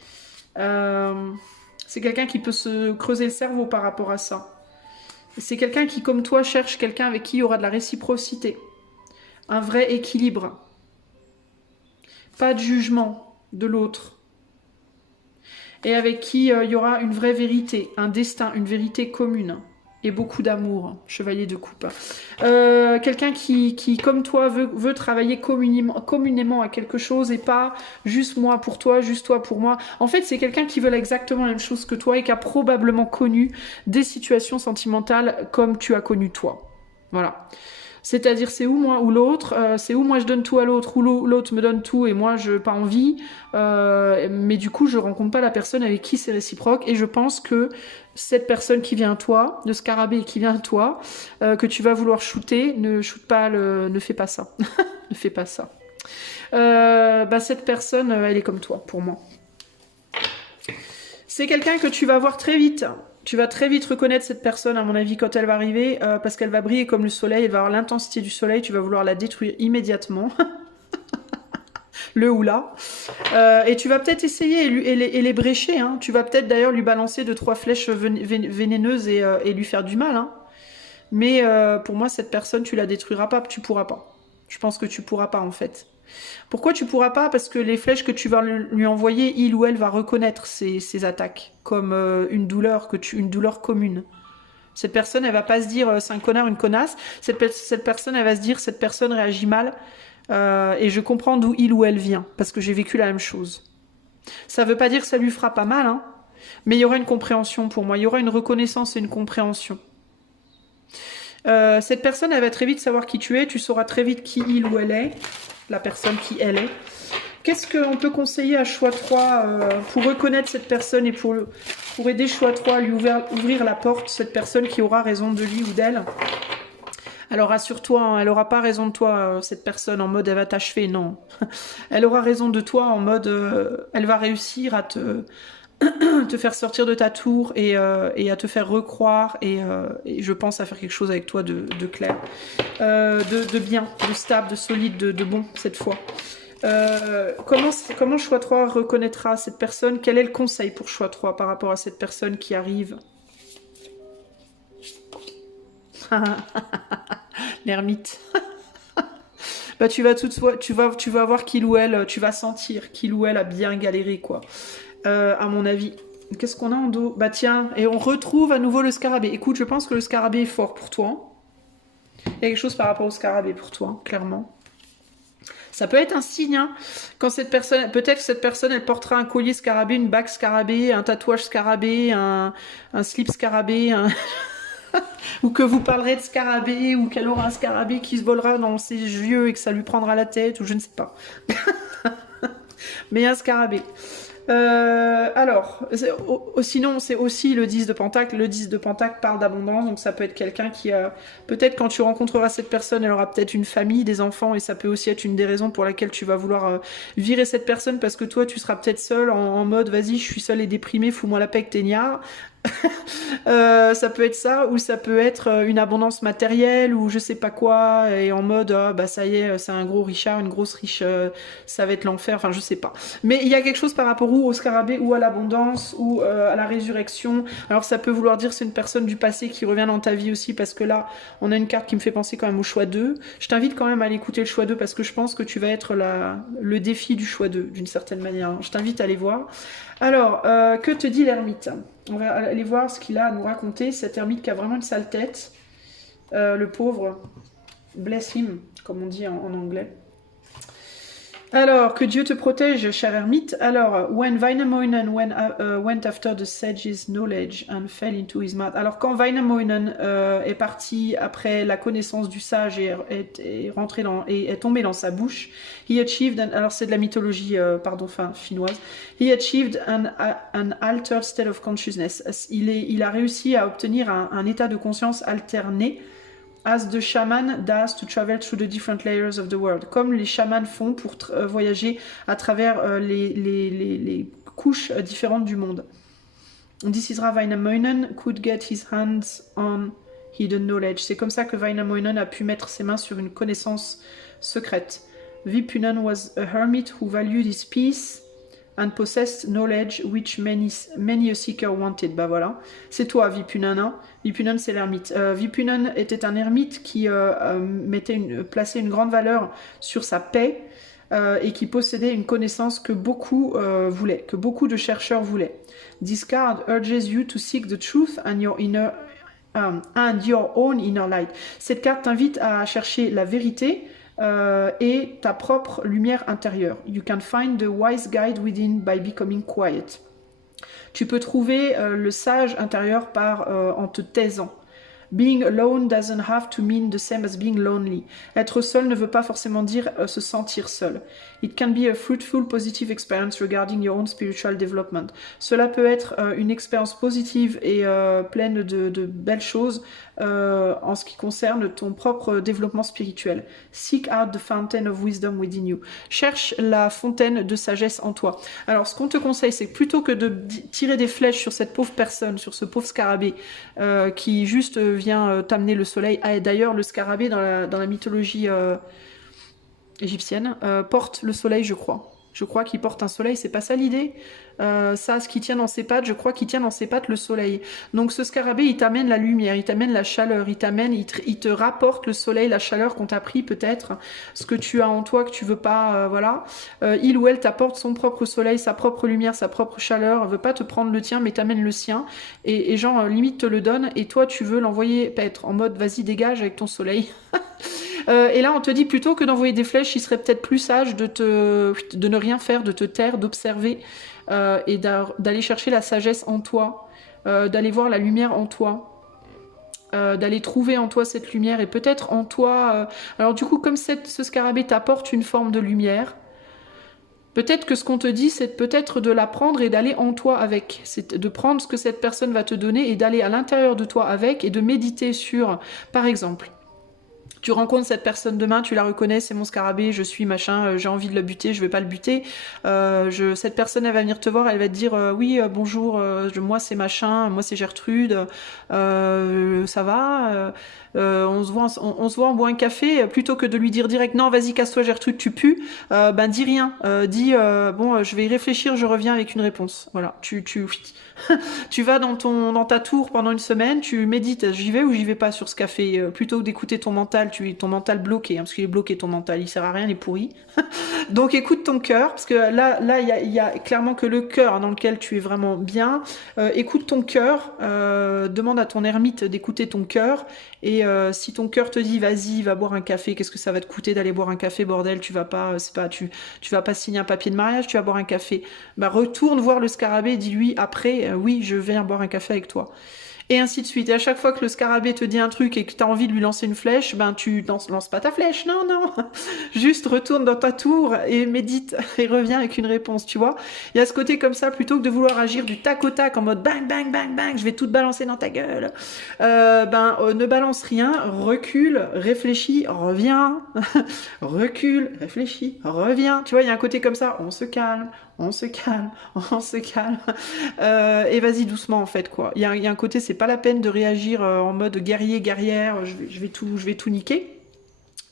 C'est quelqu'un qui peut se creuser le cerveau par rapport à ça. C'est quelqu'un qui, comme toi, cherche quelqu'un avec qui il y aura de la réciprocité. Un vrai équilibre. Pas de jugement de l'autre. Et avec qui il y aura une vraie vérité, un destin, une vérité commune. Et beaucoup d'amour, chevalier de coupe. Quelqu'un qui, comme toi, veut travailler communément à quelque chose et pas juste moi pour toi, juste toi pour moi. En fait, c'est quelqu'un qui veut exactement la même chose que toi et qui a probablement connu des situations sentimentales comme tu as connu toi. Voilà. C'est-à-dire, c'est ou moi ou l'autre, c'est ou moi je donne tout à l'autre, ou l'autre me donne tout et moi je pas envie, mais du coup je rencontre pas la personne avec qui c'est réciproque, et je pense que cette personne qui vient à toi, le scarabée qui vient à toi, que tu vas vouloir shooter, ne fais pas ça, ne fais pas ça. Cette personne, elle est comme toi pour moi. C'est quelqu'un que tu vas voir très vite. Tu vas très vite reconnaître cette personne, à mon avis, quand elle va arriver, parce qu'elle va briller comme le soleil, elle va avoir l'intensité du soleil, tu vas vouloir la détruire immédiatement. Le ou la. Et tu vas peut-être essayer et les brécher. Hein. Tu vas peut-être d'ailleurs lui balancer 2-3 flèches vénéneuses et lui faire du mal. Hein. Mais pour moi, cette personne, tu la détruiras pas, tu pourras pas. Je pense que tu pourras pas, en fait. Pourquoi tu pourras pas? Parce que les flèches que tu vas lui envoyer, il ou elle va reconnaître ces attaques comme une douleur commune. Cette personne, elle va pas se dire c'est un connard, une connasse. Cette personne, elle va se dire cette personne réagit mal et je comprends d'où il ou elle vient parce que j'ai vécu la même chose. Ça veut pas dire que ça lui fera pas mal, hein, mais il y aura une compréhension pour moi. Il y aura une reconnaissance et une compréhension. Cette personne, elle va très vite savoir qui tu es. Tu sauras très vite qui il ou elle est. La personne qui elle est. Qu'est-ce qu'on peut conseiller à choix 3 pour reconnaître cette personne et pour aider choix 3 à lui ouvrir la porte, cette personne qui aura raison de lui ou d'elle? Alors rassure-toi, hein, elle aura pas raison de toi, cette personne, en mode elle va t'achever, non. Elle aura raison de toi en mode elle va réussir à te faire sortir de ta tour et à te faire recroire et je pense à faire quelque chose avec toi de clair, de bien, de stable, de solide, de bon cette fois. Comment choix 3 reconnaîtra cette personne? Quel est le conseil pour choix 3 par rapport à cette personne qui arrive? L'ermite. Bah tu vas voir qu'il ou elle, tu vas sentir qu'il ou elle a bien galéré quoi. À mon avis. Qu'est-ce qu'on a en dos? Bah tiens, et on retrouve à nouveau le scarabée. Écoute, je pense que le scarabée est fort pour toi. Il y a quelque chose par rapport au scarabée pour toi, clairement. Ça peut être un signe, hein. Quand cette personne, peut-être que cette personne, elle portera un collier scarabée, une bague scarabée, un tatouage scarabée, un slip scarabée, ou que vous parlerez de scarabée, ou qu'elle aura un scarabée qui se volera dans ses yeux et que ça lui prendra la tête, ou je ne sais pas. Mais un scarabée. Alors, sinon c'est aussi le 10 de Pentacle. Le 10 de Pentacle parle d'abondance, donc ça peut être quelqu'un qui a... Peut-être quand tu rencontreras cette personne, elle aura peut-être une famille, des enfants, et ça peut aussi être une des raisons pour laquelle tu vas vouloir virer cette personne, parce que toi tu seras peut-être seul en mode vas-y, je suis seul et déprimé, fous-moi la paix avec tes niards. Ça peut être ça, ou ça peut être une abondance matérielle, ou je sais pas quoi, et en mode bah ça y est, c'est un gros richard, une grosse riche, ça va être l'enfer, enfin je sais pas. Mais il y a quelque chose par rapport au scarabée, ou à l'abondance, ou à la résurrection. Alors ça peut vouloir dire c'est une personne du passé qui revient dans ta vie aussi, parce que là, on a une carte qui me fait penser quand même au choix 2. Je t'invite quand même à aller écouter le choix 2, parce que je pense que tu vas être le défi du choix 2, d'une certaine manière. Je t'invite à aller voir. Alors, que te dit l'ermite? On va aller voir ce qu'il a à nous raconter, cet ermite qui a vraiment une sale tête. Le pauvre, bless him, comme on dit en anglais. Alors, que Dieu te protège, cher ermite. Alors, when Wainamoinen went after the sage's knowledge and fell into his mouth. Alors, quand Wainamoinen est parti après la connaissance du sage et est tombé dans sa bouche, he achieved, alors c'est de la mythologie, finnoise, he achieved an altered state of consciousness. Il a réussi à obtenir un état de conscience alterné, as the shaman does to travel through the different layers of the world, comme les chamans font pour voyager à travers les couches différentes du monde. This is how Wainamoinen could get his hands on hidden knowledge. C'est comme ça que Wainamoinen a pu mettre ses mains sur une connaissance secrète. Vipunen was a hermit who valued his peace and possessed knowledge which many a seeker wanted. Bah voilà, c'est toi Vipunen, hein. Vipunen c'est l'ermite. Vipunen était un ermite qui plaçait une grande valeur sur sa paix et qui possédait une connaissance que beaucoup voulaient, que beaucoup de chercheurs voulaient. This card urges you to seek the truth and your own inner light. Cette carte t'invite à chercher la vérité et ta propre lumière intérieure. You can find the wise guide within by becoming quiet. Tu peux trouver le sage intérieur en te taisant. Being alone doesn't have to mean the same as being lonely. Être seul ne veut pas forcément dire se sentir seul. It can be a fruitful, positive experience regarding your own spiritual development. Cela peut être une expérience positive et pleine de belles choses en ce qui concerne ton propre développement spirituel. Seek out the fountain of wisdom within you. Cherche la fontaine de sagesse en toi. Alors, ce qu'on te conseille, c'est plutôt que de tirer des flèches sur cette pauvre personne, sur ce pauvre scarabée qui juste vient t'amener le soleil. Ah, et d'ailleurs, le scarabée dans la mythologie égyptienne porte le soleil, je crois. Je crois qu'il porte un soleil, c'est pas ça l'idée. Ça, ce qui tient dans ses pattes, je crois qu'il tient dans ses pattes le soleil. Donc ce scarabée, il t'amène la lumière, il t'amène la chaleur, il te rapporte le soleil, la chaleur qu'on t'a pris peut-être, ce que tu as en toi que tu veux pas, voilà. Il ou elle t'apporte son propre soleil, sa propre lumière, sa propre chaleur, veut pas te prendre le tien, mais t'amène le sien, et genre limite te le donne, et toi tu veux l'envoyer paître, en mode vas-y dégage avec ton soleil. Et là, on te dit plutôt que d'envoyer des flèches, il serait peut-être plus sage de ne rien faire, de te taire, d'observer et d'aller chercher la sagesse en toi, d'aller voir la lumière en toi, d'aller trouver en toi cette lumière et peut-être en toi... Alors du coup, comme ce scarabée t'apporte une forme de lumière, peut-être que ce qu'on te dit, c'est peut-être de la prendre et d'aller en toi avec. C'est de prendre ce que cette personne va te donner et d'aller à l'intérieur de toi avec et de méditer sur, par exemple... Tu rencontres cette personne demain, tu la reconnais, c'est mon scarabée, je suis machin, j'ai envie de le buter, je vais pas le buter. Cette personne, elle va venir te voir, elle va te dire oui, bonjour, moi c'est machin, moi c'est Gertrude, ça va on se voit, on boit un café, plutôt que de lui dire direct non, vas-y, casse-toi Gertrude, tu pues, ben dis rien, dis bon, je vais y réfléchir, je reviens avec une réponse. Voilà, tu vas dans ta tour pendant une semaine, tu médites, j'y vais ou j'y vais pas sur ce café, plutôt que d'écouter ton mental, ton mental bloqué, hein, parce qu'il est bloqué ton mental, il sert à rien, il est pourri. Donc écoute ton cœur, parce que là il y a clairement que le cœur dans lequel tu es vraiment bien. Écoute ton cœur, demande à ton ermite d'écouter ton cœur, et si ton cœur te dit vas-y, va boire un café, qu'est-ce que ça va te coûter d'aller boire un café, bordel, tu vas pas, tu vas pas signer un papier de mariage, tu vas boire un café. Bah retourne voir le scarabée et dis-lui après oui, je viens boire un café avec toi. Et ainsi de suite. Et à chaque fois que le scarabée te dit un truc et que tu as envie de lui lancer une flèche, ben tu lances pas ta flèche, non, non. Juste retourne dans ta tour et médite et reviens avec une réponse, tu vois. Il y a ce côté comme ça, plutôt que de vouloir agir du tac au tac en mode bang, bang, bang, bang, je vais tout te balancer dans ta gueule. Ne balance rien, recule, réfléchis, reviens. Recule, réfléchis, reviens. Tu vois, il y a un côté comme ça, on se calme, on se calme, on se calme. Et vas-y doucement en fait quoi. Il y a un côté, c'est pas la peine de réagir en mode guerrier, guerrière, je vais tout niquer.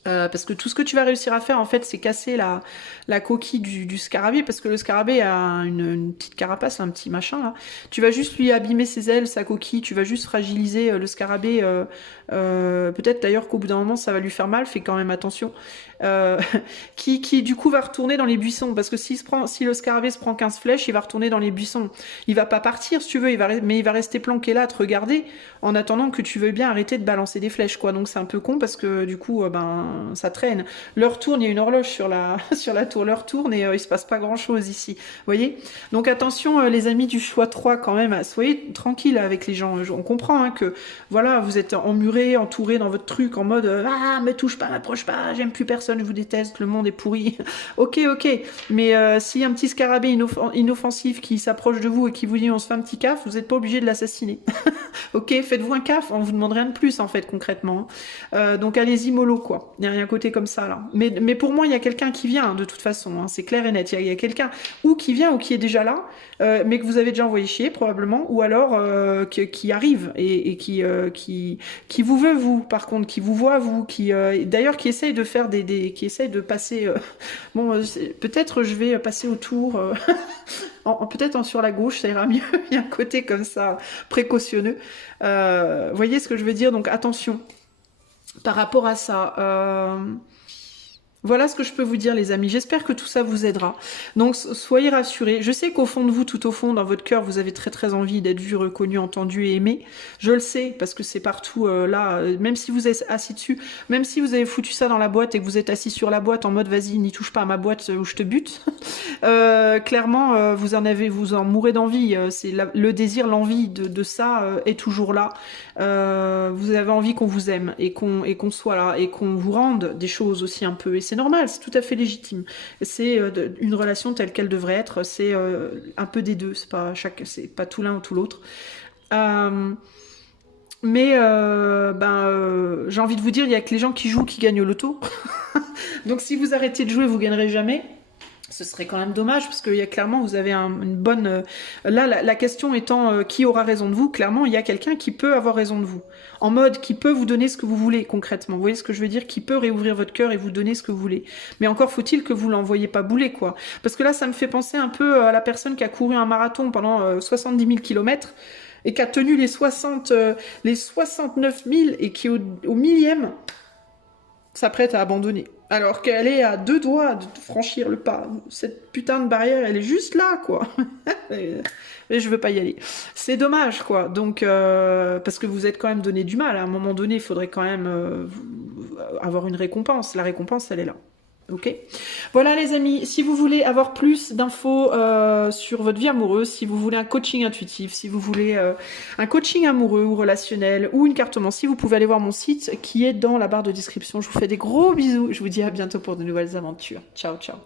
Parce que tout ce que tu vas réussir à faire en fait c'est casser la coquille du scarabée, parce que le scarabée a une petite carapace, un petit machin là. Tu vas juste lui abîmer ses ailes, sa coquille, tu vas juste fragiliser le scarabée. Peut-être d'ailleurs qu'au bout d'un moment ça va lui faire mal, fais quand même attention. Qui du coup va retourner dans les buissons, parce que si le scarabée se prend 15 flèches, il va retourner dans les buissons. Il va pas partir si tu veux, mais il va rester planqué là à te regarder en attendant que tu veuilles bien arrêter de balancer des flèches quoi. Donc c'est un peu con parce que du coup ça traîne. L'heure tourne, il y a une horloge sur la tour, l'heure tourne et il se passe pas grand chose ici. Vous voyez? Donc attention les amis du choix 3 quand même, soyez tranquilles avec les gens. On comprend hein, que voilà, vous êtes emmurés, entourés dans votre truc en mode ah me touche pas, m'approche pas, j'aime plus personne, je vous déteste, le monde est pourri. ok, mais s'il y a un petit scarabée inoffensif qui s'approche de vous et qui vous dit on se fait un petit caf, vous n'êtes pas obligé de l'assassiner. ok, faites-vous un caf, on vous demande rien de plus en fait concrètement. Donc allez-y mollo quoi. Il y a un côté comme ça là. Mais pour moi il y a quelqu'un qui vient de toute façon, hein, c'est clair et net. Il y a quelqu'un ou qui vient ou qui est déjà là, mais que vous avez déjà envoyé chier probablement, ou alors qui arrive et qui vous veut vous, par contre, qui vous voit vous, d'ailleurs qui essaye de faire qui essaye de passer. Peut-être je vais passer autour. Peut-être sur la gauche, ça ira mieux. Il y a un côté comme ça, précautionneux. Voyez ce que je veux dire? Donc attention par rapport à ça. Voilà ce que je peux vous dire les amis, j'espère que tout ça vous aidera. Donc soyez rassurés, je sais qu'au fond de vous, tout au fond, dans votre cœur, vous avez très très envie d'être vu, reconnu, entendu et aimé. Je le sais, parce que c'est partout là, même si vous êtes assis dessus, même si vous avez foutu ça dans la boîte et que vous êtes assis sur la boîte en mode vas-y, n'y touche pas à ma boîte ou je te bute, clairement vous en mourrez d'envie, c'est le désir, l'envie de ça est toujours là. Vous avez envie qu'on vous aime et qu'on soit là et qu'on vous rende des choses aussi un peu, et c'est normal, c'est tout à fait légitime. C'est une relation telle qu'elle devrait être, c'est un peu des deux, c'est pas tout l'un ou tout l'autre. Mais j'ai envie de vous dire, il y a que les gens qui jouent qui gagnent au loto. Donc si vous arrêtez de jouer, vous gagnerez jamais. Ce serait quand même dommage, parce qu'il y a clairement, vous avez une bonne... Là, la question étant qui aura raison de vous, clairement, il y a quelqu'un qui peut avoir raison de vous. En mode, qui peut vous donner ce que vous voulez, concrètement. Vous voyez ce que je veux dire? Qui peut réouvrir votre cœur et vous donner ce que vous voulez. Mais encore faut-il que vous l'envoyez pas bouler, quoi. Parce que là, ça me fait penser un peu à la personne qui a couru un marathon pendant 70 000 kilomètres et qui a tenu les 69 000 et qui, au millième, s'apprête à abandonner. Alors qu'elle est à 2 doigts de franchir le pas. Cette putain de barrière, elle est juste là, quoi. Et je veux pas y aller. C'est dommage, quoi. Donc, parce que vous êtes quand même donné du mal. À un moment donné, il faudrait quand même avoir une récompense. La récompense, elle est là. Ok. Voilà les amis, si vous voulez avoir plus d'infos sur votre vie amoureuse, si vous voulez un coaching intuitif, si vous voulez un coaching amoureux ou relationnel ou une cartomancie, vous pouvez aller voir mon site qui est dans la barre de description. Je vous fais des gros bisous, je vous dis à bientôt pour de nouvelles aventures. Ciao, ciao.